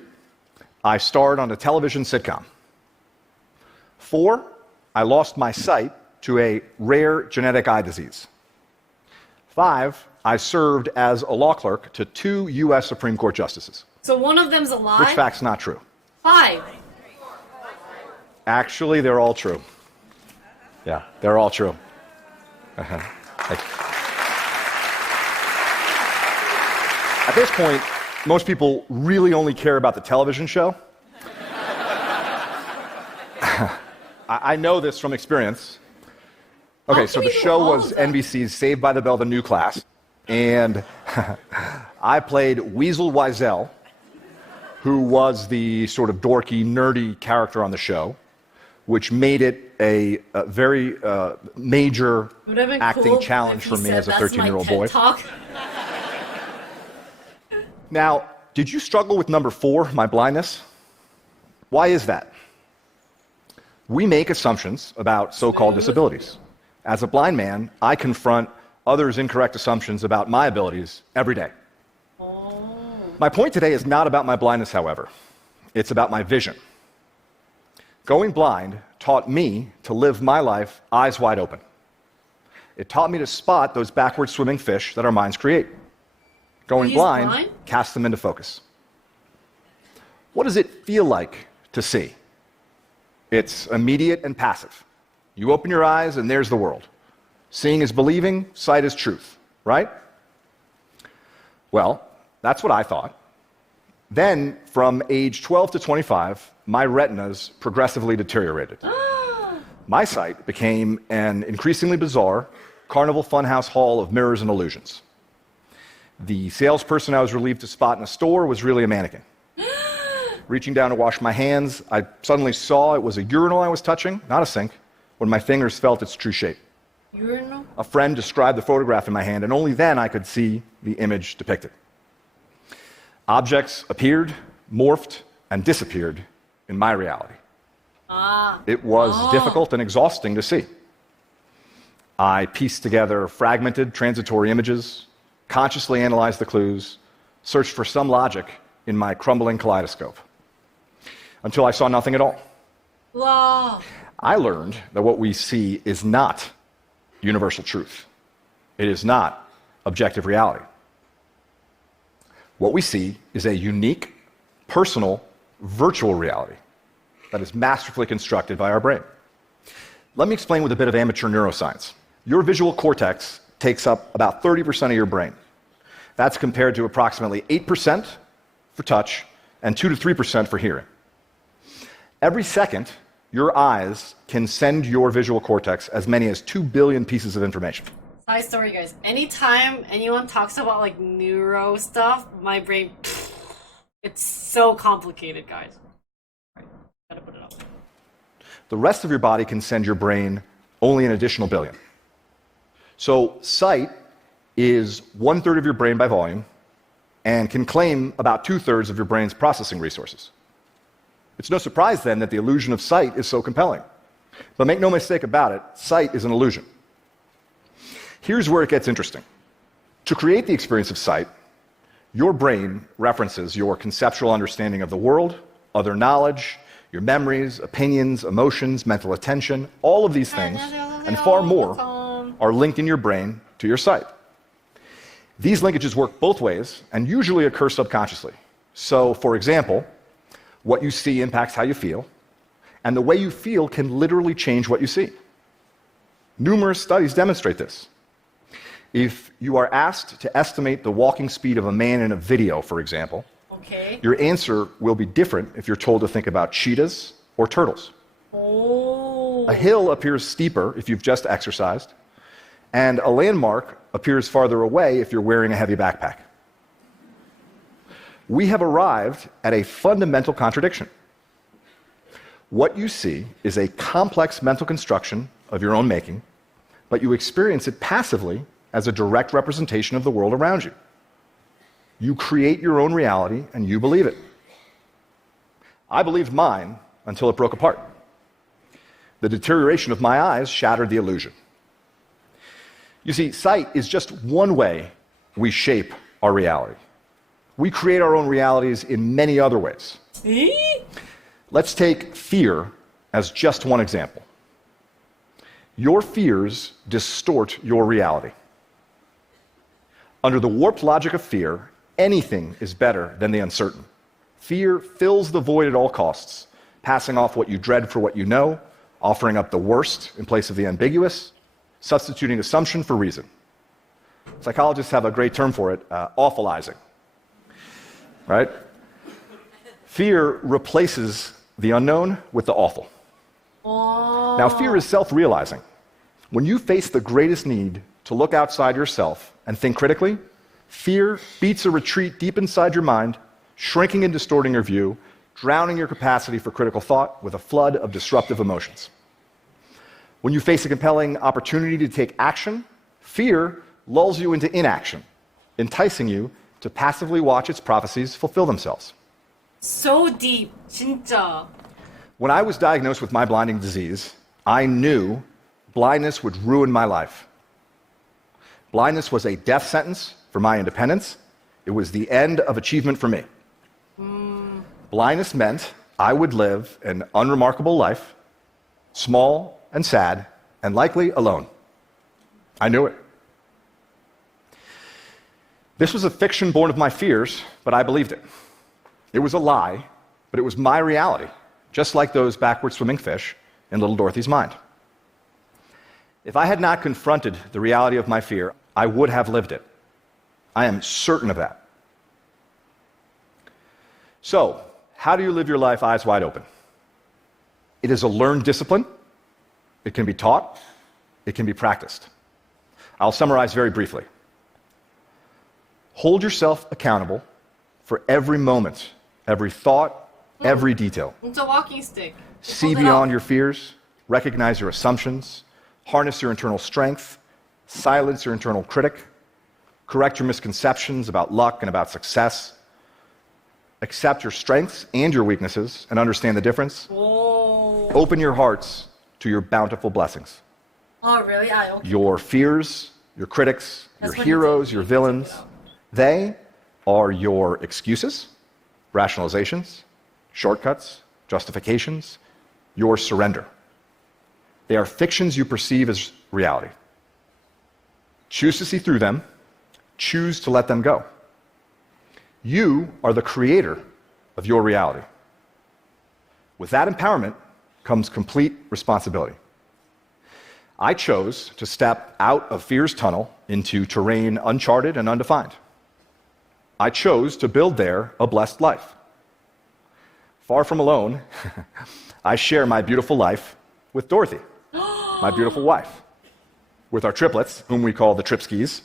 I starred on a television sitcom. 4, I lost my sight to a rare genetic eye disease. 5, I served as a law clerk to 2 U.S. Supreme Court justices. So one of them's a lie? Which fact's not true? 5. Actually, they're all true. Yeah, they're all true. At this point, most people really only care about the television show. I know this from experience. Okay, so the show was NBC's Saved by the Bell, The New Class, and I played Weasel Wiesel, who was the sort of dorky, nerdy character on the show, which made it a very major acting challenge for me as a 13-year-old boy. Now, did you struggle with number 4, my blindness? Why is that? We make assumptions about so-called disabilities. As a blind man, I confront others' incorrect assumptions about my abilities every day. My point today is not about my blindness, however. It's about my vision. Going blind taught me to live my life eyes wide open. It taught me to spot those backward swimming fish that our minds create. Going blind casts them into focus. What does it feel like to see? It's immediate and passive. You open your eyes and there's the world. Seeing is believing, sight is truth, right? Well, that's what I thought. Then, from age 12 to 25, my retinas progressively deteriorated. My sight became an increasingly bizarre carnival funhouse hall of mirrors and illusions. The salesperson I was relieved to spot in a store was really a mannequin. Reaching down to wash my hands, I suddenly saw it was a urinal I was touching, not a sink, when my fingers felt its true shape. Urinal? A friend described the photograph in my hand, and only then I could see the image depicted. Objects appeared, morphed, and disappeared in my reality. It was difficult and exhausting to see. I pieced together fragmented, transitory images, consciously analyzed the clues, searched for some logic in my crumbling kaleidoscope, until I saw nothing at all. Wow. I learned that what we see is not universal truth. It is not objective reality. What we see is a unique, personal, virtual reality that is masterfully constructed by our brain. Let me explain with a bit of amateur neuroscience. Your visual cortex takes up about 30% of your brain. That's compared to approximately 8% for touch and 2 to 3% for hearing. Every second, your eyes can send your visual cortex as many as 2 billion pieces of information. Side story, guys. Anytime anyone talks about like neuro stuff, my brain, it's so complicated, guys. All right, gotta put it up. The rest of your body can send your brain only an additional billion. So sight is 1/3 of your brain by volume and can claim about 2/3 of your brain's processing resources. It's no surprise then that the illusion of sight is so compelling. But make no mistake about it, sight is an illusion. Here's where it gets interesting. To create the experience of sight, your brain references your conceptual understanding of the world, other knowledge, your memories, opinions, emotions, mental attention. All of these things, and far more, are linked in your brain to your sight. These linkages work both ways and usually occur subconsciously. So, for example, what you see impacts how you feel, And the way you feel can literally change what you see. Numerous studies demonstrate this. If you are asked to estimate the walking speed of a man in a video, for example, Okay. your answer will be different if you're told to think about cheetahs or turtles. Oh. A hill appears steeper if you've just exercised, and a landmark appears farther away if you're wearing a heavy backpack. We have arrived at a fundamental contradiction. What you see is a complex mental construction of your own making, but you experience it passively as a direct representation of the world around you. You create your own reality and you believe it. I believed mine until it broke apart. The deterioration of my eyes shattered the illusion. You see, sight is just one way we shape our reality. We create our own realities in many other ways. See? Let's take fear as just one example. Your fears distort your reality. Under the warped logic of fear, anything is better than the uncertain. Fear fills the void at all costs, passing off what you dread for what you know, offering up the worst in place of the ambiguous, substituting assumption for reason. Psychologists have a great term for it, awfulizing. Right? Fear replaces the unknown with the awful. Oh. Now, fear is self-realizing. When you face the greatest need to look outside yourself and think critically, fear beats a retreat deep inside your mind, shrinking and distorting your view, drowning your capacity for critical thought with a flood of disruptive emotions. When you face a compelling opportunity to take action, fear lulls you into inaction, enticing you to passively watch its prophecies fulfill themselves. So deep, 진짜. When I was diagnosed with my blinding disease, I knew blindness would ruin my life. Blindness was a death sentence for my independence. It was the end of achievement for me. Blindness meant I would live an unremarkable life, small and sad, and likely alone. I knew it. This was a fiction born of my fears, but I believed it. It was a lie, but it was my reality, just like those backward swimming fish in little Dorothy's mind. If I had not confronted the reality of my fear, I would have lived it. I am certain of that. So, how do you live your life eyes wide open? It is a learned discipline. It can be taught. It can be practiced. I'll summarize very briefly. Hold yourself accountable for every moment, every thought, every detail. It's a walking stick. See Hold it beyond up. your fears, recognize your assumptions, harness your internal strength, silence your internal critic, correct your misconceptions about luck and about success, accept your strengths and your weaknesses and understand the difference. Oh. Open your hearts to your bountiful blessings. Oh, really? Okay. Your fears, your critics, That's your what he heroes, did. your villains, they are your excuses, rationalizations, shortcuts, justifications, your surrender. They are fictions you perceive as reality. Choose to see through them, choose to let them go. You are the creator of your reality. With that empowerment comes complete responsibility. I chose to step out of fear's tunnel into terrain uncharted and undefined. I chose to build there a blessed life. Far from alone, I share my beautiful life with Dorothy, my beautiful wife, with our triplets, whom we call the Tripskis,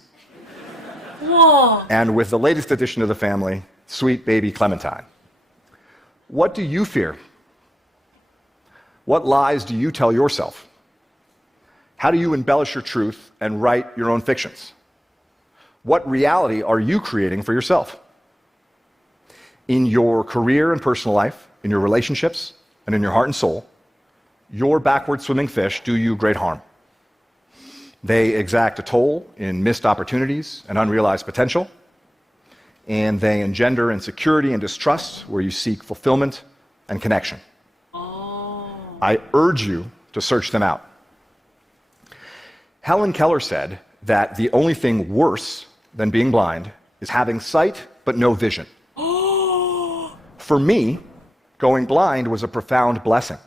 Whoa. and with the latest addition to the family, sweet baby Clementine. What do you fear? What lies do you tell yourself? How do you embellish your truth and write your own fictions? What reality are you creating for yourself? In your career and personal life, in your relationships, and in your heart and soul, your backward swimming fish do you great harm. They exact a toll in missed opportunities and unrealized potential, and they engender insecurity and distrust where you seek fulfillment and connection. Oh. I urge you to search them out. Helen Keller said that the only thing worse than being blind is having sight but no vision. For me, going blind was a profound blessing.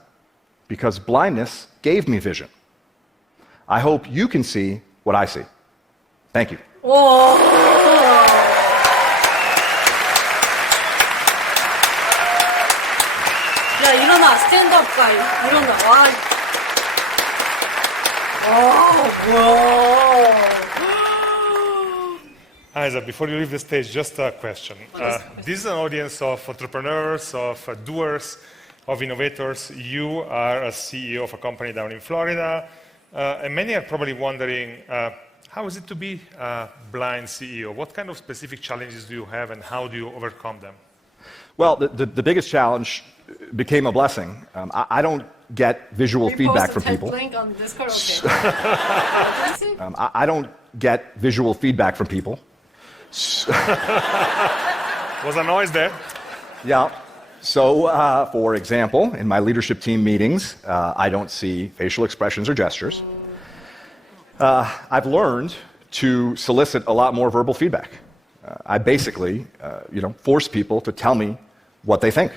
because blindness gave me vision. I hope you can see what I see. Thank you. 와. 야, 일어나. 스탠드업 가이. 일어나. 와. 뭐야. Isa, before you leave the stage, just a question. This is an audience of entrepreneurs, of doers, of innovators. You are a CEO of a company down in Florida, and many are probably wondering, how is it to be a blind CEO? What kind of specific challenges do you have, and how do you overcome them? Well, the biggest challenge became a blessing. I don't get visual feedback from people. Link on Discord. Okay. I don't get visual feedback from people. Was a noise there? Yeah. So, for example, in my leadership team meetings, I don't see facial expressions or gestures. I've learned to solicit a lot more verbal feedback. I basically, force people to tell me what they think.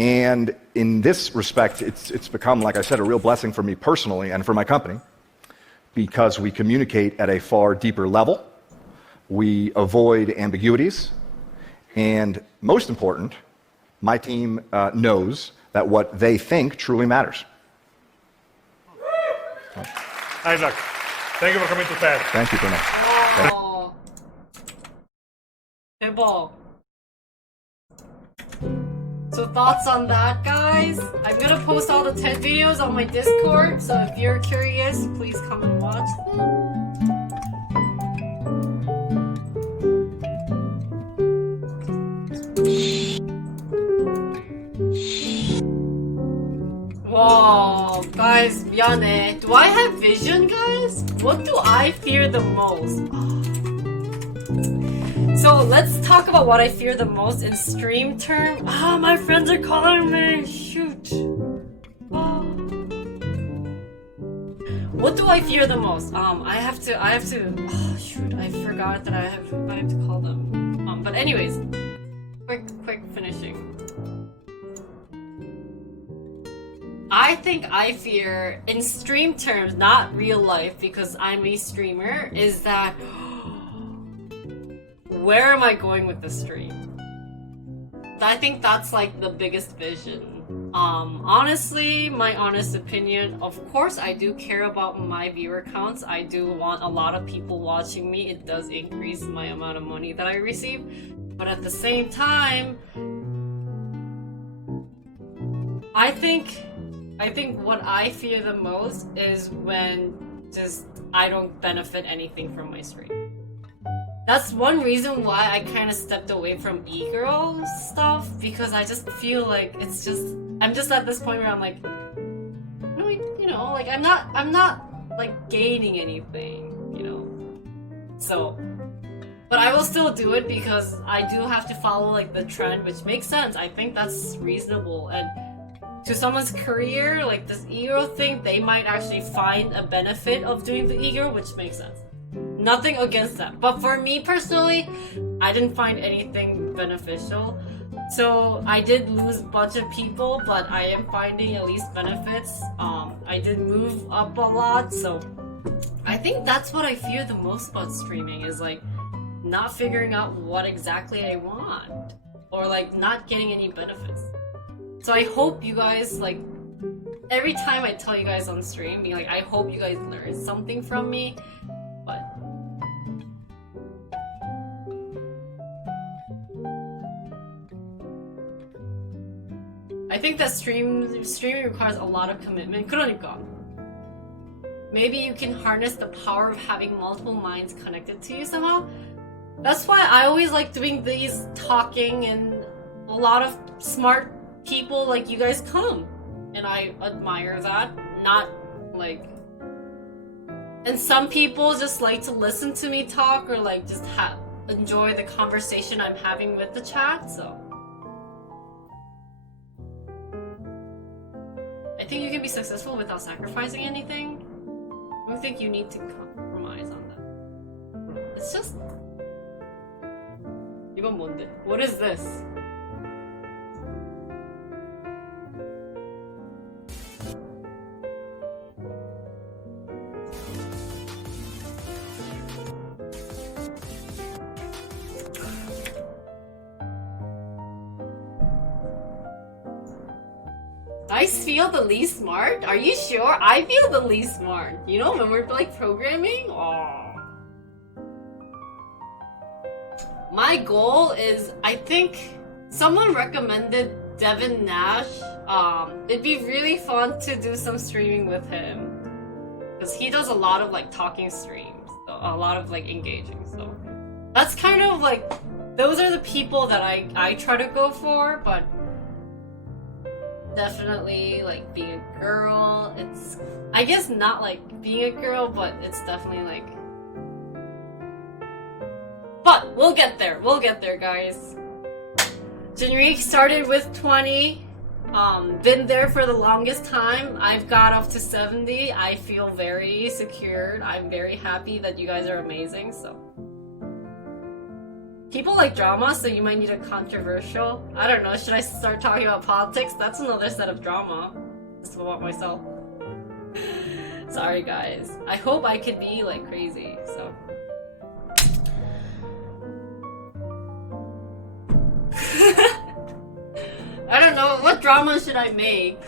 And in this respect, it's become, like I said, a real blessing for me personally and for my company, because we communicate at a far deeper level. We avoid ambiguities, and most important, my team knows that what they think truly matters. Isaac, thank you for coming to TED. Thank you, Bruno. 와. 대박. So thoughts on that, guys? I'm gonna post all the TED videos on my Discord, so if you're curious, please come and watch them. Wow, guys, 미안해. Do I have vision, guys? What do I fear the most? So let's talk about what I fear the most in stream term. My friends are calling me. Shoot. What do I fear the most? I have to. Shoot, I forgot that I have to call them. But anyways, quick finishing. I think I fear, in stream terms, not real life, because I'm a streamer, is that where am I going with the stream? I think that's like the biggest vision. Honestly, my honest opinion, of course I do care about my viewer counts. I do want a lot of people watching me. It does increase my amount of money that I receive. But at the same time, I think what I fear the most is when just I don't benefit anything from my stream. That's one reason why I kind of stepped away from e-girl stuff, because I just feel like I'm just at this point where I'm like, no, like I'm not like gaining anything, So, but I will still do it because I do have to follow like the trend, which makes sense. I think that's reasonable, and to someone's career, like this e-girl thing, they might actually find a benefit of doing the e-girl, which makes sense. Nothing against that. But for me personally, I didn't find anything beneficial. So I did lose a bunch of people, but I am finding at least benefits. I did move up a lot, so I think that's what I fear the most about streaming, is like not figuring out what exactly I want, or like not getting any benefits. So I hope you guys, like, every time I tell you guys on stream, being like, I hope you guys learn something from me, but I think that streaming requires a lot of commitment. 그러니까 maybe you can harness the power of having multiple minds connected to you somehow. That's why I always like doing these talking, and a lot of smart people like you guys come, and I admire that. Not like, and some people just like to listen to me talk, or like just enjoy the conversation I'm having with the chat. So I think you can be successful without sacrificing anything. I don't think you need to compromise on that. It's just, 이건 뭔데? What is this? I feel the least smart? Are you sure? I feel the least smart. You know, when we're like programming? Oh. My goal is, I think someone recommended Devin Nash. It'd be really fun to do some streaming with him. Because he does a lot of like talking streams. So a lot of like engaging. So that's kind of like, those are the people that I try to go for, but definitely like being a girl, it's, I guess not like being a girl, but it's definitely like, but we'll get there, guys. Jinri started with 20, been there for the longest time. I've got up to 70. I feel very secured. I'm very happy that you guys are amazing, so. People like drama, so you might need a controversial. I don't know, should I start talking about politics? That's another set of drama. Just about myself. Sorry guys. I hope I could be like crazy, so. I don't know, what drama should I make?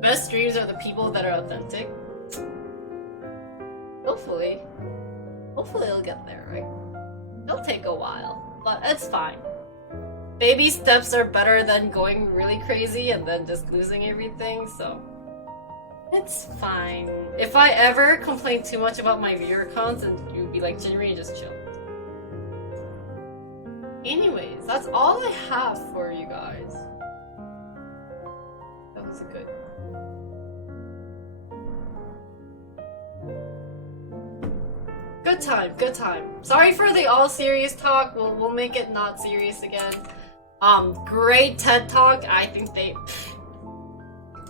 Best streams are the people that are authentic. Hopefully. Hopefully it'll get there, right? It'll take a while, but it's fine. Baby steps are better than going really crazy and then just losing everything, so it's fine. If I ever complain too much about my viewer counts, and you'd be like, Jinri, just chill. Anyways, that's all I have for you guys. That was good. Good time, good time. Sorry for the all serious talk. We'll make it not serious again. Great TED Talk. I think they...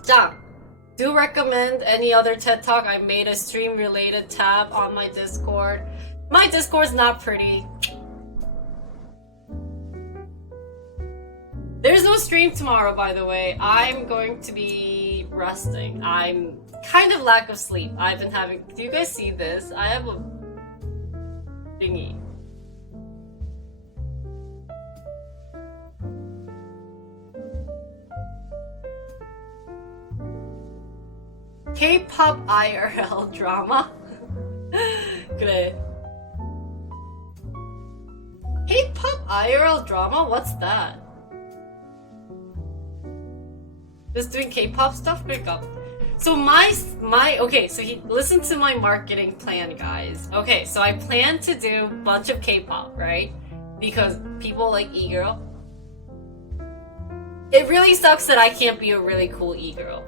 Ja, do recommend any other TED Talk. I made a stream related tab on my Discord. My Discord's not pretty. There's no stream tomorrow, by the way. I'm going to be resting. I'm kind of lack of sleep. I've been having... Do you guys see this? I have a thingy. K-pop IRL drama? 그래. K-pop IRL drama? What's that? Just doing K-pop stuff? 그러니까. So okay, so listen to my marketing plan, guys. Okay, so I plan to do a bunch of K-pop, right? Because people like e-girl. It really sucks that I can't be a really cool e-girl.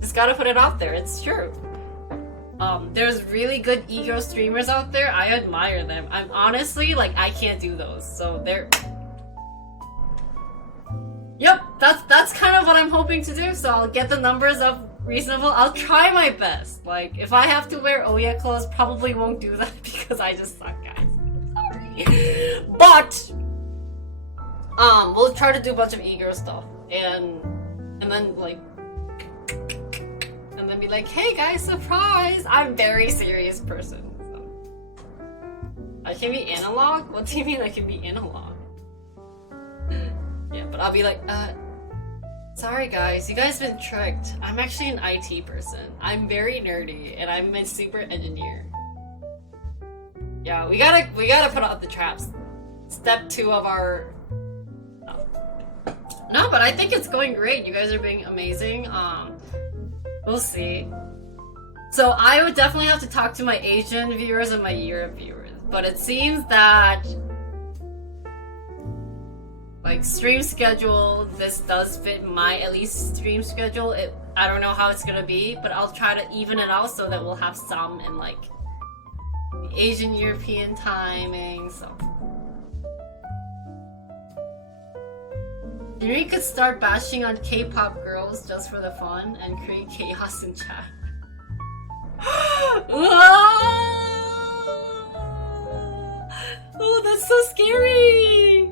Just gotta put it out there, it's true. There's really good e-girl streamers out there. I admire them. I'm honestly, like, I can't do those. So they're... Yep, that's kind of what I'm hoping to do. So I'll get the numbers up reasonable. I'll try my best. Like, if I have to wear Oya clothes, probably won't do that because I just suck, guys. Sorry. But we'll try to do a bunch of e-girl stuff. And then like, and then be like, hey guys, surprise! I'm a very serious person. So. I can be analog? What do you mean I can be analog? Yeah, but I'll be like, sorry guys, you guys been tricked. I'm actually an IT person. I'm very nerdy, and I'm a super engineer. Yeah, we gotta put out the traps. Step 2 of our... No, but I think it's going great. You guys are being amazing. We'll see. So I would definitely have to talk to my Asian viewers and my Europe viewers. But it seems that like stream schedule, this does fit my at least stream schedule. I don't know how it's gonna be, but I'll try to even it out so that we'll have some in like the Asian European timing. So you could start bashing on K-pop girls just for the fun and create chaos in chat. Oh, that's so scary!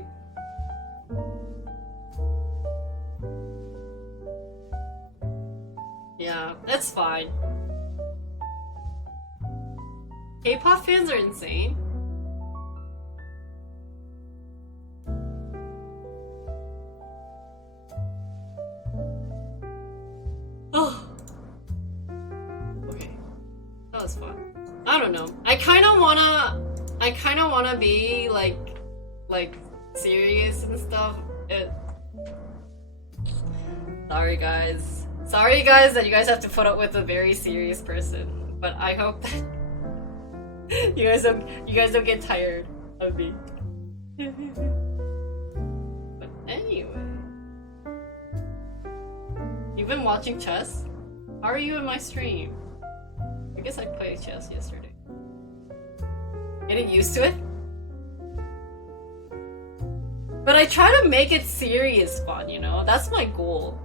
Yeah. That's fine. K-pop fans are insane. Oh. Okay. That was fun. I don't know. I kind of wanna be like serious and stuff. Sorry guys. Sorry guys that you guys have to put up with a very serious person. But I hope that you guys don't get tired of me. But anyway. You've been watching chess? How are you in my stream? I guess I played chess yesterday. Getting used to it? But I try to make it serious fun, you know? That's my goal.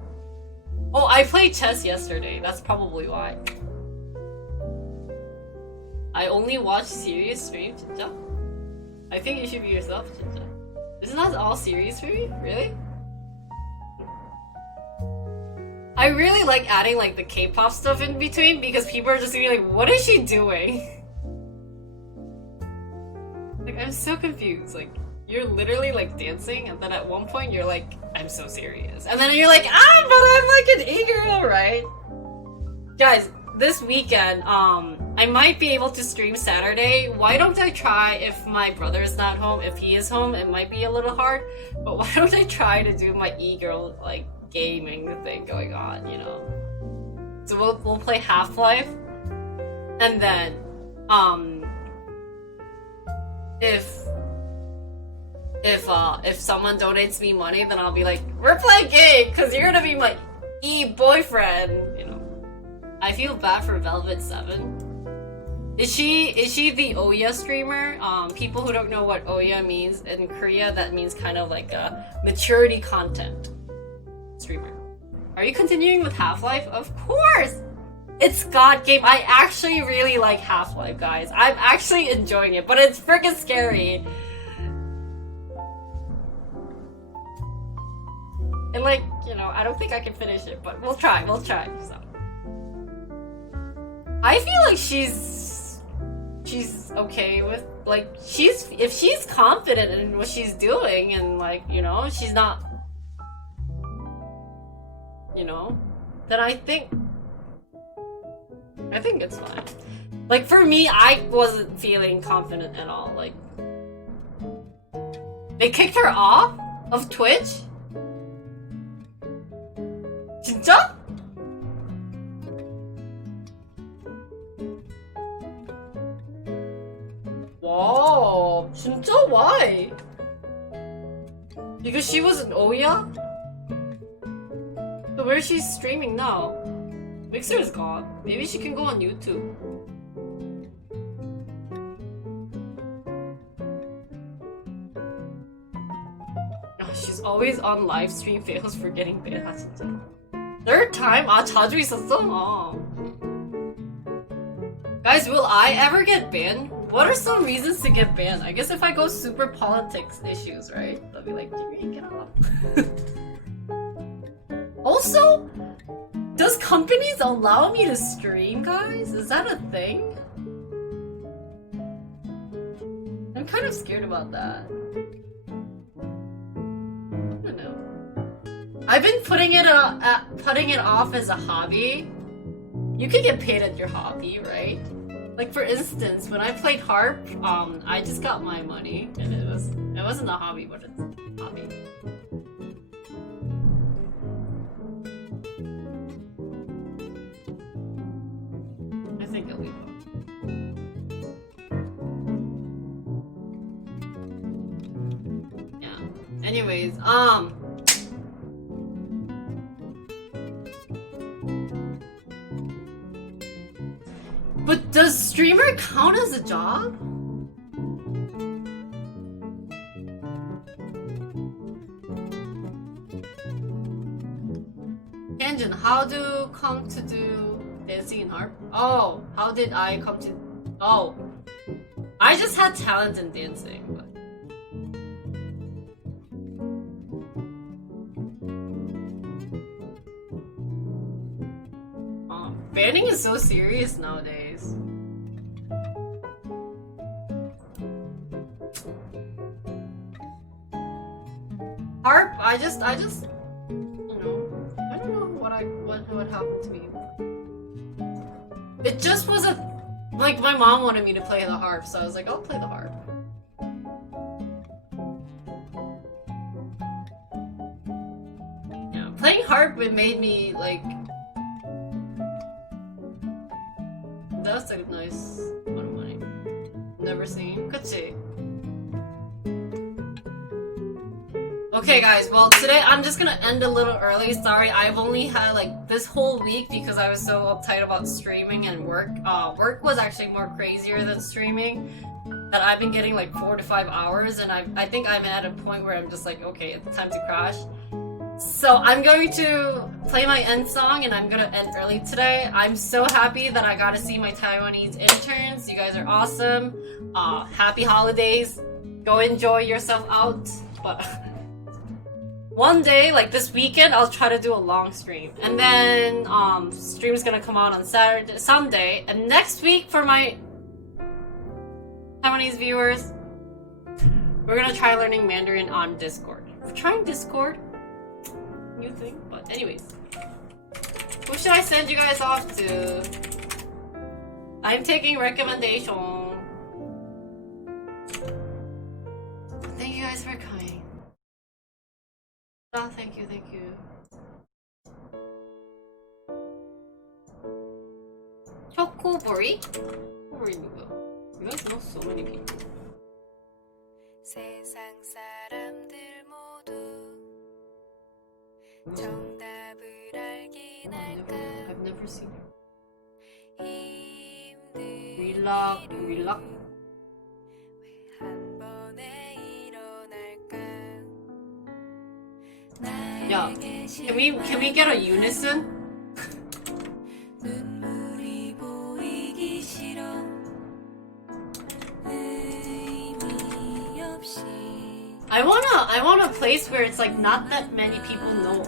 Oh, I played chess yesterday. That's probably why. I only watch serious streams, 진짜? I think you should be yourself, 진짜. Isn't that all serious for me? Really? I really like adding like the K-pop stuff in between because people are just gonna be like, what is she doing? Like, I'm so confused. Like, you're literally like dancing, and then at one point you're like, I'm so serious. And then you're like, but I'm like an e-girl, right? Guys, this weekend, I might be able to stream Saturday. Why don't I try if my brother is not home? If he is home, it might be a little hard. But why don't I try to do my e-girl, like, gaming thing going on, you know? So we'll play Half-Life. And then, if someone donates me money, then I'll be like, we're playing game because you're gonna be my e-boyfriend, you know. I feel bad for Velvet 7. Is she the Ouya streamer? People who don't know what Ouya means in Korea, that means kind of like a maturity content streamer. Are you continuing with Half-Life? Of course! It's God game. I actually really like Half-Life, guys. I'm actually enjoying it, but it's freaking scary. And like, you know, I don't think I can finish it, but we'll try, so. I feel like she's okay with, like, if she's confident in what she's doing and like, you know, she's not, you know, then I think it's fine. Like, for me, I wasn't feeling confident at all. Like, they kicked her off of Twitch? 진짜? Wow, 진짜? Why? Because she was an Ouya? So where is she streaming now? Mixer is gone. Maybe she can go on YouTube. Oh, she's always on live stream fails for getting banned. 아, 진짜. Third time? 아, 자주 있었어? Guys, will I ever get banned? What are some reasons to get banned? I guess if I go super politics issues, right? They'll be like, get off. Also, does companies allow me to stream, guys? Is that a thing? I'm kind of scared about that. I don't know. I've been putting it off as a hobby. You can get paid at your hobby, right? Like, for instance, when I played harp, I just got my money, and it wasn't a hobby, but it's a hobby. I think it'll be fun. Yeah. Anyways, but does streamer count as a job? Tangent, how do you come to do dancing in harp? Oh, how did I come to... Oh, I just had talent in dancing. But... banning is so serious nowadays. Harp, I just, you know, I don't know what happened to me. It just wasn't, like, my mom wanted me to play the harp, so I was like, I'll play the harp. Yeah, playing harp, it made me, like, that's a nice amount of money. Never seen. 그치? Okay guys, well today I'm just gonna end a little early. Sorry, I've only had like this whole week because I was so uptight about streaming and work. Work was actually more crazier than streaming. That I've been getting like 4 to 5 hours, and I think I'm at a point where I'm just like, okay, it's time to crash. So I'm going to play my end song and I'm gonna end early today. I'm so happy that I got to see my Taiwanese interns. You guys are awesome. Happy holidays. Go enjoy yourself out. But one day, like this weekend, I'll try to do a long stream. And then stream's gonna come out on Saturday, Sunday. And next week for my Taiwanese viewers, we're gonna try learning Mandarin on Discord. We're trying Discord. New thing, but anyways. Who should I send you guys off to? I'm taking recommendation. Thank you guys for coming. Oh, thank you, thank you. 초코보리? 초코보리 누구야? You guys know so many people. 세상 사람들 모두 정답을 알긴 할까 I've never seen her. 힘들이 윌락? 한 번에 일어날까 Yeah. Can we get a unison? 눈물이 보이기 싫어 의미 없이 I want a place where it's like not that many people know,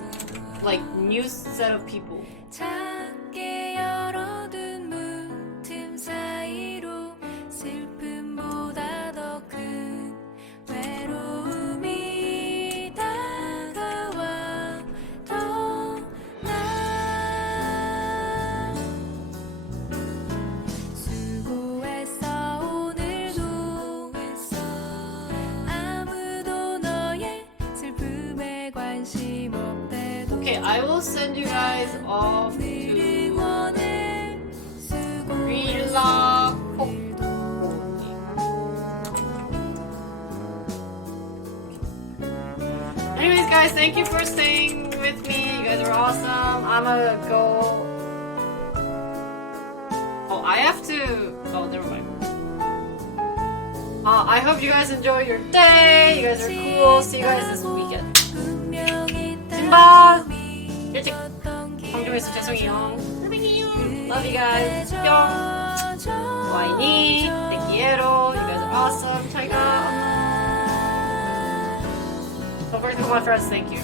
like new set of people. 작게 열어둔 문틈 사이로 슬픔보다 더 큰 외로움이 다가와 더 나 수고했어 오늘도 아무도 너의 슬픔에 관심 없대도 Okay, I will send you guys off to 윌락. Anyways, guys, thank you for staying with me. You guys are awesome. I'm gonna go. Oh, I have to. Oh, never mind. I hope you guys enjoy your day. You guys are cool. See you guys this weekend. simba. 일찍 방송에서 죄송해요. Love you guys. 뿅. 와이니. Te quiero. You guys are awesome. Taiga. Don't forget to come on first. Thank you.